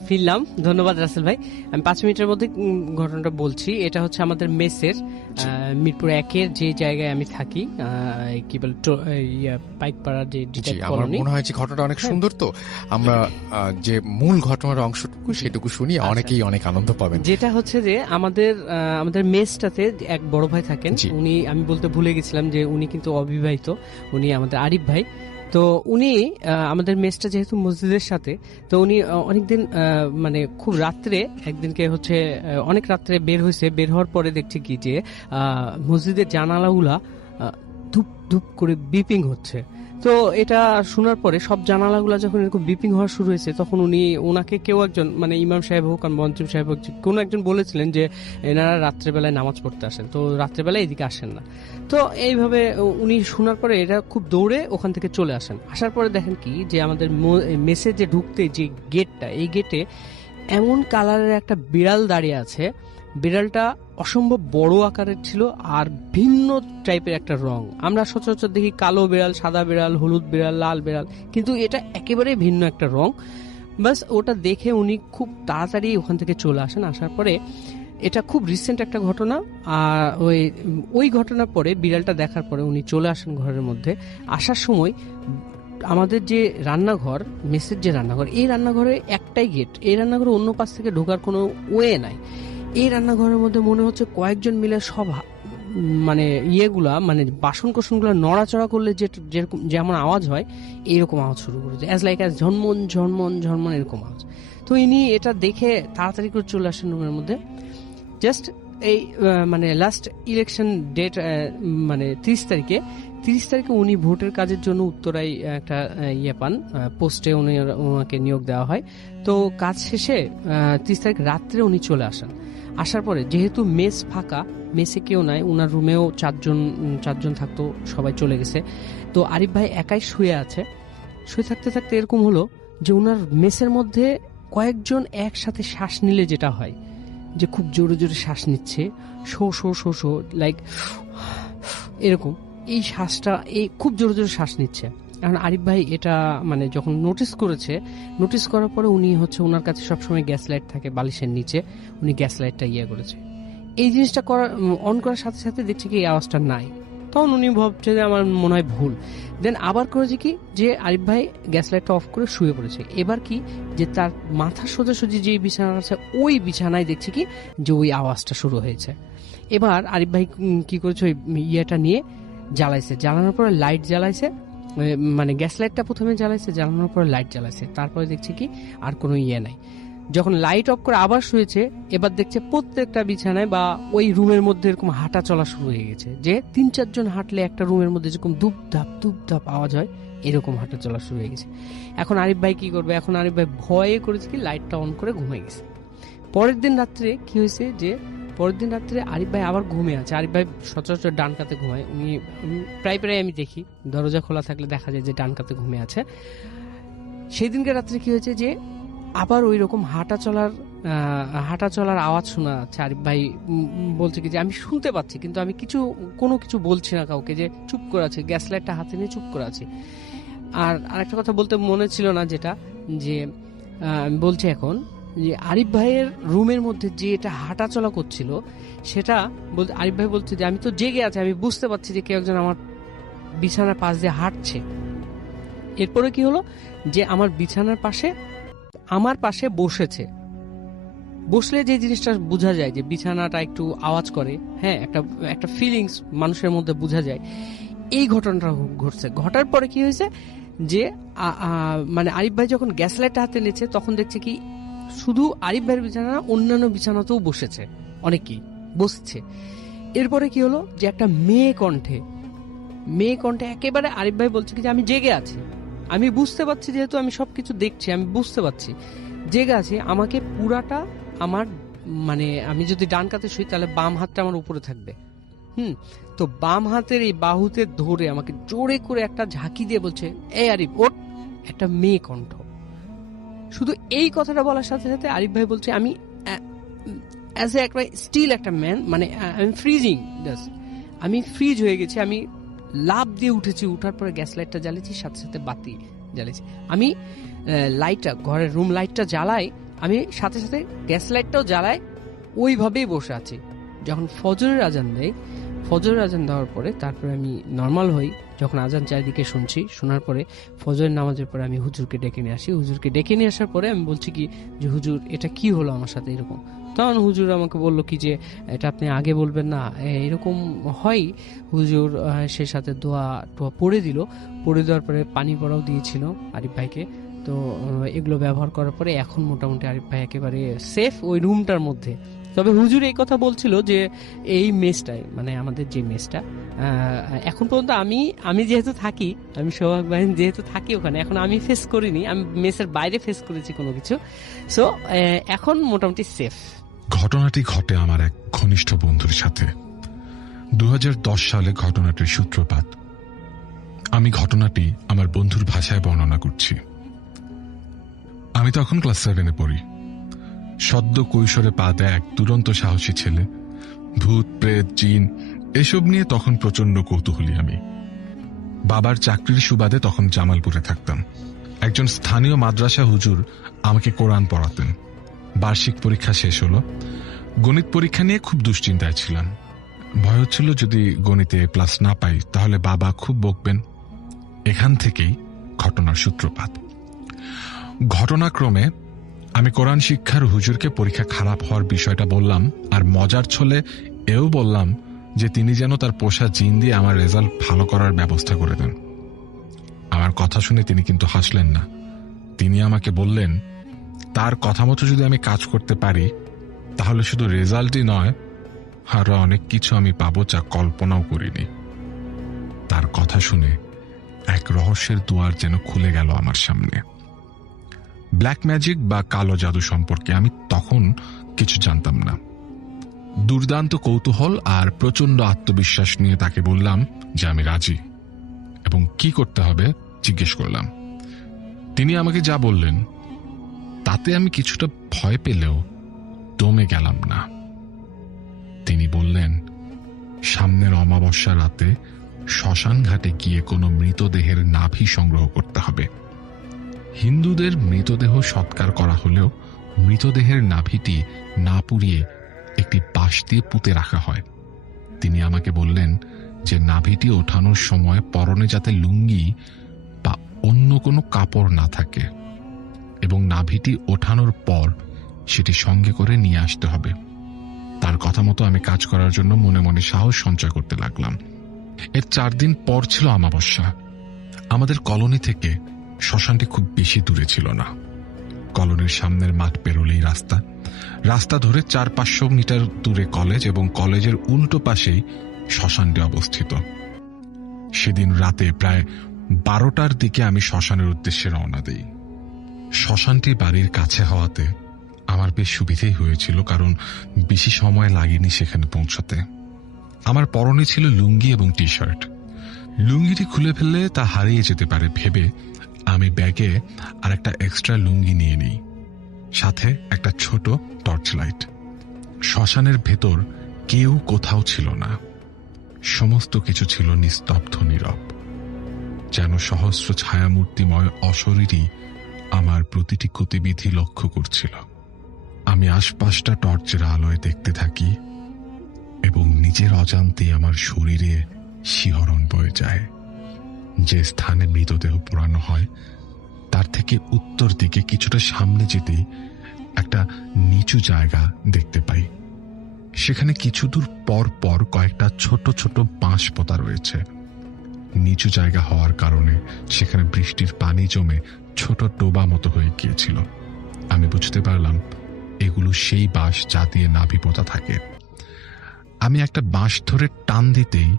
ফিরলাম। ধন্যবাদ রাসেল ভাই। আমি 5 মিনিটের মধ্যে ঘটনাটা বলছি। এটা হচ্ছে আমাদের মেসের মিরপুর 1-এর যে জায়গায় আমি থাকি, কি বলে পাইকপাড়া যে ডিটেক্ট আমার কলোনি। মনে হয় যে ঘটনাটা অনেক সুন্দর। তো আমরা যে মূল ঘটনার অংশটুকু সেটুকু শুনি, অনেকেই অনেক আনন্দ পাবেন। যেটা হচ্ছে যে আমাদের আমাদের মেসটাতে এক বড় ভাই থাকেন, জি। উনি, আমি বলতে ভুলে গেছিলাম যে উনি কিন্তু অবিবাহিত, উনি আমাদের আরিফ ভাই। তো উনি আমাদের মেসটা যেহেতু মসজিদের সাথে, তো উনি অনেকদিন মানে খুব রাত্রে একদিনকে হচ্ছে অনেক রাত্রে বের হয়েছে, বের হওয়ার পরে দেখছি কি যে মসজিদের জানালাগুলা ধুপ ধুপ করে বিপিং হচ্ছে। তো এটা শোনার পরে সব জানালাগুলা যখন এরকম বিপিং হওয়া শুরু হয়েছে, তখন ওনাকে কেউ একজন, মানে ইমাম সাহেব হোক আর মঞ্জিম সাহেব হোক, কোনো একজন বলেছিলেন যে এনারা রাত্রেবেলায় নামাজ পড়তে আসেন, তো রাত্রেবেলায় এদিকে আসেন না। তো এইভাবে উনি শোনার পরে এটা খুব দৌড়ে ওখান থেকে চলে আসেন। আসার পরে দেখেন কি যে আমাদের মেসে যে ঢুকতে যে গেটটা, এই গেটে এমন কালারের একটা বিড়াল দাঁড়িয়ে আছে। বিড়ালটা অসম্ভব বড় আকারের ছিল আর ভিন্ন টাইপের একটা রং। আমরা সচরাচর দেখি কালো বিড়াল, সাদা বিড়াল, হলুদ বিড়াল, লাল বিড়াল, কিন্তু এটা একেবারে ভিন্ন একটা রং। বাস ওটা দেখে উনি খুব তাড়াতাড়ি ওখান থেকে চলে আসেন। আসার পরে, এটা খুব রিসেন্ট একটা ঘটনা, আর ওই ঘটনার পরে বিড়ালটা দেখার পরে উনি চলে আসেন ঘরের মধ্যে। আসার সময় আমাদের যে রান্নাঘর, মেসের যে রান্নাঘর, এই রান্নাঘরে একটাই গেট, এই রান্নাঘরে অন্য পাশ থেকে ঢোকার কোনো ওয়ে নাই। এই রান্নাঘরের মধ্যে মনে হচ্ছে কয়েকজন মিলে সব মানে ইয়েগুলা, মানে বাসন কোসনগুলো নড়াচড়া করলে যেরকম যেমন আওয়াজ হয়, এইরকম আওয়াজ শুরু করেছে, অ্যাজ লাইক অ্যাজ ঝনমন ঝনমন ঝনমন এরকম আওয়াজ। তো ইনি এটা দেখে তাড়াতাড়ি করে চলে আসেন রুমের মধ্যে। জাস্ট এই মানে লাস্ট ইলেকশন ডেট, মানে 30 তারিখে উনি ভোটের কাজের জন্য উত্তরায় একটা ইয়ে পান, পোস্টে ওনাকে নিয়োগ দেওয়া হয়। তো কাজ শেষে 30 তারিখ রাত্রে উনি চলে আসেন। আসার পরে যেহেতু মেস ফাঁকা, মেসে কেউ নাই, ওনার রুমেও চারজন থাকতো, সবাই চলে গেছে। তো আরিফ ভাই একাই শুয়ে আছে। শুয়ে থাকতে থাকতে এরকম হলো যে ওনার মেসের মধ্যে কয়েকজন একসাথে শ্বাস নিলে যেটা হয়, যে খুব জোরে জোরে শ্বাস নিচ্ছে, show show show show, like এরকম, এই শ্বাসটা, এই খুব জোরে জোরে শ্বাস নিচ্ছে। এখন আরিফ ভাই এটা মানে যখন নোটিস করার পরে উনি হচ্ছে, ওনার কাছে সবসময় গ্যাস লাইট থাকে বালিশের নিচে, উনি গ্যাস লাইটটা করেছে। এই জিনিসটা অন করার সাথে সাথে দেখছে কি এই আওয়াজটা নাই। তখন উনি ভাবছে যে আমার মনে হয় ভুল। দেন আবার করেছে কি যে আরিফ ভাই গ্যাস লাইটটা অফ করে শুয়ে পড়েছে। এবার কি যে তার মাথার সোজাসুজি যে বিছানা আছে, ওই বিছানায় দেখছে কি যে ওই আওয়াজটা শুরু হয়েছে। এবার আরিফ ভাই কি করেছে, ওই ইয়েটা নিয়ে জ্বালাইছে, জ্বালানোর পরে লাইট জ্বালাইছে, মানে গ্যাস লাইটটা প্রথমে জ্বালাইছে, জ্বালানোর পরে লাইট জ্বালাইছে, তারপরে দেখছে কি আর কোনো নাই। যখন লাইট অফ করে আবার শুয়েছে, এবার দেখছে প্রত্যেকটা বিছানায় বা ওই রুমের মধ্যে এরকম হাঁটা চলা শুরু হয়ে গেছে, যে 3-4 জন হাঁটলে একটা রুমের মধ্যে যেরকম ধুপ ধাপ আওয়াজ হয়, এরকম হাঁটা চলা শুরু হয়ে গেছে। এখন আরিফ ভাই কি করবে? এখন আরিফ ভাই ভয়ে করেছে কি লাইটটা অন করে ঘুমিয়ে গেছে। পরের দিন রাত্রে কি হয়েছে যে আরিফ ভাই আবার ঘুমিয়ে আছে। আরিফ ভাই সচরাচর ডান কাতে ঘুমায়, উনি প্রায় আমি দেখি দরজা খোলা থাকলে দেখা যায় যে ডান কাতে ঘুমিয়ে আছে। সেই দিনকে রাত্রে কি হয়েছে যে আবার ওই রকম হাঁটা চলার আওয়াজ শোনা যাচ্ছে। আরিফ ভাই বলছে কি যে আমি শুনতে পাচ্ছি, কিন্তু আমি কোনো কিছু বলছি না কাউকে, যে চুপ করে আছে, গ্যাস লাইটটা হাতে নিয়ে চুপ করে আছে। আর আরেকটা কথা বলতে মনে ছিল না, যেটা যে আমি বলছি এখন, যে আরিফ ভাইয়ের রুমের মধ্যে যে এটা হাঁটা চলা করছিল, সেটা বলতে আরিফ ভাই বলছে যে আমি তো জেগে আছি, আমি বুঝতে পারছি যে কেউ একজন আমার বিছানার পাশ দিয়ে হাঁটছে। এরপরে কি হলো যে আমার বিছানার পাশে আমার পাশে বসলে যে জিনিসটা বোঝা যায় যে বিছানাটা একটু আওয়াজ করে, হ্যাঁ, একটা ফিলিংস মানুষের মধ্যে বোঝা যায়, এই ঘটনাটা ঘটছে। ঘটার পরে কি হয়েছে যে মানে আরিফ ভাই যখন গ্যাস লাইটটা হাতে নিয়েছে, তখন দেখছে কি শুধু আরিফ ভাইয়ের বিছানা, অন্যান্য বিছানাতেও বসেছে, অনেকেই বসছে। এরপরে কি হলো যে একটা মেয়ে কণ্ঠে একেবারে আরিফ ভাই বলছে কি যে আমি জেগে আছি, আমি বুঝতে পারছি, যেহেতু আমি সবকিছু দেখছি, আমি বুঝতে পারছি জেগে আছি, আমাকে পুরাটা আমার, মানে আমি যদি ডান কাতে শুই তাহলে বাম হাতটা আমার উপরে থাকবে, তো বাম হাতের এই বাহুতে ধরে আমাকে জোরে করে একটা ঝাঁকি দিয়ে বলছে, এই আরিফ ওঠ। একটা মেয়ে কণ্ঠ। শুধু এই কথাটা বলার সাথে সাথে আরিফ ভাই বলছে আমি অ্যাজ এ একটা স্টিল একটা ম্যান, মানে আমি ফ্রিজিং, আমি ফ্রিজ হয়ে গেছি, আমি লাভ দিয়ে উঠেছি, উঠার পরে গ্যাস লাইটটা জ্বালিয়েছি, সাথে সাথে বাতি জ্বালিয়েছি, আমি লাইটটা, ঘরের রুম লাইটটা জ্বালাই, আমি সাথে সাথে গ্যাস লাইটটাও জ্বালাই, ওইভাবেই বসে আছি। যখন ফজরের আজান দেয়, ফজরের আজান দেওয়ার পরে তারপরে আমি নর্মাল হই, যখন আজান চারিদিকে শুনছি, শোনার পরে ফজরের নামাজের পরে আমি হুজুরকে ডেকে নিয়ে আসি। হুজুরকে ডেকে নিয়ে আসার পরে আমি বলছি কি যে হুজুর এটা কি হলো আমার সাথে এরকম। তখন হুজুর আমাকে বললো কি যে এটা আপনি আগে বলবেন না, এরকম হয়। হুজুর সে সাথে দোয়া টোয়া পড়ে দিল, পড়ে দেওয়ার পরে পানি পড়াও দিয়েছিল আরিফ ভাইকে। তো এগুলো ব্যবহার করার পরে এখন মোটামুটি আরিফ ভাই একেবারে সেফ ওই রুমটার মধ্যে। তবে হুজুর এই কথা বলছিল যে এই মেসটাই, মানে আমাদের যে মেসটা এখন পর্যন্ত আমি যেহেতু থাকি, আমি সোহাগ ভাই যেহেতু থাকি ওখানে, এখন আমি ফেস করিনি, আমি মেসের বাইরে ফেস করেছি কোনো কিছু। সো এখন মোটামুটি সেফ। ঘটনাটি ঘটে আমার এক ঘনিষ্ঠ বন্ধুর সাথে। 2010 সালে ঘটনাটির সূত্রপাত। আমি ঘটনাটি আমার বন্ধুর ভাষায় বর্ণনা করছি। আমি তখন ক্লাস 7-এ পড়ি। সদ্য কৈশোরে পা দেয় এক দুরন্ত সাহসী ছেলে। ভূত, প্রেত, জিন এসব নিয়ে তখন প্রচন্ড কৌতূহলী আমি। বাবার চাকরির সুবাদে তখন জামালপুরে থাকতাম। একজন স্থানীয় মাদ্রাসা হুজুর আমাকে কোরআন পড়াতেন। বার্ষিক পরীক্ষা শেষ হলো। গণিত পরীক্ষা নিয়ে খুব দুশ্চিন্তায় ছিলাম। ভয় হচ্ছিল যদি গণিতে প্লাস না পাই তাহলে বাবা খুব বকবেন। এখান থেকেই ঘটনার সূত্রপাত। ঘটনাক্রমে আমি কোরআন শিক্ষার হুজুরকে পরীক্ষা খারাপ হওয়ার বিষয়টা বললাম, আর মজার ছলে এও বললাম যে তিনি যেন তার পোষা জিন দিয়ে আমার রেজাল্ট ভালো করার ব্যবস্থা করে দেন। আমার কথা শুনে তিনি কিন্তু হাসলেন না। তিনি আমাকে বললেন তার কথা মতো যদি আমি কাজ করতে পারি তাহলে শুধু রেজাল্টই নয়, আরো অনেক কিছু আমি পাবো যা কল্পনাও করিনি। তার কথা শুনে এক রহস্যের দুয়ার যেন খুলে গেল আমার সামনে। ব্ল্যাক ম্যাজিক বা কালো জাদু সম্পর্কে আমি তখন কিছু জানতাম না। দুর্দান্ত কৌতূহল আর প্রচন্ড আত্মবিশ্বাস নিয়ে তাকে বললাম যে আমি রাজি এবং কি করতে হবে জিজ্ঞেস করলাম। তিনি আমাকে যা বললেন তাতে আমি কিছুটা ভয় পেলেও দমে গেলাম না। তিনি বললেন সামনের অমাবস্যা রাতে শ্মশান ঘাটে গিয়ে কোনো মৃতদেহের নাভি সংগ্রহ করতে হবে। হিন্দুদের মৃতদেহ সৎকার করা হলেও মৃতদেহের নাভিটি না পুড়িয়ে একটি বাঁশ দিয়ে পুঁতে রাখা হয়। তিনি আমাকে বললেন যে নাভিটি ওঠানোর সময় পরনে যাতে লুঙ্গি বা অন্য কোনো কাপড় না থাকে এবং নাভিটি ওঠানোর পর সেটি সঙ্গে করে নিয়ে আসতে হবে। তার কথা মতো আমি কাজ করার জন্য মনে মনে সাহস সঞ্চয় করতে লাগলাম। এর 4 দিন পর ছিল অমাবস্যা। আমাদের কলোনি থেকে শ্মশানটি খুব বেশি দূরে ছিল না। কলোনির সামনের মাঠ পেরোলেই রাস্তা, রাস্তা ধরে 400-500 মিটার দূরে কলেজ এবং কলেজের উল্টো পাশেই শ্মশানটি অবস্থিত। সেদিন রাতে প্রায় 12টার দিকে আমি শ্মশানের উদ্দেশ্যে রওনা দিই। শ্মশানটি বাড়ির কাছে হওয়াতে আমার বেশ সুবিধেই হয়েছিল, কারণ বেশি সময় লাগেনি সেখানে পৌঁছতে। আমার পরনে ছিল লুঙ্গি এবং টি শার্ট। লুঙ্গিটি খুলে ফেললে তা হারিয়ে যেতে পারে ভেবে আমি ব্যাগে আর একটা এক্সট্রা লুঙ্গি নিয়ে নিই, সাথে একটা ছোট টর্চ লাইট। শ্মশানের ভেতর কেউ কোথাও ছিল না। সমস্ত কিছু ছিল নিস্তব্ধ, নীরব, যেন সহস্র ছায়ামূর্তিময় অশরীরই আমার প্রতিটি গতিবিধি লক্ষ্য করছিল। আমি আশপাশটা টর্চের আলোয় দেখতে থাকি এবং নিজের অজান্তে আমার শরীরে শিহরণ বয়ে যায়। যে স্থানে মৃতদেহ পোড়ানো হয় তার থেকে উত্তর দিকে কিছুটা সামনে যেতেই একটা নিচু জায়গা দেখতে পাই। সেখানে কিছু দূর পর পর কয়েকটা ছোট ছোট বাঁশ পোতা রয়েছে। নিচু জায়গা হওয়ার কারণে সেখানে বৃষ্টির পানি জমে ছোট ডোবা মতো হয়ে গিয়েছিল। আমি বুঝতে পারলাম এগুলো সেই বাঁশ যা দিয়ে নাভি পোতা থাকে। আমি একটা বাঁশ ধরে টান দিতেই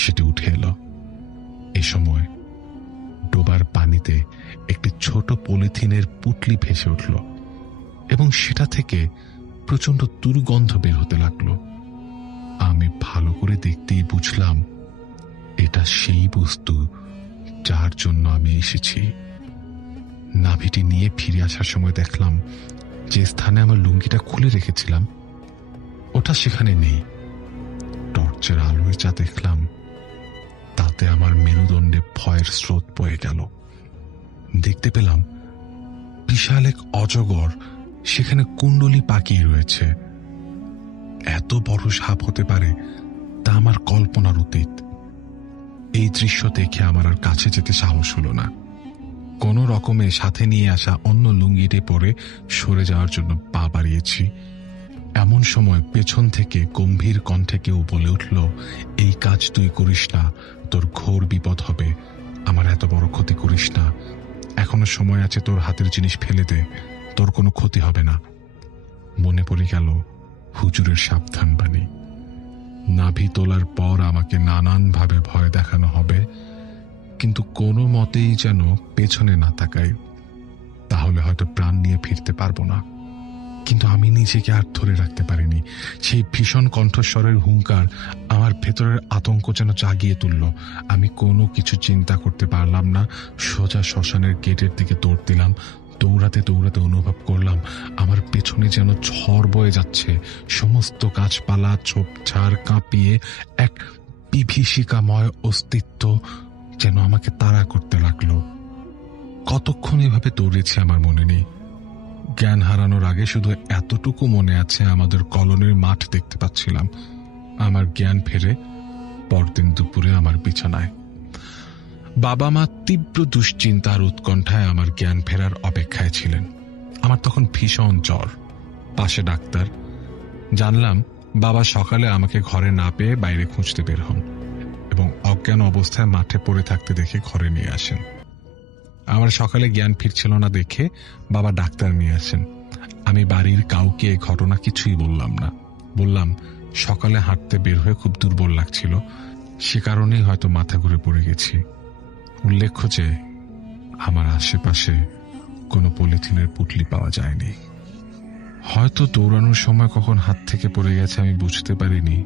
সেটি উঠে এলো। এ সময় ডোবার পানিতে একটি ছোট পলিথিনের পুটলি ভেসে উঠল এবং সেটা থেকে প্রচন্ড দুর্গন্ধ বের হতে লাগলো। আমি ভালো করে দেখতেই বুঝলাম এটা সেই বস্তু যার জন্য আমি এসেছি। নাভিটি নিয়ে ফিরে আসার সময় দেখলাম যে স্থানে আমার লুঙ্গিটা খুলে রেখেছিলাম ওটা সেখানে নেই। টর্চের আলোয় যা দেখলাম তাতে আমার মেরুদণ্ডে ভয়ের স্রোত বয়ে গেল। দেখতে পেলাম বিশাল এক অজগর সেখানে কুণ্ডলি পাকিয়ে রয়েছে। এত বড় সাপ হতে পারে তা আমার কল্পনার অতীত। এই দৃশ্য দেখে আমার আর কাছে যেতে সাহস হলো না। কোনো রকমে সাথে নিয়ে আসা অন্য লুঙ্গিটি পরে সরে যাওয়ার জন্য পা বাড়িয়েছি। এমন সময় পেছন থেকে গম্ভীর কণ্ঠে কেউ বলে উঠল, এই কাজ তুই করিস না, তোর ঘোর বিপদ হবে, আমার এত বড় ক্ষতি করিস না, এখনো সময় আছে, তোর হাতের জিনিস ফেলে দে, তোর কোনো ক্ষতি হবে না। মনে পড়ে গেল হুজুরের সাবধান বাণী, নাভি তোলার পর আমাকে নানানভাবে ভয় দেখানো হবে, কিন্তু কোনো মতেই যেন পেছনে না তাকাই, তাহলে হয়তো প্রাণ নিয়ে ফিরতে পারবো না। কিন্তু আমি নিজেকে আর ধরে রাখতে পারিনি। সেই ভীষণ কণ্ঠস্বরের হুঙ্কার আমার ভেতরের আতঙ্ক যেন জাগিয়ে তুলল। আমি কোনো কিছু চিন্তা করতে পারলাম না, সোজা শ্মশানের গেটের দিকে দৌড় দিলাম। দৌড়াতে দৌড়াতে অনুভব করলাম আমার পেছনে যেন ঝড় বয়ে যাচ্ছে। সমস্ত গাছপালা ঝোপঝাড় কাঁপিয়ে এক বিভীষিকাময় অস্তিত্ব যেন আমাকে তাড়া করতে লাগলো। কতক্ষণ এভাবে দৌড়েছি আমার মনে নেই। জ্ঞান হারানোর আগে শুধু এতটুকু মনে আছে, আমাদের কলোনির মাঠ দেখতে পাচ্ছিলাম। আমার জ্ঞান ফেরে পরদিন দুপুরে আমার বিছানায়। বাবা মা তীব্র দুশ্চিন্তা আর উৎকণ্ঠায় আমার জ্ঞান ফেরার অপেক্ষায় ছিলেন। আমার তখন ভীষণ জ্বর, পাশে ডাক্তার। জানলাম বাবা সকালে আমাকে ঘরে না পেয়ে বাইরে খুঁজতে বের হন এবং অজ্ঞান অবস্থায় মাঠে পড়ে থাকতে দেখে ঘরে নিয়ে আসেন। আমার সকালে জ্ঞান ফিরছিল না দেখে বাবা ডাক্তার নিয়ে আসেন। আমি বাড়ির কাউকে এই ঘটনা কিছুই বললাম না। বললাম সকালে হাঁটতে বের হয়ে খুব দুর্বল লাগছিল, সে কারণেই হয়তো মাথা ঘুরে পড়ে গেছি। উল্লেখ্য যে আমার আশেপাশে কোনো পলিথিনের পুটলি পাওয়া যায়নি। হয়তো দৌড়ানোর সময় কখন হাত থেকে পড়ে গেছে আমি বুঝতে পারিনি।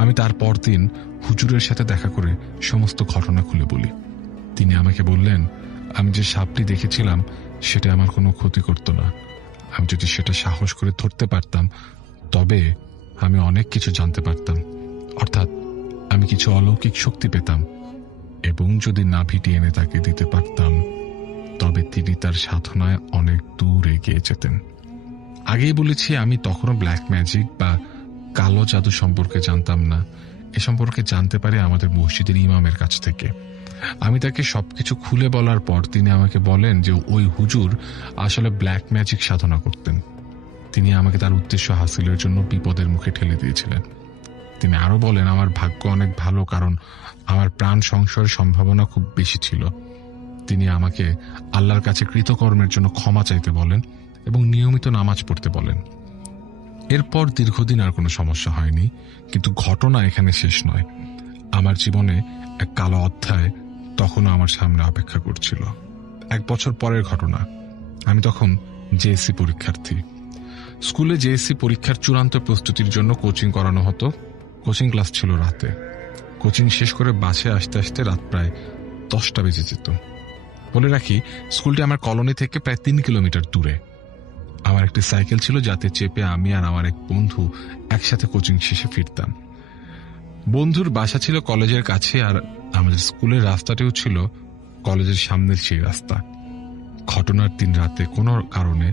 আমি তার পরদিন হুজুরের সাথে দেখা করে সমস্ত ঘটনা খুলে বলি। তিনি আমাকে বললেন, আমি যে সাপটি দেখেছিলাম সেটা আমার কোনো ক্ষতি করত না। আমি যদি সেটা সাহস করে ধরতে পারতাম তবে আমি অনেক কিছু জানতে পারতাম, অর্থাৎ আমি কিছু অলৌকিক শক্তি পেতাম, এবং যদি নাভিটি এনে তাকে দিতে পারতাম তবে তিনি তার সাধনায় অনেক দূর এগিয়ে যেতেন। আগেই বলেছি আমি তখনও ব্ল্যাক ম্যাজিক বা কালো জাদু সম্পর্কে জানতাম না। এ সম্পর্কে জানতে পারি আমাদের মসজিদের ইমামের কাছ থেকে। আমি তাকে সবকিছু খুলে বলার পর তিনি আমাকে বলেন যে ওই হুজুর আসলে ব্ল্যাক ম্যাজিক সাধনা করতেন। তিনি আমাকে তার উদ্দেশ্য হাসিলের জন্য বিপদের মুখে ঠেলে দিয়েছিলেন। তিনি আরো বলেন আমার ভাগ্য অনেক ভালো, কারণ আমার প্রাণ সংশয়ের সম্ভাবনা খুব বেশি ছিল। তিনি আমাকে আল্লাহর কাছে কৃতকর্মের জন্য ক্ষমা চাইতে বলেন এবং নিয়মিত নামাজ পড়তে বলেন। এরপর দীর্ঘদিন আর কোনো সমস্যা হয়নি, কিন্তু ঘটনা এখানে শেষ নয়। আমার জীবনে এক কালো অধ্যায় তখনও আমার সামনে অপেক্ষা করছিল। 1 বছর পরের ঘটনা। আমি তখন জেএসসি পরীক্ষার্থী। স্কুলে জেএসসি পরীক্ষার চূড়ান্ত প্রস্তুতির জন্য কোচিং করানো হতো। কোচিং ক্লাস ছিল রাতে। কোচিং শেষ করে বাসে আসতে আসতে রাত প্রায় 10টা বেজে যেত। বলে রাখি, স্কুলটি আমার কলোনি থেকে প্রায় 3 কিলোমিটার দূরে। আমার একটি সাইকেল ছিল যাতে চেপে আমি আর আমার এক বন্ধু একসাথে কোচিং শেষে ফিরতাম। বন্ধুর বাসা ছিল কলেজের কাছে, আর আমাদের স্কুলের রাস্তাটিও ছিল কলেজের সামনের সেই রাস্তা। ঘটনার দিন রাতে কোনো কারণে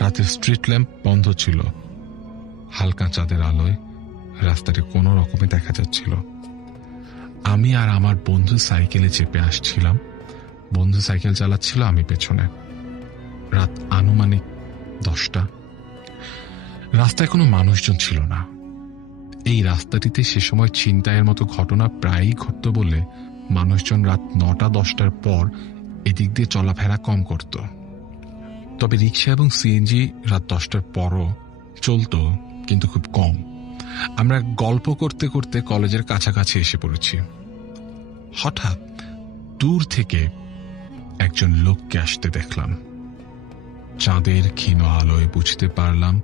রাতের স্ট্রিট ল্যাম্প বন্ধ ছিল। হালকা চাঁদের আলোয় রাস্তাটি কোনো রকমে দেখা যাচ্ছিল। আমি আর আমার বন্ধু সাইকেলে চেপে আসছিলাম। বন্ধু সাইকেল চালাচ্ছিল, আমি পেছনে। রাত আনুমানিক 10টা। রাস্তায় কোনো মানুষজন ছিল না। এই রাস্তাটিতে সে সময় ছিনতাইয়ের মতো ঘটনা প্রায়ই ঘটত বলে মানুষজন রাত 9টা-10টার পর এদিক দিয়ে চলাফেরা কম করত। তবে রিক্সা এবং সিএনজি রাত 10টার পরও চলত, কিন্তু খুব কম। আমরা গল্প করতে করতে কলেজের কাছাকাছি এসে পড়েছি। হঠাৎ দূর থেকে একজন লোককে আসতে দেখলাম। চাঁদের ক্ষীণ আলোয় বুঝতে পারলাম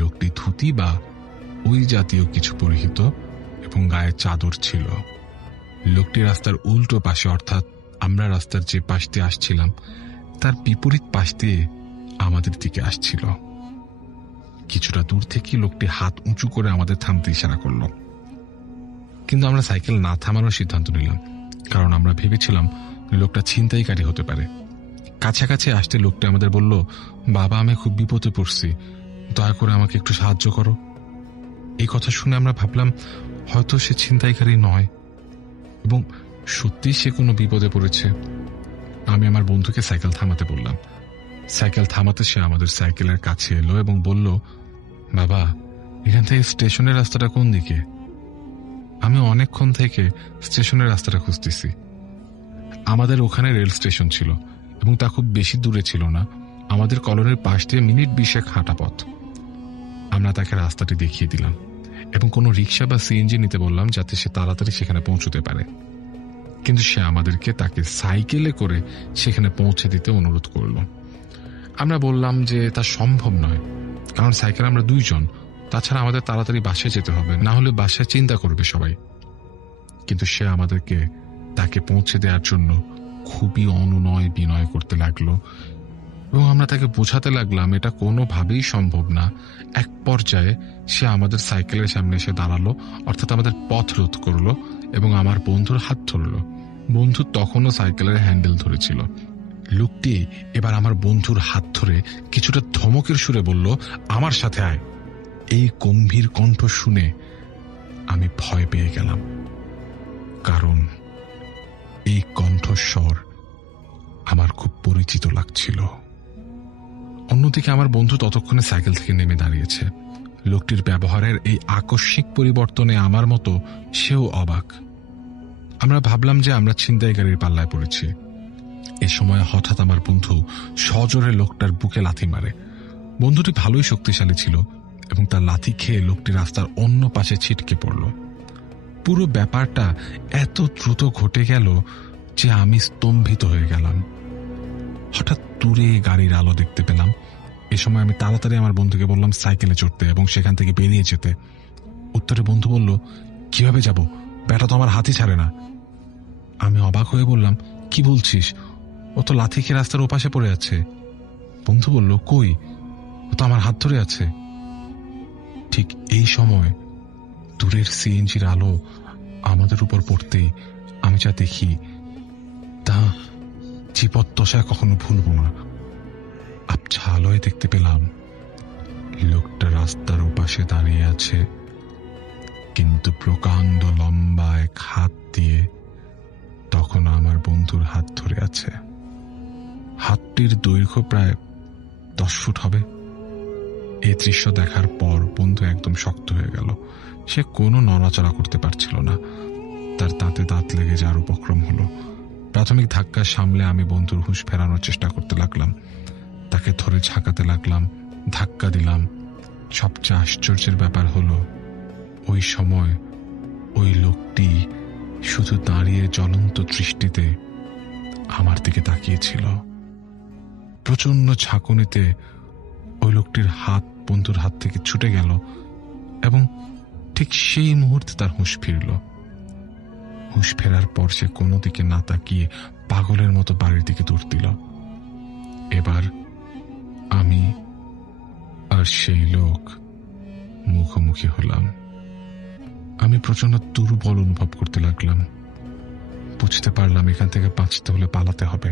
লোকটি ধুতি বা ওই জাতীয় কিছু পরিহিত এবং গায়ে চাদর ছিল। লোকটি রাস্তার উল্টো পাশে, অর্থাৎ আমরা রাস্তার যে পাশ দিয়ে আসছিলাম তার বিপরীত পাশ দিয়ে আমাদের দিকে আসছিল। কিছুটা দূর থেকে লোকটি হাত উঁচু করে আমাদের থামতে ইশারা করল, কিন্তু আমরা সাইকেল না থামানোর সিদ্ধান্ত নিলাম, কারণ আমরা ভেবেছিলাম লোকটা ছিনতাইকারী হতে পারে। কাছাকাছি আসতে লোকটি আমাদের বলল, বাবা আমি খুব বিপদে পড়ছি, দয়া করে আমাকে একটু সাহায্য করো। এই কথা শুনে আমরা ভাবলাম হয়তো সে ছিনতাইকারী নয় এবং সত্যি সে কোনো বিপদে পড়েছে। আমি আমার বন্ধুকে সাইকেল থামাতে বললাম। সাইকেল থামাতে সে আমাদের সাইকেলের কাছে এলো এবং বলল, বাবা, এখান থেকে স্টেশনের রাস্তাটা কোন দিকে? আমি অনেকক্ষণ থেকে স্টেশনের রাস্তাটা খুঁজতেছি। আমাদের ওখানে রেল স্টেশন ছিল এবং তা খুব বেশি দূরে ছিল না, আমাদের কলোনির পাশ দিয়ে মিনিট 20 হাঁটা পথ। আমরা তাকে রাস্তাটি দেখিয়ে দিলাম এবং কোনো রিক্সা বা সিএনজি নিতে বললাম যাতে সে তাড়াতাড়ি সেখানে পৌঁছতে পারে, কিন্তু সে আমাদেরকে তাকে সাইকেলে করে সেখানে পৌঁছে দিতে অনুরোধ করল। আমরা বললাম যে তা সম্ভব নয়, কারণ সাইকেল আমরা 2 জন, তাছাড়া আমাদের তাড়াতাড়ি বাসায় যেতে হবে, না হলে বাসায় চিন্তা করবে সবাই। কিন্তু সে আমাদেরকে তাকে পৌঁছে দেওয়ার জন্য খুবই অনুনয় বিনয় করতে লাগলো এবং আমরা তাকে বোঝাতে লাগলাম এটা কোনোভাবেই সম্ভব না। এক পর্যায়ে সে আমাদের সাইকেলের সামনে এসে দাঁড়ালো, অর্থাৎ আমাদের পথ রোধ করলো এবং আমার বন্ধুর হাত ধরল। বন্ধু তখনও সাইকেলের হ্যান্ডেল ধরেছিল। লোকটি এবার আমার বন্ধুর হাত ধরে কিছুটা ধমকের সুরে বলল, আমার সাথে আয়। এই গম্ভীর কণ্ঠ শুনে আমি ভয় পেয়ে গেলাম, কারণ এই কণ্ঠস্বর আমার খুব পরিচিত লাগছিল। অন্যদিকে আমার বন্ধু ততক্ষণে সাইকেল থেকে নেমে দাঁড়িয়েছে। লোকটির ব্যবহারের এই আকস্মিক পরিবর্তনে আমার মতো সেও অবাক। আমরা ভাবলাম যে আমরা ছিনতাইকারীর পাল্লায় পড়েছি। এ সময় হঠাৎ আমার বন্ধু সজোরে লোকটার বুকে লাথি মারে। বন্ধুটি ভালোই শক্তিশালী ছিল এবং তার লাথি খেয়ে লোকটি রাস্তার অন্য পাশে ছিটকে পড়ল। পুরো ব্যাপারটা এত দ্রুত ঘটে গেল যে আমি স্তম্ভিত হয়ে গেলাম। হঠাৎ দূরে গাড়ির আলো দেখতে পেলাম। এ সময় আমি তাড়াতাড়ি আমার বন্ধুকে বললাম সাইকেলে চড়তে এবং সেখান থেকে বেরিয়ে যেতে। উত্তরে বন্ধু বলল, কিভাবে যাব? ব্যাটা তো আমার হাতই ছাড়ে না। আমি অবাক হয়ে বললাম, কি বলছিস? ও তো লাথি খেয়ে রাস্তার ওপাশে পড়ে আছে। বন্ধু বলল, কই, ও তো আমার হাত ধরে আছে। ঠিক এই সময় দূরের সিএনজির আলো আমাদের উপর পড়তেই আমি যা দেখি তা জীবদ্দশায় কখনো ভুলব না। আবছা আলোয় দেখতে পেলাম লোকটা রাস্তার ওপাশে দাঁড়িয়ে আছে, কিন্তু প্রকাণ্ড লম্বা এক হাত দিয়ে তখন আমার বন্ধুর হাত ধরে আছে। হাতটির দৈর্ঘ্য প্রায় 10 ফুট হবে। এই দৃশ্য দেখার পর বন্ধু একদম শক্ত হয়ে গেল। সে কোনো নড়াচড়া করতে পারছিল না। তার দাঁতে দাঁত লেগে যাওয়ার উপক্রম হলো। প্রাথমিক ধাক্কা সামলে আমি বন্ধুর হুঁশ ফেরানোর চেষ্টা করতে লাগলাম। তাকে ধরে ঝাঁকাতে লাগলাম, ধাক্কা দিলাম। সবচেয়ে আশ্চর্যের ব্যাপার হলো ওই সময় ওই লোকটি শুধু দাঁড়িয়ে জ্বলন্ত দৃষ্টিতে আমার দিকে তাকিয়েছিল। প্রচন্ড ঝাঁকুনিতে ওই লোকটির হাত বন্ধুর হাত থেকে ছুটে গেল এবং ঠিক সেই মুহূর্তে তার হুঁশ ফিরল। হুঁশ ফেরার পর সে কোনো দিকে না তাকিয়ে পাগলের মতো বাড়ির দিকে দৌড় দিল। এবার আমি আর সেই লোক মুখোমুখি হলাম। আমি প্রচন্ড দুর্বল অনুভব করতে লাগলাম। বুঝতে পারলাম এখান থেকে বাঁচতে হলে পালাতে হবে।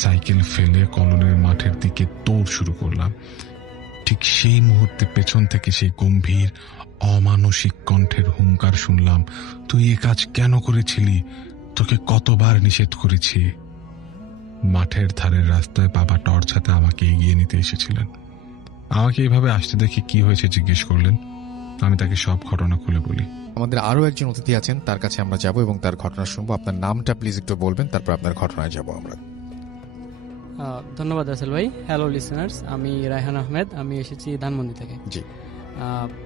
সাইকেল ফেলে কলোনির মাঠের দিকে দৌড় শুরু করলাম। ঠিক সেই মুহূর্তে পেছন থেকে সেই গম্ভীর অমানসিক কণ্ঠের হুঙ্কার শুনলাম, তুই এ কাজ কেন করেছিলি? তোকে কতবার নিষেধ করেছি। মাঠের ধারের রাস্তায় বাবা টর্চ হাতে আমাকে এগিয়ে নিতে এসেছিলেন। আমাকে এইভাবে আসতে দেখে কি হয়েছে জিজ্ঞেস করলেন। আমি তাকে সব ঘটনা খুলে বলি। আমাদের আরো একজন অতিথি আছেন, তার কাছে আমরা যাব এবং তার ঘটনা শুনবো। আপনার নামটা প্লিজ একটু বলবেন, তারপর আপনার ঘটনায় যাব আমরা। ধন্যবাদ রাসেল ভাই। হ্যালো লিসেনার্স, আমি রায়হান আহমেদ, আমি এসেছি ধানমন্ডি থেকে। জি,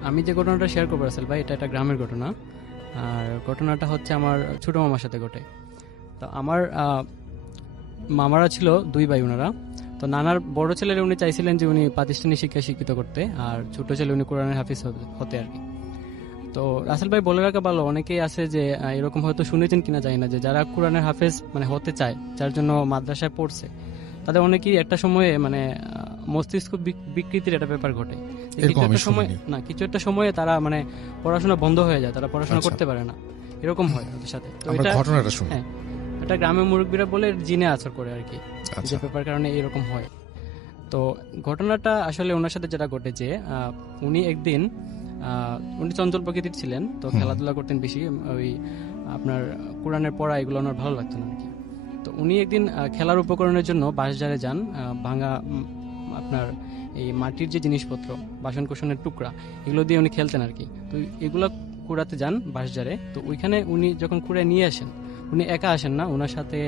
আমি যে ঘটনাটা শেয়ার করবো রাসেল ভাই, এটা একটা গ্রামের ঘটনা। আর ঘটনাটা হচ্ছে আমার ছোট মামার সাথে ঘটে। তো আমার মামারা ছিল 2 ভাই ওনারা। তো নানার বড় ছেলের উনি চাইছিলেন যে উনি প্রাতিষ্ঠানিক শিক্ষায় শিক্ষিত করতে, আর ছোট ছেলে উনি কোরআনের হাফিজ হতে আর কি। তো রাসেল ভাই বলে রাখা ভালো, অনেকেই আছে যে এরকম হয়তো শুনেছেন কিনা জানি না, যে যারা কোরআনের হাফেজ মানে হতে চায়, যার জন্য মাদ্রাসায় পড়ছে, তাদের অনেকেই একটা সময়ে মানে মস্তিষ্ক বিকৃতির একটা ব্যাপার ঘটে। কিছু একটা সময়ে তারা মানে পড়াশোনা বন্ধ হয়ে যায়, তারা পড়াশোনা করতে পারে না, এরকম হয় ওদের সাথে। তো এটা ঘটনাটা শুনুন। হ্যাঁ, এটা গ্রামের মুরব্বীরা বলে জিনে আছর করে আর কি, যে ব্যাপার কারণে এরকম হয়। তো ঘটনাটা আসলে ওনার সাথে যেটা ঘটেছে, উনি একদিন উনি চঞ্চল প্রকৃতির ছিলেন, তো খেলাধুলা করতেন বেশি, ওই আপনার কোরআনের পড়া এগুলো ওনার ভালো লাগতো না আর কি। তো উনি একদিন খেলার উপকরণের জন্য বাঁশঝাড়ে যান, ভাঙা আপনার এই মাটির যে জিনিসপত্র, বাসন কোসনের টুকরা, এগুলো দিয়ে উনি খেলতেন আর কি। তো এগুলো কুড়াতে যান বাঁশঝাড়ে। তো ওইখানে উনি যখন কুড়ে নিয়ে আসেন, উনি একা আসেন না, ওনার সাথে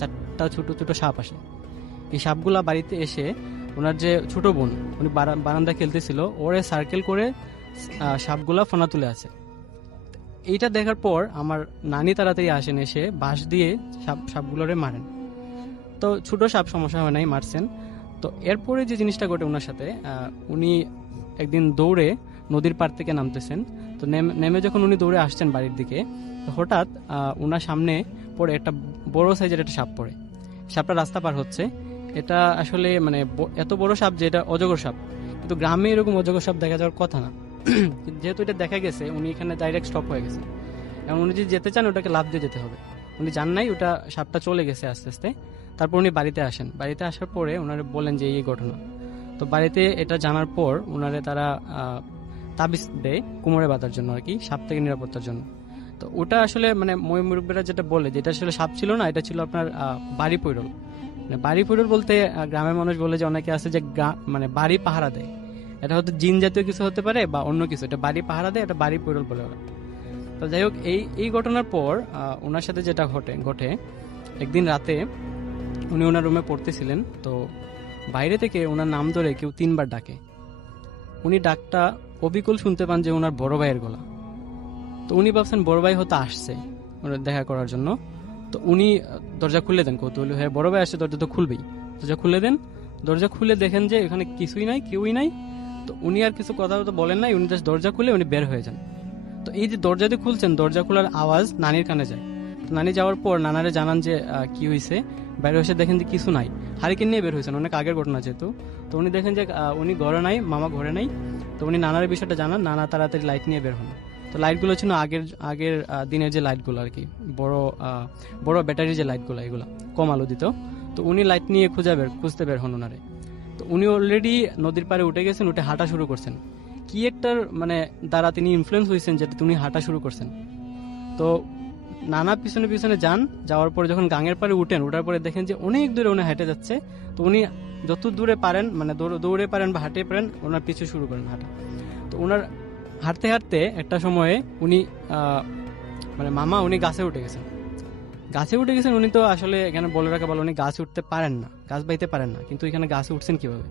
4টা ছোট ছোট সাপ আসে। এই সাপগুলা বাড়িতে এসে ওনার যে ছোট বোন, উনি বারান্দা খেলতেছিল, ওরে সার্কেল করে সাপগুলা ফোনা তুলে আছে। এইটা দেখার পর আমার নানি তাড়াতাড়ি আসেন, এসে বাঁশ দিয়ে সাপগুলোরে মারেন। তো ছোট সাপ, সমস্যা হয় নাই, মারছেন। তো এরপরে যে জিনিসটা ঘটে ওনার সাথে, উনি একদিন দৌড়ে নদীর পাড় থেকে নামতেছেন। তো নেমে যখন উনি দৌড়ে আসছেন বাড়ির দিকে, তো হঠাৎ ওনার সামনে পড়ে একটা বড় সাইজের একটা সাপ পড়ে। সাপটা রাস্তা পার হচ্ছে। এটা আসলে মানে এত বড় সাপ যে এটা অজগর সাপ, কিন্তু গ্রামে এরকম অজগর সাপ দেখা যাওয়ার কথা না। যেহেতু এটা দেখা গেছে, উনি এখানে ডাইরেক্ট স্টপ হয়ে গেছে, এবং উনি যদি যেতে চান ওটাকে লাফ দিয়ে যেতে হবে। উনি জান নাই, ওটা সাপটা চলে গেছে আস্তে আস্তে। তারপর উনি বাড়িতে আসেন। বাড়িতে আসার পরে ওনারা বলেন যে এই ঘটনা। তো বাড়িতে এটা জানার পর ওনারে তারা তাবিজ দেয় কোমরে বাঁধার জন্য আর কি, সাপ থেকে নিরাপত্তার জন্য। তো ওটা আসলে মানে মুরব্বীরা যেটা বলে যে এটা আসলে সাপ ছিল না, এটা ছিল আপনার বাড়ি পৈরল। মানে বাড়ি পৈরল বলতে গ্রামের মানুষ বলে যে অনেকে আছে যে মানে বাড়ি পাহারা দেয়, এটা হয়তো জিন জাতীয় কিছু হতে পারে বা অন্য কিছু, এটা বাড়ি পাহারা দেয়, এটা বাড়ি পৈরল বলে ওরা। তো যাই হোক, এই ঘটনার পর ওনার সাথে যেটা ঘটে একদিন রাতে উনি ওনার রুমে পড়তেছিলেন। তো বাইরে থেকে ওনার নাম ধরে কেউ 3বার ডাকে। উনি ডাকটা অবিকল শুনতে পান যে ওনার বড় ভাইয়ের গলা। তো উনি ভাবছেন বড় ভাই হয়তো আসছে ওনার দেখা করার জন্য। তো উনি দরজা খুলে দেন, কৌতূহলী হয়ে, বড় ভাই আসছে, দরজা তো খুলবেই। দরজা খুলে দেন। দরজা খুলে দেখেন যে এখানে কিছুই নাই, কেউই নাই। তো উনি আর কিছু কথা তো বলেন নাই, উনি জাস্ট দরজা খুলে উনি বের হয়ে যান। তো এই যে দরজা দিয়ে খুলছেন, দরজা খোলার আওয়াজ নানির কানে যায়। তো নানি যাওয়ার পর নানারে জানান যে কি হয়েছে। বাইরে এসে দেখেন যে কিছু নাই, হারিকেন নিয়ে বের হয়েছেন, অনেক আগের ঘটনা যেহেতু। তো উনি দেখেন যে উনি ঘরে নাই, মামা ঘরে নাই। তো উনি নানার বিষয়টা জানান, নানা তাড়াতাড়ি লাইট নিয়ে বের হন। তো লাইটগুলো ছিল আগের দিনের যে লাইটগুলো আর কি, বড় ব্যাটারির যে লাইটগুলো, এগুলো কম আলো দিত। তো উনি লাইট নিয়ে খুঁজতে বের হন ওনারে। তো উনি অলরেডি নদীর পাড়ে উঠে গেছেন, উঠে হাঁটা শুরু করছেন। কি একটার মানে দ্বারা তিনি ইনফ্লুয়েন্স হয়েছেন যেটা তিনি হাঁটা শুরু করছেন। তো নানা পিছনে পিছনে যান। যাওয়ার পরে যখন গাঙের পাড়ে ওঠার পরে দেখেন যে অনেক দূরে উনি হেঁটে যাচ্ছে। তো উনি যত দূরে পারেন, মানে দৌড়ে পারেন বা হাঁটে পারেন, ওনার পিছু শুরু করেন হাঁটা। তো ওনার হাঁটতে হাঁটতে একটা সময়ে উনি মানে মামা উনি গাছে উঠে গেছেন। উনি তো আসলে এখানে বলে রাখা ভালো, উনি গাছে উঠতে পারেন না, গাছ বাইতে পারেন না, কিন্তু এখানে গাছে উঠছেন কিভাবে?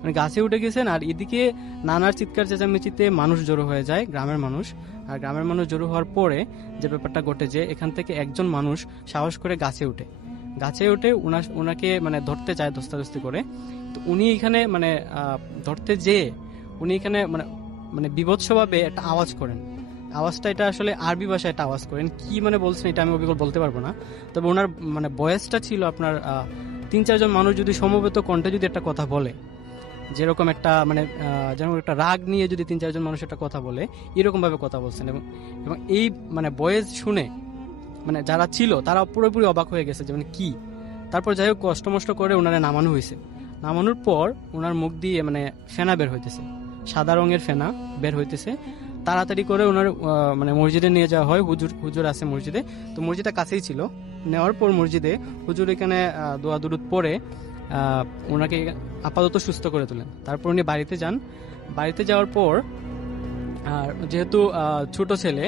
মানে গাছে উঠে গেছেন। আর এদিকে নানার চিৎকার চেঁচামেচিতে মানুষ জড়ো হয়ে যায়, গ্রামের মানুষ। আর গ্রামের মানুষ জড়ো হওয়ার পরে যে ব্যাপারটা ঘটে, যে এখান থেকে একজন মানুষ সাহস করে গাছে উঠে ওনাকে মানে ধরতে চায় ধস্তাধস্তি করে। তো উনি এখানে মানে ধরতে যেয়ে উনি এখানে মানে বিভৎসভাবে একটা আওয়াজ করেন। আওয়াজটা এটা আসলে আরবি ভাষায় একটা আওয়াজ করেন, কি মানে বলছেন এটা আমি অবিকল বলতে পারবো না। তবে ওনার মানে বয়সটা ছিল আপনার 3-4 মানুষ যদি সমবেত কণ্ঠে যদি একটা কথা বলে, যেরকম একটা মানে যেরকম একটা রাগ নিয়ে যদি 3-4 মানুষ একটা কথা বলে, এরকম ভাবে কথা বলছেন। এবং এই মানে বয়েস শুনে মানে যারা ছিল তারা পুরোপুরি অবাক হয়ে গেছে যে মানে কি। তারপর যাই হোক কষ্টমষ্ট করে ওনারা নামানো হয়েছে। নামানোর পর ওনার মুখ দিয়ে মানে ফেনা বের হইতেছে, সাদা রঙের ফেনা বের হইতেছে। তাড়াতাড়ি করে ওনার মানে মসজিদে নিয়ে যাওয়া হয়। হুজুর আছে মসজিদে, তো মসজিদটা কাছেই ছিল। নেওয়ার পর মসজিদে হুজুর এখানে দোয়া দুরুদ পড়ে ওনাকে আপাতত সুস্থ করে তোলেন। তারপর উনি বাড়িতে যান। বাড়িতে যাওয়ার পর আর যেহেতু ছোট ছেলে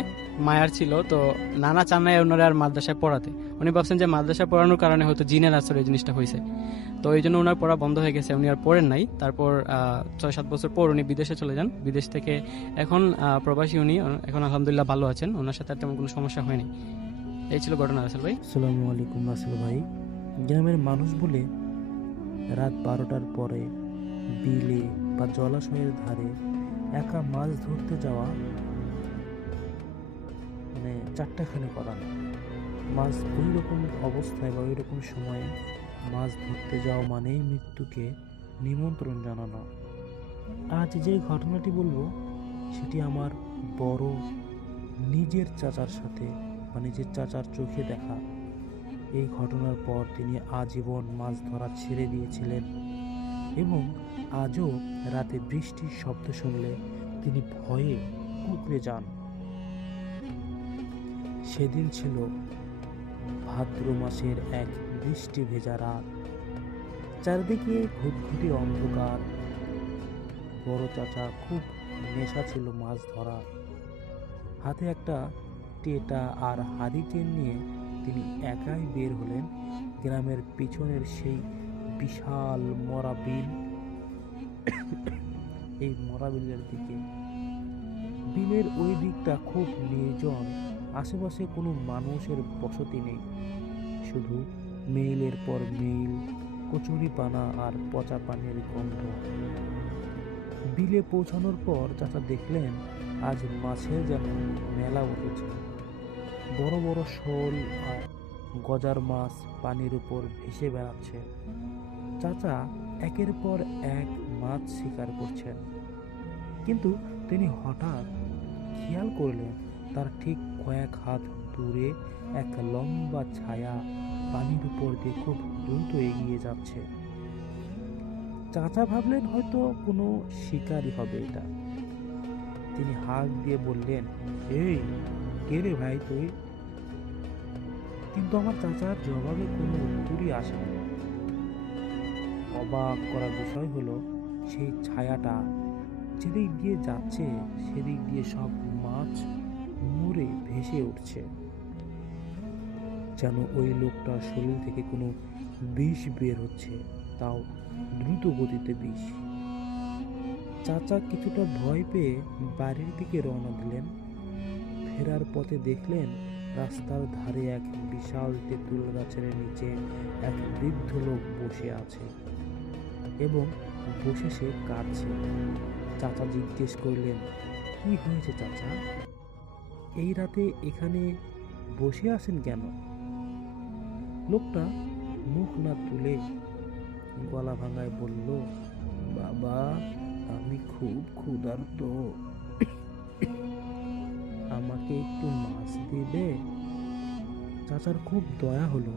মায়ার ছিল, তো নানা চান নাই ওনারা আর মাদ্রাসায় পড়াতে। উনি ভাবছেন যে মাদ্রাসায় পড়ানোর কারণে হয়তো জিনের আসরে এই জিনিসটা হয়েছে, তো এই জন্য ওনার পড়া বন্ধ হয়ে গেছে, উনি আর পড়েন নাই। তারপর 6-7 বছর পর উনি বিদেশে চলে যান। বিদেশ থেকে এখন প্রবাসী উনি, এখন আলহামদুলিল্লাহ ভালো আছেন, ওনার সাথে আর তেমন কোনো সমস্যা হয়নি। এই ছিল ঘটনা রাসেল ভাই। আসসালামু আলাইকুম রাসেল ভাই। গ্রামের মানুষ বলে রাত 12টার পরে বিলে বা জলাশয়ের ধারে একা মাছ ধরতে যাওয়া মানে চারটাখানি করা। মাছ ওই রকম অবস্থায় বা ওই রকম সময়ে মাছ ধরতে যাওয়া মানেই মৃত্যুকে নিমন্ত্রণ জানানো। আজ যে ঘটনাটি বলবো সেটি আমার বড় নিজের চাচার সাথে, মানে নিজের চাচার চোখে দেখা। এই ঘটনার পর তিনি আজীবন মাছ ধরা ছেড়ে দিয়েছিলেন এবং আজও রাতে বৃষ্টির শব্দ শুনলে তিনি ভয়ে কুঁকড়ে যান। সেদিন ছিল ভাদ্র মাসের এক বৃষ্টি ভেজা রাত। চারদিকে ঘুটঘুটে অন্ধকার। বড় চাচা খুব নেশা ছিল মাছ ধরা। হাতে একটা টেটা আর হারিকেন নিয়ে তিনি একাই বের হলেন গ্রামের পিছনের সেই বিশাল মরা বিল। এই মরা বিলের দিকে। বিলের ওই দিকটা খুব নির্জন। আশেপাশে কোনো মানুষের বসতি নেই, শুধু মেইলের পর মেইল, কচুরি পানা আর পচা পানির গন্ধ। বিলে পৌঁছানোর পর চাচা দেখলেন আজ মাছের যেন মেলা বসেছে। বড় বড় শোল আর গজার মাছ পানির উপর ভেসে বেড়াচ্ছে। চাচা একের পর এক মাছ শিকার করছেন, কিন্তু তিনি হঠাৎ খেয়াল করলেন তার ঠিক কয়েক হাত দূরে এক লম্বা ছায়া পানির উপর দিয়ে খুব দ্রুত এগিয়ে যাচ্ছে। চাচা ভাবলেন হয়তো কোনো শিকারই হবে এটা। তিনি হাত দিয়ে বললেন, এই কে রে ভাই তুই? কিন্তু আমার চাচার জবাবে কোনো উত্তরই আসেনি। অবাক করার বিষয় হলো সেই ছায়াটা যেদিক দিয়ে যাচ্ছে সেদিক দিয়ে সব মাছ মরে ভেসে উঠছে, যেন ওই লোকটার শরীর থেকে কোনো বিষ বের হচ্ছে, তাও দ্রুত গতিতে বিষ। চাচা কিছুটা ভয় পেয়ে বাড়ির দিকে রওনা দিলেন। ফেরার পথে দেখলেন রাস্তার ধারে এক বিশাল তেঁতুল গাছের নিচে এক বৃদ্ধ লোক বসে আছে এবং বসে সে কাঁদছে। চাচা জিজ্ঞেস করলেন, কি হয়েছে চাচা? এই রাতে এখানে বসে আছেন কেন? লোকটা মুখ না তুলে গলা ভাঙায় বলল, বাবা আমি খুব ক্ষুধার্ত, আমাকে একটু মাছ দিবে? চাচার খুব দয়া হলো।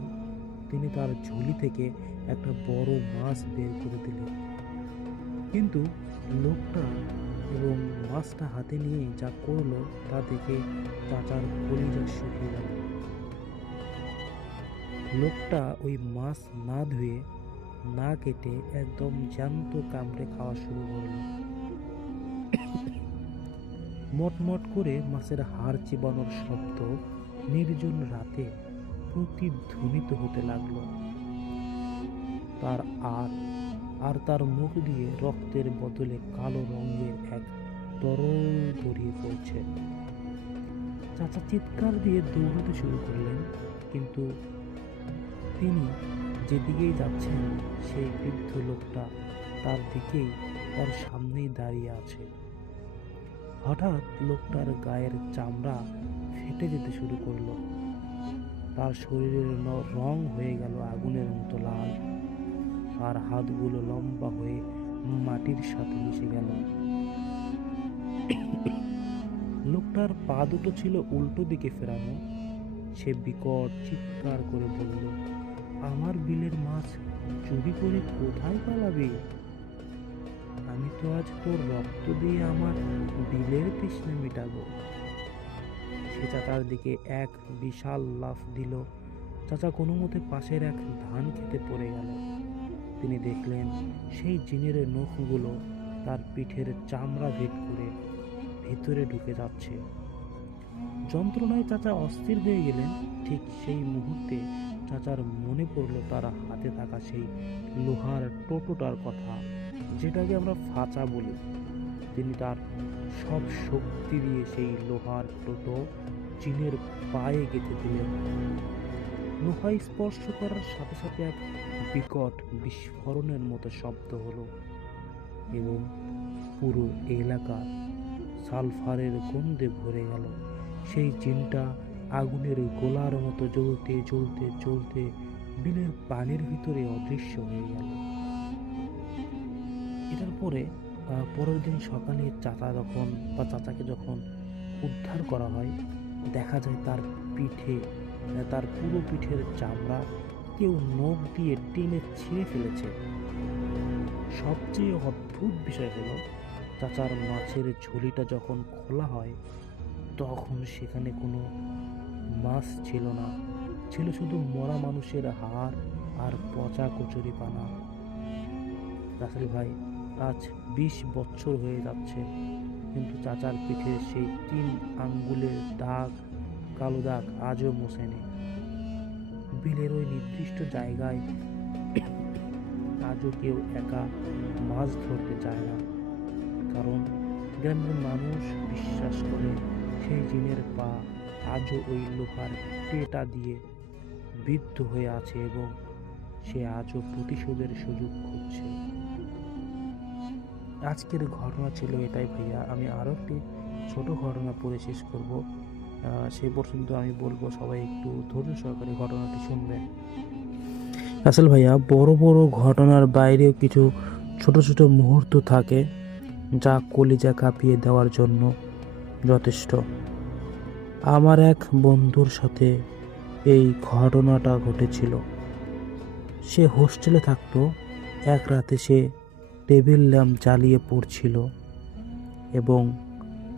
তিনি তার ঝুলি থেকে একটা বড় মাছ বের করে দিলেন, কিন্তু লোকটা এবং মাছটা হাতে নিয়ে যা করলো তা দেখে চাচার কলিজা শুকিয়ে গেল। লোকটা ওই মাছ না ধুয়ে না কেটে একদম জ্যান্ত কামড়ে খাওয়া শুরু করলো। মটমট করে মাছের হাড় চিবানোর শব্দ নির্জন রাতে প্রতিধ্বনিত হতে লাগলো। তার মুখ দিয়ে রক্তের বদলে কালো রঙের এক তরল গড়িয়ে পড়ছে। চাচা চিৎকার দিয়ে দৌড়াতে শুরু করলেন, কিন্তু তিনি যেদিকেই যাচ্ছেন সেই বৃদ্ধ লোকটা তার দিকেই, তার সামনেই দাঁড়িয়ে আছে। হঠাৎ লোকটার গায়ের চামড়া ফেটে যেতে শুরু করলো। তার শরীরের রং হয়ে গেল আগুনের মতো লাল, আর হাতগুলো লম্বা হয়ে মাটির সাথে মিশে গেল। লোকটার পা দুটো ছিল উল্টো দিকে ফেরানো। সে বিকট চিৎকার করে বলল, আমার বিলের মাছ চুরি করে কোথায় পালাবি? আমি তো আজ তোর রক্ত দিয়ে আমার বিলের তৃষ্ণা মেটাবো। সে চাচার দিকে এক বিশাল লাফ দিল। চাচা কোনো মতে পাশের এক ধান খেতে পড়ে গেল। তিনি দেখলেন সেই জিনের নখগুলো তার পিঠের চামড়া ভেদ করে ভিতরে ঢুকে যাচ্ছে। যন্ত্রণায় চাচা অস্থির হয়ে গেলেন। ঠিক সেই মুহূর্তে চাচার মনে পড়ল তার হাতে থাকা সেই লোহার টোটোটার কথা, যেটাকে আমরা ফাঁচা বলি। তিনি তার সব শক্তি দিয়ে সেই লোহার টোটো জিনের পায়ে গেঁথে দিলেন। লোহায় স্পর্শ করার সাথে সাথে এক বিকট বিস্ফোরণের মতো শব্দ হলো এবং পুরো এলাকা সালফারের গন্ধে ভরে গেল। সেই জিনটা আগুনের গোলার মতো জ্বলতে জ্বলতে জ্বলতে বিলের পানির ভিতরে অদৃশ্য হয়ে গেল। এটার পরের দিন সকালে চাচাকে যখন উদ্ধার করা হয়, দেখা যায় তার পুরো পিঠের চামড়া কেউ নখ দিয়ে টেনে ছিঁড়ে ফেলেছে। সবচেয়ে অদ্ভুত বিষয় হলো চাচার মাছের ঝুলিটা যখন খোলা হয় তখন সেখানে কোনো মাছ ছিল না, ছিল শুধু মরা মানুষের হাড় আর পচা কচুরি পানা। রাসেল ভাই, আজ 20 বছর হয়ে যাচ্ছে, কিন্তু চাচার পিঠের সেই 3 আঙ্গুলের দাগ, কালো দাগ আজও মোছেনি। বিলের ওই নির্দিষ্ট জায়গায় আজও কেউ একা মাছ ধরতে যায় না, কারণ গ্রামের মানুষ বিশ্বাস করে সেই জিনের পা আজও ওই লোহার টেটা দিয়ে বিদ্ধ হয়ে আছে এবং সে আজও প্রতিশোধের সুযোগ খুঁজছে। আজকের ঘটনা ছিল এটাই ভাইয়া। আমি আরও একটি ছোট ঘটনা পড়ে শেষ করব, সেই পর্যন্ত আমি বলবো সবাই একটু ধৈর্য সহকারে ঘটনাটি শুনবেন। রাসেল ভাইয়া, বড় বড় ঘটনার বাইরেও কিছু ছোট ছোট মুহূর্ত থাকে যা কলিজা কাঁপিয়ে দেওয়ার জন্য যথেষ্ট। আমার এক বন্ধুর সাথে এই ঘটনাটা ঘটেছিল। সে হোস্টেলে থাকতো। এক রাতে সে টেবিল ল্যাম্প জ্বালিয়ে পড়ছিল এবং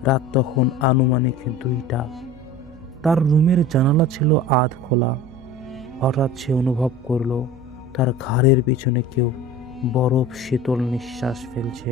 রাত তখন আনুমানিক 2টা। তার রুমের জানালা ছিল আধ খোলা। হঠাৎ সে অনুভব করলো তার ঘাড়ের পিছনে কেউ বরফ শীতল নিঃশ্বাস ফেলছে।